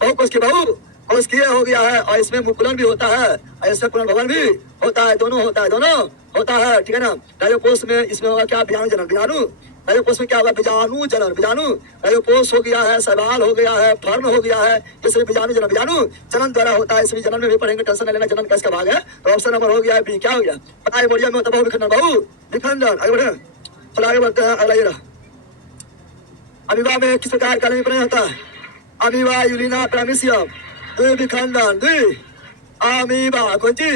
बहु कोशिकीय, बहु कोशिकीय हो गया है। और इसमें मुकुलन भी होता है और इसमें पुनर्भवन भी होता है, दोनों होता है, दोनों होता है, ठीक है ना। राइजोपोष में इसमें होगा क्या? बीजाणु जनन, बीजाणु। राइजोपोष में क्या होगा? बीजाणु जनन, बीजाणु। राइजोपोष हो गया है, शैवाल हो गया है, फर्न हो गया है, इसमें बीजाणु जनन, बीजाणु जनन द्वारा होता है। इसमें जनन में भी पढ़ेंगे, टेंशन न लेना, जनन का इसका भाग है। तो ऑप्शन नंबर हो गया है बी। क्या हो गया? प्राइमोर्डियम में होता है बहुविखंडन, बहुविखंडन। आगे बढ़े, चलो आगे बढ़ते हैं। अगला ये रहा, अमीबा में किस प्रकार का लिंग होता है? अमीबा यूलिना प्राइमेसियम, द्विविखंडन, द्वि अमीबा। कौन सी?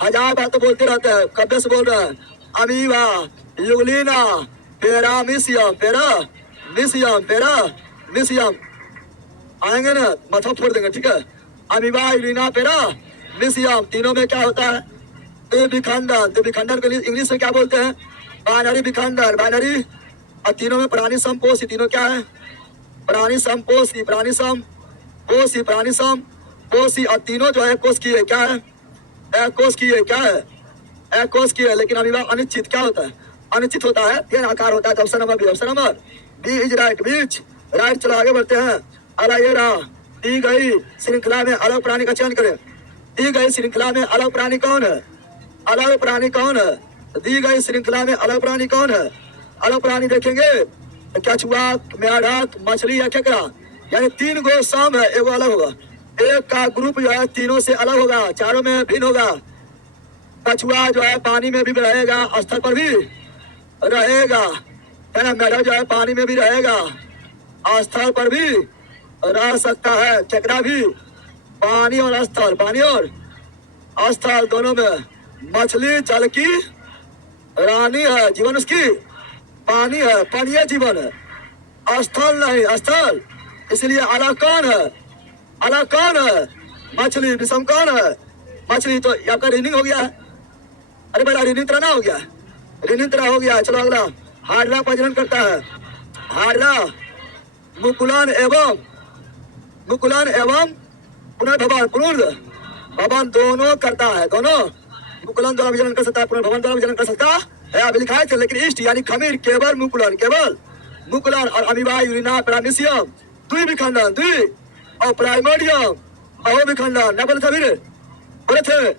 1000 बात तो बोलते रहते हैं, कब्बे से बोल रहे हैं। अमीबा यूलिना पेरामिसियम, पेरामिसियम, पेरामिसियम। आएंगे ना, माथा फोड़ देंगे, ठीक है। अमीबा यूलिना पेरामिसियम, तीनों में क्या होता है? द्विविखंडन को इंग्लिश में क्या बोलते हैं? बाइनरी विखंडन। बाइनरी और तीनों में प्राणी समपोषी। तीनों क्या है? प्राणी समपोषी, प्राणी समपोषी, प्राणी समपोषी। और तीनों जो है कोशिकीय। क्या है? कोशिकीय। क्या है? कोशिकीय। लेकिन अमीबा अनिश्चित। क्या होता है? अनिश्चित होता है, तीन आकार होता है। तो option number B. Option number B is right. Beach right. चलो आगे बढ़ते हैं। अलायरा दी गई श्रृंखला में अलग प्राणी का चयन करें। दी गई श्रृंखला में अलग प्राणी कौन है? अलग प्राणी कौन है? दी गई श्रृंखला में अलग प्राणी कौन है? अलग प्राणी देखेंगे कछुआ, मेढक, मछली या केकड़ा। यानी तीन गो सम है, एगो अलग होगा। एक का ग्रुप जो है तीनों से अलग होगा, चारों में भिन्न होगा। कछुआ जो है पानी में भी रहेगा, स्थल पर भी रहेगा, है ना। मेढक जो है पानी में भी रहेगा, स्थल पर भी रह सकता है। केकड़ा भी पानी और स्थल, पानी और स्थल दोनों में। मछली जल की रानी है, जीवन उसकी पानी है, पानीय जीवन है, स्थल नहीं, स्थल। इसलिए अलग कौन है? अलग कौन है? मछली। विषम कौन है? मछली। तो आपका रीनिंग हो गया है। अरे बेटा रीनिंग तरह ना हो गया? रीनिंग तरह हो गया। चलो अगला। हाडरा प्रजनन करता है। हाडरा मुकुलन एवं पुनर्भवन, पुनर्भवन दोनों करता है। दोनों मुकुलन द्वारा विजनन कर सकता है, पुनर्भवन द्वारा विजनन कर सकता है। अभी लिखा है लेकिन ईस्ट यानी खमीर केवल मुकुलन, केवल मुकुलन। और अमीबा, यूरिना, पैरामीशियम द्विविखंडन, द्वि और प्राइमोडियम बहुविखंडन। ना बोले थे अभी? बोले थे?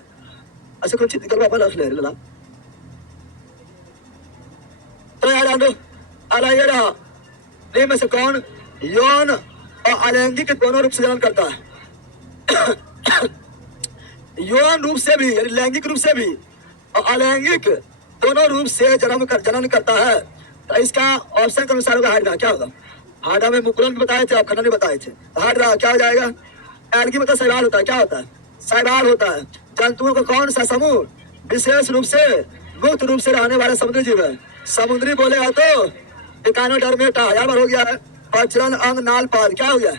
ऐसे कुछ रख ले ला। तो यार अलायरा में से कौन यौन और अलैंगिक दोनों रूप से जनन करता है? यौन रूप से भी यानी लैंगिक रूप से भी और अलैंगिक दोनों रूप से जनन करता है। तो इसका ऑप्शन के अनुसार होगा हाइड्रा। क्या होगा? हाइड्रा में मुकुलन भी बताए थे और खंडन भी बताए थे। तो हाइड्रा क्या हो जाएगा? एल्गी मतलब शैवाल होता है। क्या होता है? शैवाल होता है। जंतुओं का कौन सा समूह विशेष रूप से मुक्त रूप से रहने वाले समुद्री जीव है? समुद्री बोलेगा तो इकानोडर्मेटा यार हो गया है। प्रजनन अंग नालपाद। क्या हो गया?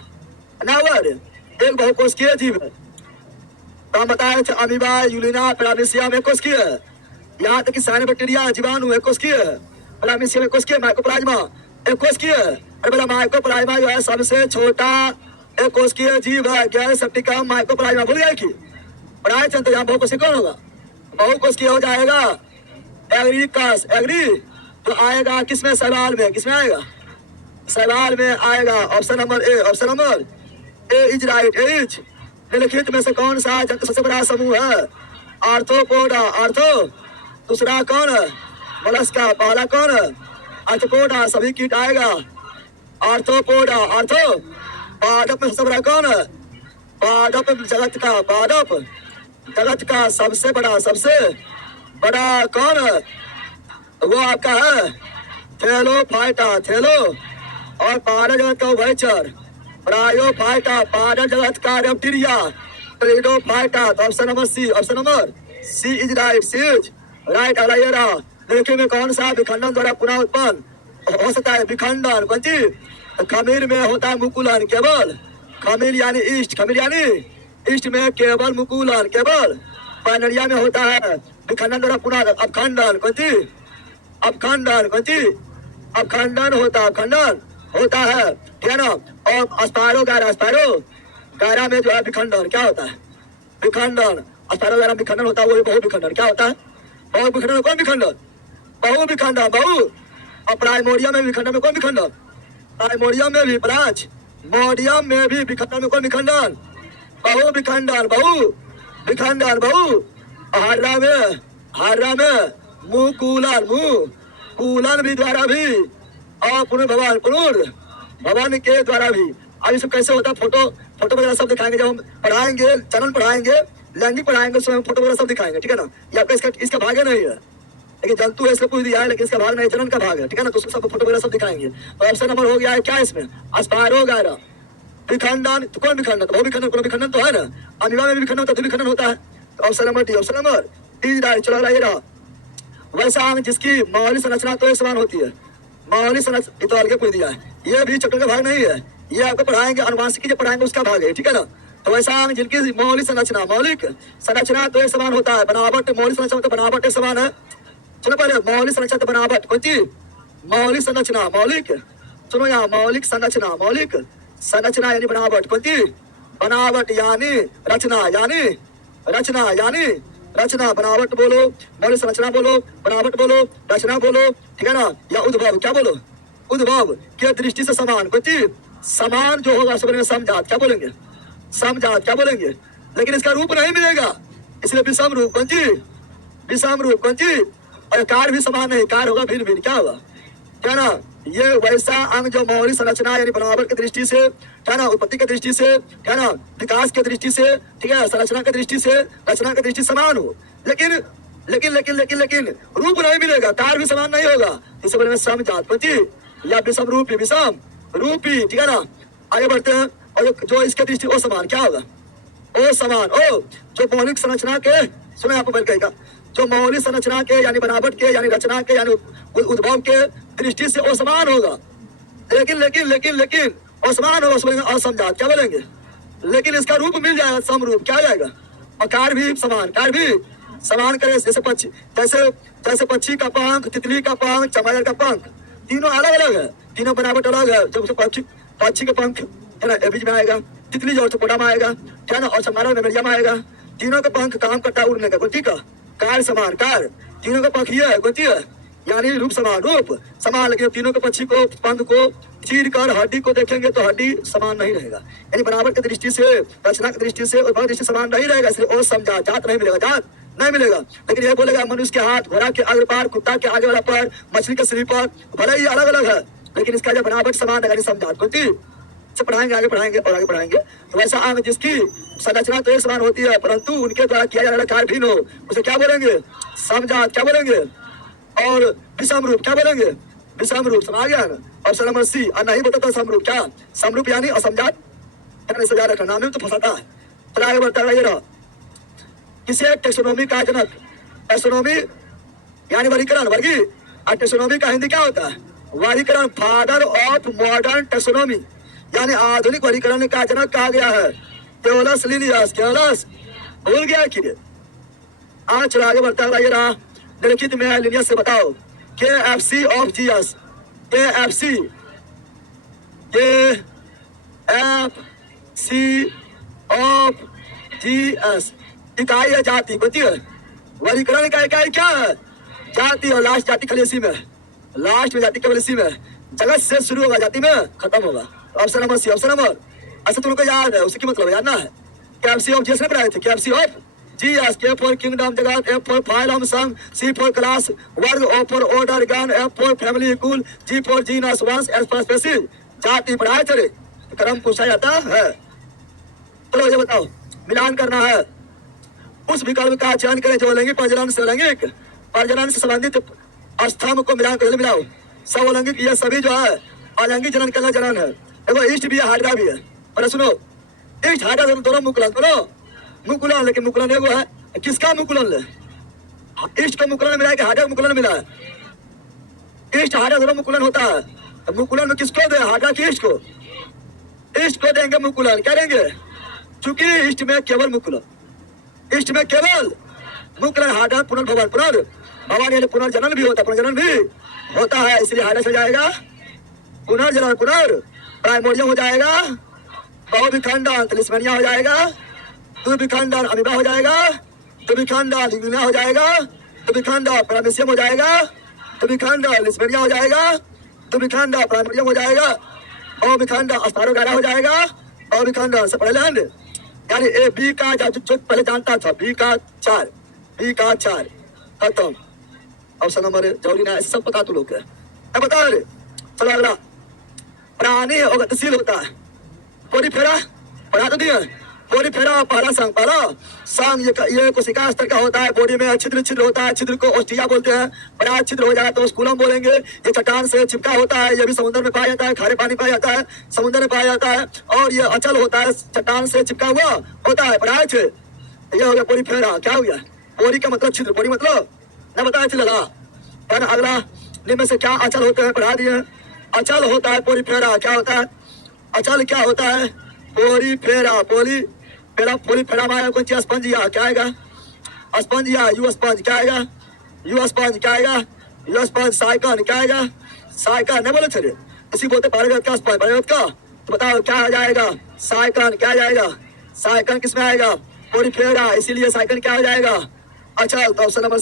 नावर एक बहुकोशिकीय जीव है। तो हम बताए थे अमीबा, यूलिना, पैरामीशियम एक कोशिकीय है। यहाँ तक कि साइनोबैक्टीरिया जीवाणु एक कोशिकीय है। पैरामीशियम एक कोशिकीय, माइकोप्लाज्मा एक कोशिकीय है। अरे बोला माइकोप्लाज्मा जो है सबसे छोटा एक कोशिकीय जीव है। गैर सेप्टिकम माइकोप्लाज्मा भूल गए कि पढ़ाए थे। तो यहाँ बहुकोशिकीय कौन होगा? बहुकोशिकीय हो जाएगा एग्रीकस। एग्री तो आएगा किसमें? शैवाल में। किसमें आएगा? शैवाल में आएगा। Option number A. Option number A is right. एज निम्नलिखित में से कौन सा जंतु सबसे बड़ा समूह है? आर्थ्रोपोडा। आर्थो दूसरा कौन है? मोलस्का। पहला कौन है? आर्थ्रोपोडा। सभी कीट आएगा आर्थ्रोपोडा। आर्थो पादप में सबसे बड़ा कौन है? पादप जगत का, पादप जगत का सबसे बड़ा कौन है? वो आपका है थैलोफाइटा। थैलो और पादप जगत का उभयचर। ब्रायोफाइटा पादप जगत का रेप्टिलिया। ट्रेडोफाइटा। तो option number C. Option number C is right. C is right. अलायरा देखिए में कौन सा विखंडन द्वारा पुनः उत्पन्न हो सकता है? विखंडन कौन सी? खमीर में होता है मुकुलन केवल। खमीर यानी ईस्ट। खमीर यानी ईस्ट में केवल मुकुलन केवल। पैनरिया में होता है विखंडन द्वारा पुनः अपखंडन कौन सी? अपखंडन कौन सी? अपखंडन होता है, ठीक है ना। और अस्पायरो गायरा में जो है विखंडन क्या होता है? विखंडन। अस्पायरो गायरा विखंडन होता है, वो बहु विखंडन क्या होता है? बहु विखंडन में कौन विखंडन? बहु विखंडन। बहु। और प्राइमोडियम में विखंडन में कौन विखंडन? प्राइमोडियम में भी। मोडियम में भी विखंडन में कौन विखंडन? बहु विखंडन। बहु। हाइड्रा में मुकुलन भी द्वारा भी और पुनर्भवन के द्वारा भी। अब इसको कैसे होता है? फोटो वगैरह सब दिखाएंगे जब हम पढ़ाएंगे, चैनल पढ़ाएंगे, लैंगिक पढ़ाएंगे, उसमें फोटो वगैरह सब दिखाएंगे, ठीक है ना। ये आपका इसका भाग है नहीं है, लेकिन जंतु है इसलिए पूछ दिया है, लेकिन इसका भाग नहीं, जनन का भाग है, ठीक है ना। तो उसमें सब फोटो वगैरह सब दिखाएंगे। तो ऑप्शन नंबर हो गया है क्या इसमें? अस्पायरो गायरा विखंडन। तो कौन विखंडन? तो विखंडन तो है ना। अमीबा में भी विखंडन होता है, तो विखंडन होता है। तो option number D. Option number D right. चलो ये रहा वैसा अंग जिसकी मौलिक संरचना तो एक समान होती है। मौलिक संरचना ये तो अलग पूछ दिया है, ये भी चैप्टर का भाग नहीं है, ये आपको पढ़ाएंगे, अनुवांशिकी जब पढ़ाएंगे उसका भाग है, ठीक है ना। तो वैसा अंग जिनकी मौलिक संरचना तो एक समान होता है, बनावट मौलिक संरचना तो बनावट एक समान है। चलो पहले मौलिक संरचना तो बनावट कौन सी? मौलिक संरचना, मौलिक, सुनो यहाँ, मौलिक संरचना यानी बनावट कौन सी? बनावट यानी रचना, बनावट बोलो, मौलिक संरचना बोलो, बनावट बोलो, रचना बोलो, ठीक है ना? या उद्भव, क्या बोलो? उद्भव के दृष्टि से समान कौन सी? समान जो होगा सब में समजात, क्या बोलेंगे? समजात, क्या बोलेंगे? लेकिन इसका रूप नहीं मिलेगा, इसलिए विषम रूप कौन सी? विषम रूप कौन सी? और कार भी समान नहीं, कार होगा भिन्न भिन्न, क्या होगा? क्या ना? ये वैसा अंग जो मौलिक संरचना यानी बनावट की दृष्टि से, क्या ना, उत्पत्ति की दृष्टि से, क्या ना, विकास की दृष्टि से, ठीक है, संरचना की दृष्टि से, रचना की दृष्टि समान हो, लेकिन रूप नहीं मिलेगा, कार भी समान नहीं होगा, इसे बोलेंगे समजात कौन सी? या विषम रूपी, विषम रूपी, ठीक है ना? आगे बढ़ते हैं। और जो इसके दृष्टि वो समान, क्या होगा? ओ समान, ओ जो मौलिक संरचना के, सुनो यहाँ पर कहेगा, जो मौलिक संरचना के यानी बनावट के यानी रचना के यानी उद्भव के दृष्टि से असमान होगा, लेकिन असमान होगा, बोलेंगे असमजात, क्या बोलेंगे? लेकिन इसका रूप मिल जाएगा, समरूप, क्या जाएगा? और कार भी समान करे, जैसे पक्षी का पंख, तितली का पंख, चमार का पंख, तीनों अलग अलग है, तीनों बनावट अलग है। जब पक्षी का पंख है ना, बीच में आएगा, तितली जो पोटा में आएगा, क्या ना, और चमारा में मीडिया में आएगा। तीनों का पंख काम करता उड़ने का, ठीक है, कार समान, कार तीनों का पंख ये है, कौन सी है? यानी रूप समान, लेकिन तीनों के पक्षी को पंख को चीर कर हड्डी को देखेंगे तो हड्डी समान नहीं रहेगा, यानी बनावट की दृष्टि से, रचना की दृष्टि से और दृष्टि समान नहीं रहेगा, इसलिए और समझा जात नहीं मिलेगा। लेकिन ये बोलेगा मनुष्य के हाथ, घोड़ा के आगे पैर, कुत्ता के आगे वाला पैर, मछली के शरीर पर, भले ही अलग अलग है, लेकिन इसका जो बनावट समान है, समझात कौन सी? से आगे पढ़ाएंगे। तो वैसा अंग जिसकी संरचना तो एक समान होती है, परंतु उनके द्वारा किया जाने वाला कार्य भिन्न हो, उसे क्या बोलेंगे? समजात, क्या बोलेंगे? और विषम रूप, क्या बोलेंगे? विषम रूप, समझ गया ना? Option number C. और नहीं बताता समरूप, क्या समरूप यानी असमजात, सजा रखना, नाम तो फंसाता है। चलो आगे बढ़ता है, ये रहा किसी एक टेक्सोनोमी का जनक, टेक्सोनोमी यानी वर्गीकरण, और टेक्सोनोमी का हिंदी क्या होता है? वर्गीकरण, फादर ऑफ मॉडर्न टेक्सोनोमी, यानी आधुनिक वर्गीकरण का जनक कहा गया है थियोडोरस लिनियस। भूल गया कि आज चलो आगे बढ़ता है, ये रहा निम्नलिखित में लिनियस से बताओ KFC of GS, KFC of GS इकाई है जाति, बताइए वर्गीकरण का इकाई क्या है? जाति, और लास्ट जाति खलेसी में, लास्ट में जाति खलेसी में, जगत से शुरू होगा, जाति में खत्म होगा। Option number C, option number, ऐसे तुमको याद है, उसकी मतलब याद ना है? KFC ऑफ जीएस ने पढ़ाए थे, KFC of GS, K for kingdom जगत, F फॉर फाइलम संघ, C फॉर क्लास वर्ग, O फॉर ऑर्डर ज्ञान, F फॉर फैमिली कुल, G फॉर जीनस वंश, S फॉर स्पेसीज। जाति पढ़ाए थे, क्रम पूछा जाता है। चलो ये बताओ, मिलान करना है, उस विकल्प का चयन करें जो अलैंगिक प्रजनन से लैंगिक प्रजनन से संबंधित स्तंभ को मिलान कर मिलाओ। सब अलैंगिक, ये सभी जो है अलैंगिक जनन का जनन है। देखो ईस्ट भी है, हाइड्रा भी है, पर सुनो ईस्ट हाइड्रा दोनों मुकुलन, लेकिन मुकुलन एगो है, किसका मुकुलन ले? ईस्ट का मुकुलन मिला है कि हाइड्रा मुकुलन मिला है? ईस्ट हाइड्रा दोनों मुकुलन होता है, तो मुकुलन में किसको दे? हाइड्रा की ईस्ट को देंगे मुकुलन, क्या देंगे? चूंकि ईस्ट में केवल मुकुलन हाइड्रा पुनर्भवन यानी पुनर्जनन भी होता है, इसलिए हाइड्रा से जाएगा पुनर्जनन, प्राइमोर्डियम हो जाएगा, बहुविखंडन तलिस्मेनिया हो जाएगा, द्विविखंडन अमीबा हो जाएगा, द्विविखंडन लिग्यूना हो जाएगा, द्विविखंडन पैरामीशियम हो जाएगा, द्विविखंडन लिस्मेनिया हो जाएगा, द्विविखंडन प्राइमोर्डियम हो जाएगा, बहुविखंडन अस्पारोगायरा हो जाएगा, बहुविखंडन सेपरेलैंड, यानी ए बी का जो पहले जानता था, बी का चार खत्म। ऑप्शन नंबर जरूरी ना, सब पता तो लोग है, बता रहे। चलो अगला, प्राणी और गतिशील होता है, पोरीफेरा पढ़ा तो दिया, पोरीफेरा पहला संघ ये कोशिका स्तर का होता है, बॉडी में छिद्र होता है, छिद्र को ओस्टिया बोलते हैं, बड़ा छिद्र हो जाए तो स्कूलम बोलेंगे। ये चट्टान से चिपका होता है, ये भी समुद्र में पाया जाता है, खारे पानी पाया जाता है, समुद्र में पाया जाता है, और ये अचल होता है, चट्टान से चिपका हुआ होता है, पढ़ाए थे। ये हो गया पोरीफेरा, क्या हो गया? पोरी का मतलब छिद्र, पोरी मतलब न बताया थे लगा। अगला निम्न से क्या अचल होते हैं, पढ़ा दिए। अचल होता है पोरीफेरा, क्या होता है? अचल क्या होता है? पोरीफेरा, पहला पोली फेड़ा में आएगा कौन सी स्पंजिया, क्या आएगा स्पंजिया, यू स्पंज क्या आएगा, यू स्पंज क्या आएगा, यू स्पंज साइकन क्या आएगा, साइकन नहीं बोले चले इसी बोलते पारेगत का स्पंज पारेगत का, तो बताओ क्या आ जाएगा साइकन, क्या आ जाएगा साइकन, किसमें आएगा पोली फेड़ा, इसीलिए साइकन क्या हो जाएगा। अच्छा तो option number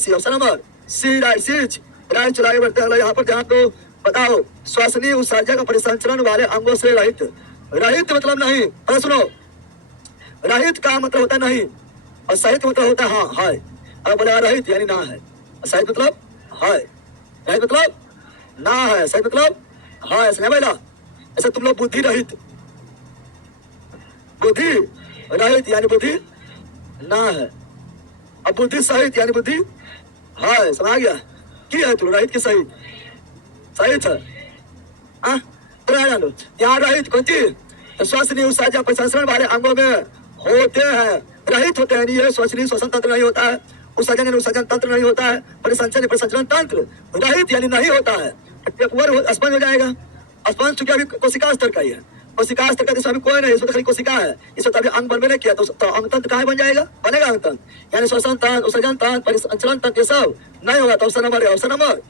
C right C's right. चलाए बढ़ते हैं यहाँ पर ध्यान दो, बताओ श्वसनीय उत्सर्जक का परिसंचरण वाले अंगों से रहित, रहित मतलब नहीं, अरे सुनो रहित का मतलब होता नहीं और सहित मतलब होता है हाँ है, अब बोला रहित यानी ना है, सहित मतलब है, रहित मतलब ना है, सहित मतलब है, समझ बोला। ऐसे तुम लोग बुद्धि रहित, बुद्धि रहित यानी बुद्धि ना है, अब बुद्धि सहित यानी बुद्धि है, समझ गया की है तुम रहित की सहित, सहित है तो जानो यहाँ रहित कौन चीज, श्वसनीय उत्सर्जक परिसंचरण वाले अंगों में होते हैं, रहित होते हैं, ये श्वसनीय श्वसन तंत्र नहीं होता है, उत्सर्जन उत्सर्जन तंत्र नहीं होता है, परिसंचरण परिसंचरण तंत्र रहित यानी नहीं होता है, स्पंज हो जाएगा, स्पंज चूंकि अभी कोशिका स्तर का ही है, कोशिका स्तर का जिसमें अभी कोई नहीं, इसमें तो खाली कोशिका है, इसमें तो अभी अंग बनने नहीं किया, तो अंग तंत्र कहाँ बन जाएगा, बनेगा अंग तंत्र, यानी श्वसन तंत्र उत्सर्जन तंत्र परिसंचरण तंत्र ये सब नहीं होगा, तो option number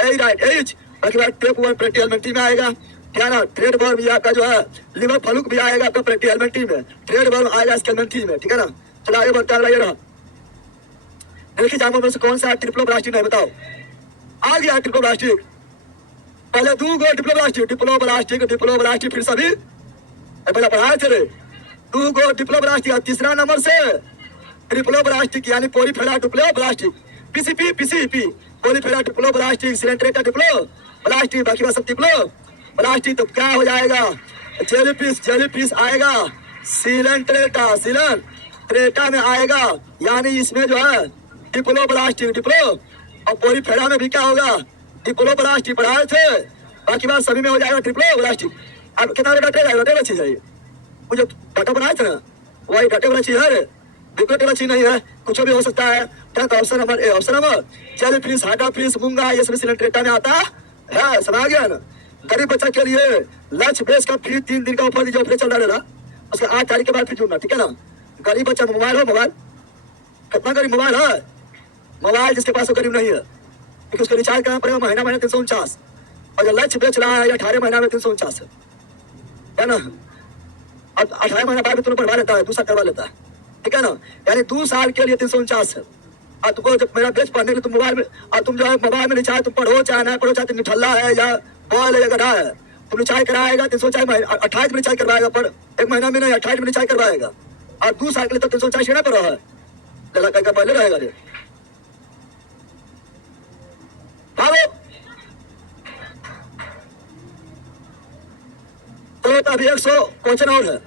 A right H. बाकी बात टेप 1 प्रेटी एलिमेंट्री में आएगा, क्या ना ट्रेड वर्म भी आपका जो है लिवर फलुक भी आएगा आपका प्रेटी एलिमेंट्री में, ट्रेड वर्म आएगा स्केलेमेंट्री में, ठीक है ना। चलो आगे बढ़ते हैं, ये रहा देखिए जानवर में से कौन सा ट्रिप्लोब्लास्टिक है बताओ, आ गया ट्रिप्लोब्लास्टिक, पहले 2 गो डिप्लोब्लास्टिक फिर सभी पहले पढ़ाए थे 2 गो डिप्लोब्लास्टिक, तीसरा नंबर से ट्रिप्लोब्लास्टिक यानी Porifera diploblastic, PCP Porifera diploblastic, Coelenterata diploblastic, बाकी बात सब डिप्लोब्लास्टिक, तो क्या हो जाएगा जेलीफिश आएगा, सिलेंट्रेटा में आएगा, यानी इसमें जो है डिप्लोब्लास्टिक और पोलीफेरा में भी क्या होगा डिप्लोब्लास्टिक पढ़ाए थे, बाकी बात सभी में हो जाएगा ट्रिप्लोब्लास्टिक। अब कितना डाटा चीज है ये, मुझे डाटा बनाए थे ना वही डाटे वाला चीज है, विकेट वाला चीज नहीं है, कुछ भी हो सकता है। क्या option number A, option number jellyfish, Hydra fish, मूंगा ये सब सिलेंट्रेटा में आता है, समझ गया ना। गरीब बच्चा के लिए लंच बेस का फ्री 3 दिन का ऑफर जो ऑफर चल रहा है उसके 8 तारीख के बाद फिर जुड़ना, ठीक है ना। गरीब बच्चा मोबाइल हो, मोबाइल कितना गरीब मोबाइल है, मोबाइल जिसके पास वो गरीब नहीं है, क्योंकि उसको रिचार्ज करना पड़ेगा महीना 349, और जो लंच बेच रहा है 18 महीना में 349 है ना। अब 18 महीना बाद तुम बढ़वा लेता है, 2 साल करवा लेता है, ठीक है ना, यानी 2 साल के लिए 349 है। और तुमको जब मेरा बेच पढ़ने के लिए तुम मोबाइल में, और तुम जो है मोबाइल में रिचार्ज तुम पढ़ो चाहे ना पढ़ो, चाहे तुम निठल्ला है या बॉल है या गधा है, तुम रिचार्ज कराएगा 349 28 में रिचार्ज करवाएगा, पर 1 महीना में नहीं 28 में रिचार्ज करवाएगा, और 2 साल के लिए तो 349 लेना पड़ रहा है, लगा करके पहले रहेगा रे भागो। तो अभी 100 क्वेश्चन और है,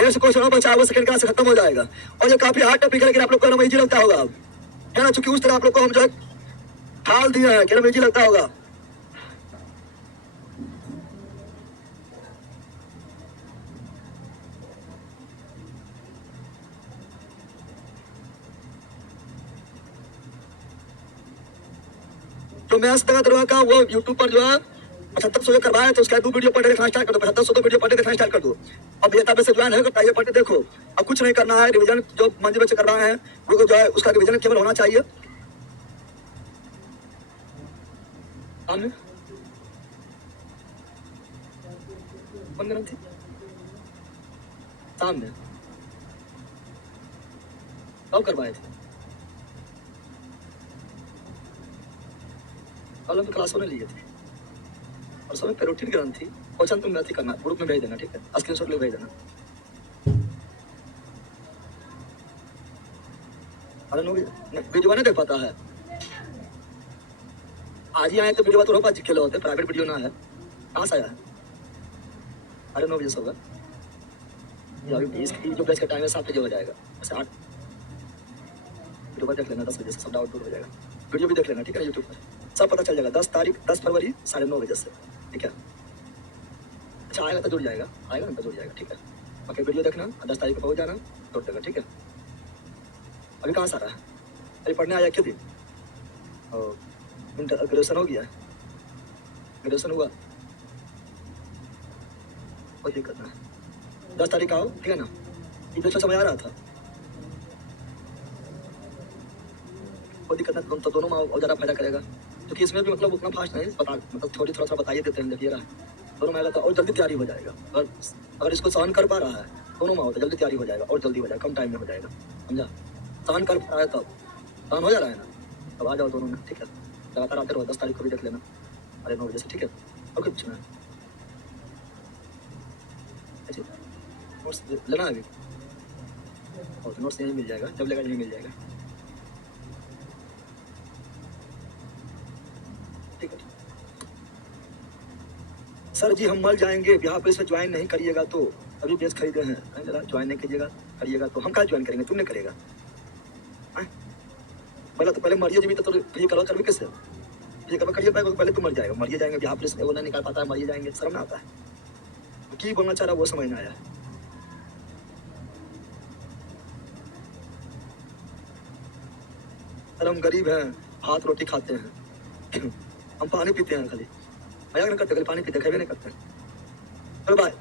100 क्वेश्चन और बचा, वो सेकंड क्लास से खत्म हो जाएगा, और ये काफी हार्ड टॉपिक है, लेकिन आप लोग को इजी लगता होगा है ना, चूंकि उस तरह आप लोग को हम जो है ठाल दिया है कि इजी लगता होगा। तो मैं तक का वो यूट्यूब पर जो है 7500 करवाया, तो उसका 2 वीडियो पढ़े देखना स्टार्ट कर दो, 7500 वीडियो पढ़े देखना स्टार्ट कर दो। अब ये तब से ज्वाइन है बताइए, पढ़े देखो, अब कुछ नहीं करना है, रिवीजन जो मंजिल बच्चे करवाए हैं वो जो है उसका रिवीजन केवल होना चाहिए। सामने कौन ग्रंथी सामने कब करवाए थे, कल हम क्लासों में लिए थे, और समय पेरोटिन ग्रंथि क्वेश्चन तुम अथी करना, ग्रुप में भेज देना, ठीक है, स्क्रीनशॉट ले भेज देना। अरे नो वीडियो नहीं देख पाता है, आज ही आए तो वीडियो तो रोपा खेले होते, प्राइवेट वीडियो ना है, कहाँ से आया है। अरे 9 बजे से होगा, जो बैच का टाइम है 7 बजे हो जाएगा, ऐसे 8 वीडियो पर देख लेना, 10 बजे से सब डाउट दूर हो जाएगा, वीडियो भी देख लेना, ठीक है, यूट्यूब पर सब पता चल जाएगा। 10 फरवरी 9:30 बजे से, ठीक है। अच्छा आएगा तो जुड़ जाएगा, आएगा ना तो जुड़ जाएगा, ठीक है। बाकी वीडियो देखना, 10 तारीख को पहुँच जाना, जुड़ देगा, ठीक है। अभी कहाँ से आ रहा है, अभी पढ़ने आया क्यों थी, और ग्रेजुएशन हो गया, ग्रेजुएशन हुआ, कोई दिक्कत ना है, 10 तारीख आओ, ठीक है ना, ये तो समझ आ रहा था, कोई दिक्कत नहीं, तो दोनों में और ज़्यादा फायदा करेगा, क्योंकि इसमें भी मतलब उतना फास्ट नहीं बता, मतलब थोड़ा थोड़ा बताइए देते हैं, देखिए रहा दोनों में आएगा तो और जल्दी तैयारी हो जाएगा। अगर इसको सहन कर पा रहा है दोनों में हो तो जल्दी तैयारी हो जाएगा और जल्दी हो जाएगा, कम टाइम में हो जाएगा, समझा। सहन कर पा रहा है तब, सहन हो जा रहा है ना, तब आ जाओ दोनों में, ठीक है। लगातार आते रहो, 10 तारीख को भी देख लेना, अरे 9 बजे से, ठीक है। और कुछ पूछना है? अच्छा, नोट्स लेना है अभी, और तो नोट्स यहीं मिल जाएगा, जब लेगा यहीं मिल जाएगा, ठीक है। सर जी हम मर जाएंगे, बिहार पुलिस में ज्वाइन नहीं करिएगा तो, अभी बेच खरीदे हैं, जरा ज्वाइन नहीं करिएगा तो हम क्या ज्वाइन करेंगे, तुम नहीं करेगा, पहले मरिए जी भी तो ये करवा कर भी कैसे, ये करवा करिए पहले तो मर जाएगा, मरिए जाएंगे, बिहार पुलिस में वो नहीं निकाल पाता है, मरिए जाएंगे, शर्म ना आता है, की बोलना चाह रहा वो समझ में आया। सर हम गरीब हैं, हाथ रोटी खाते हैं, हम पानी पीते हैं खाली, मजाक नहीं करते, खाली पानी पीते, खेबे नहीं करते। चलो बाय।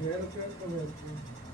Welcome to welcome.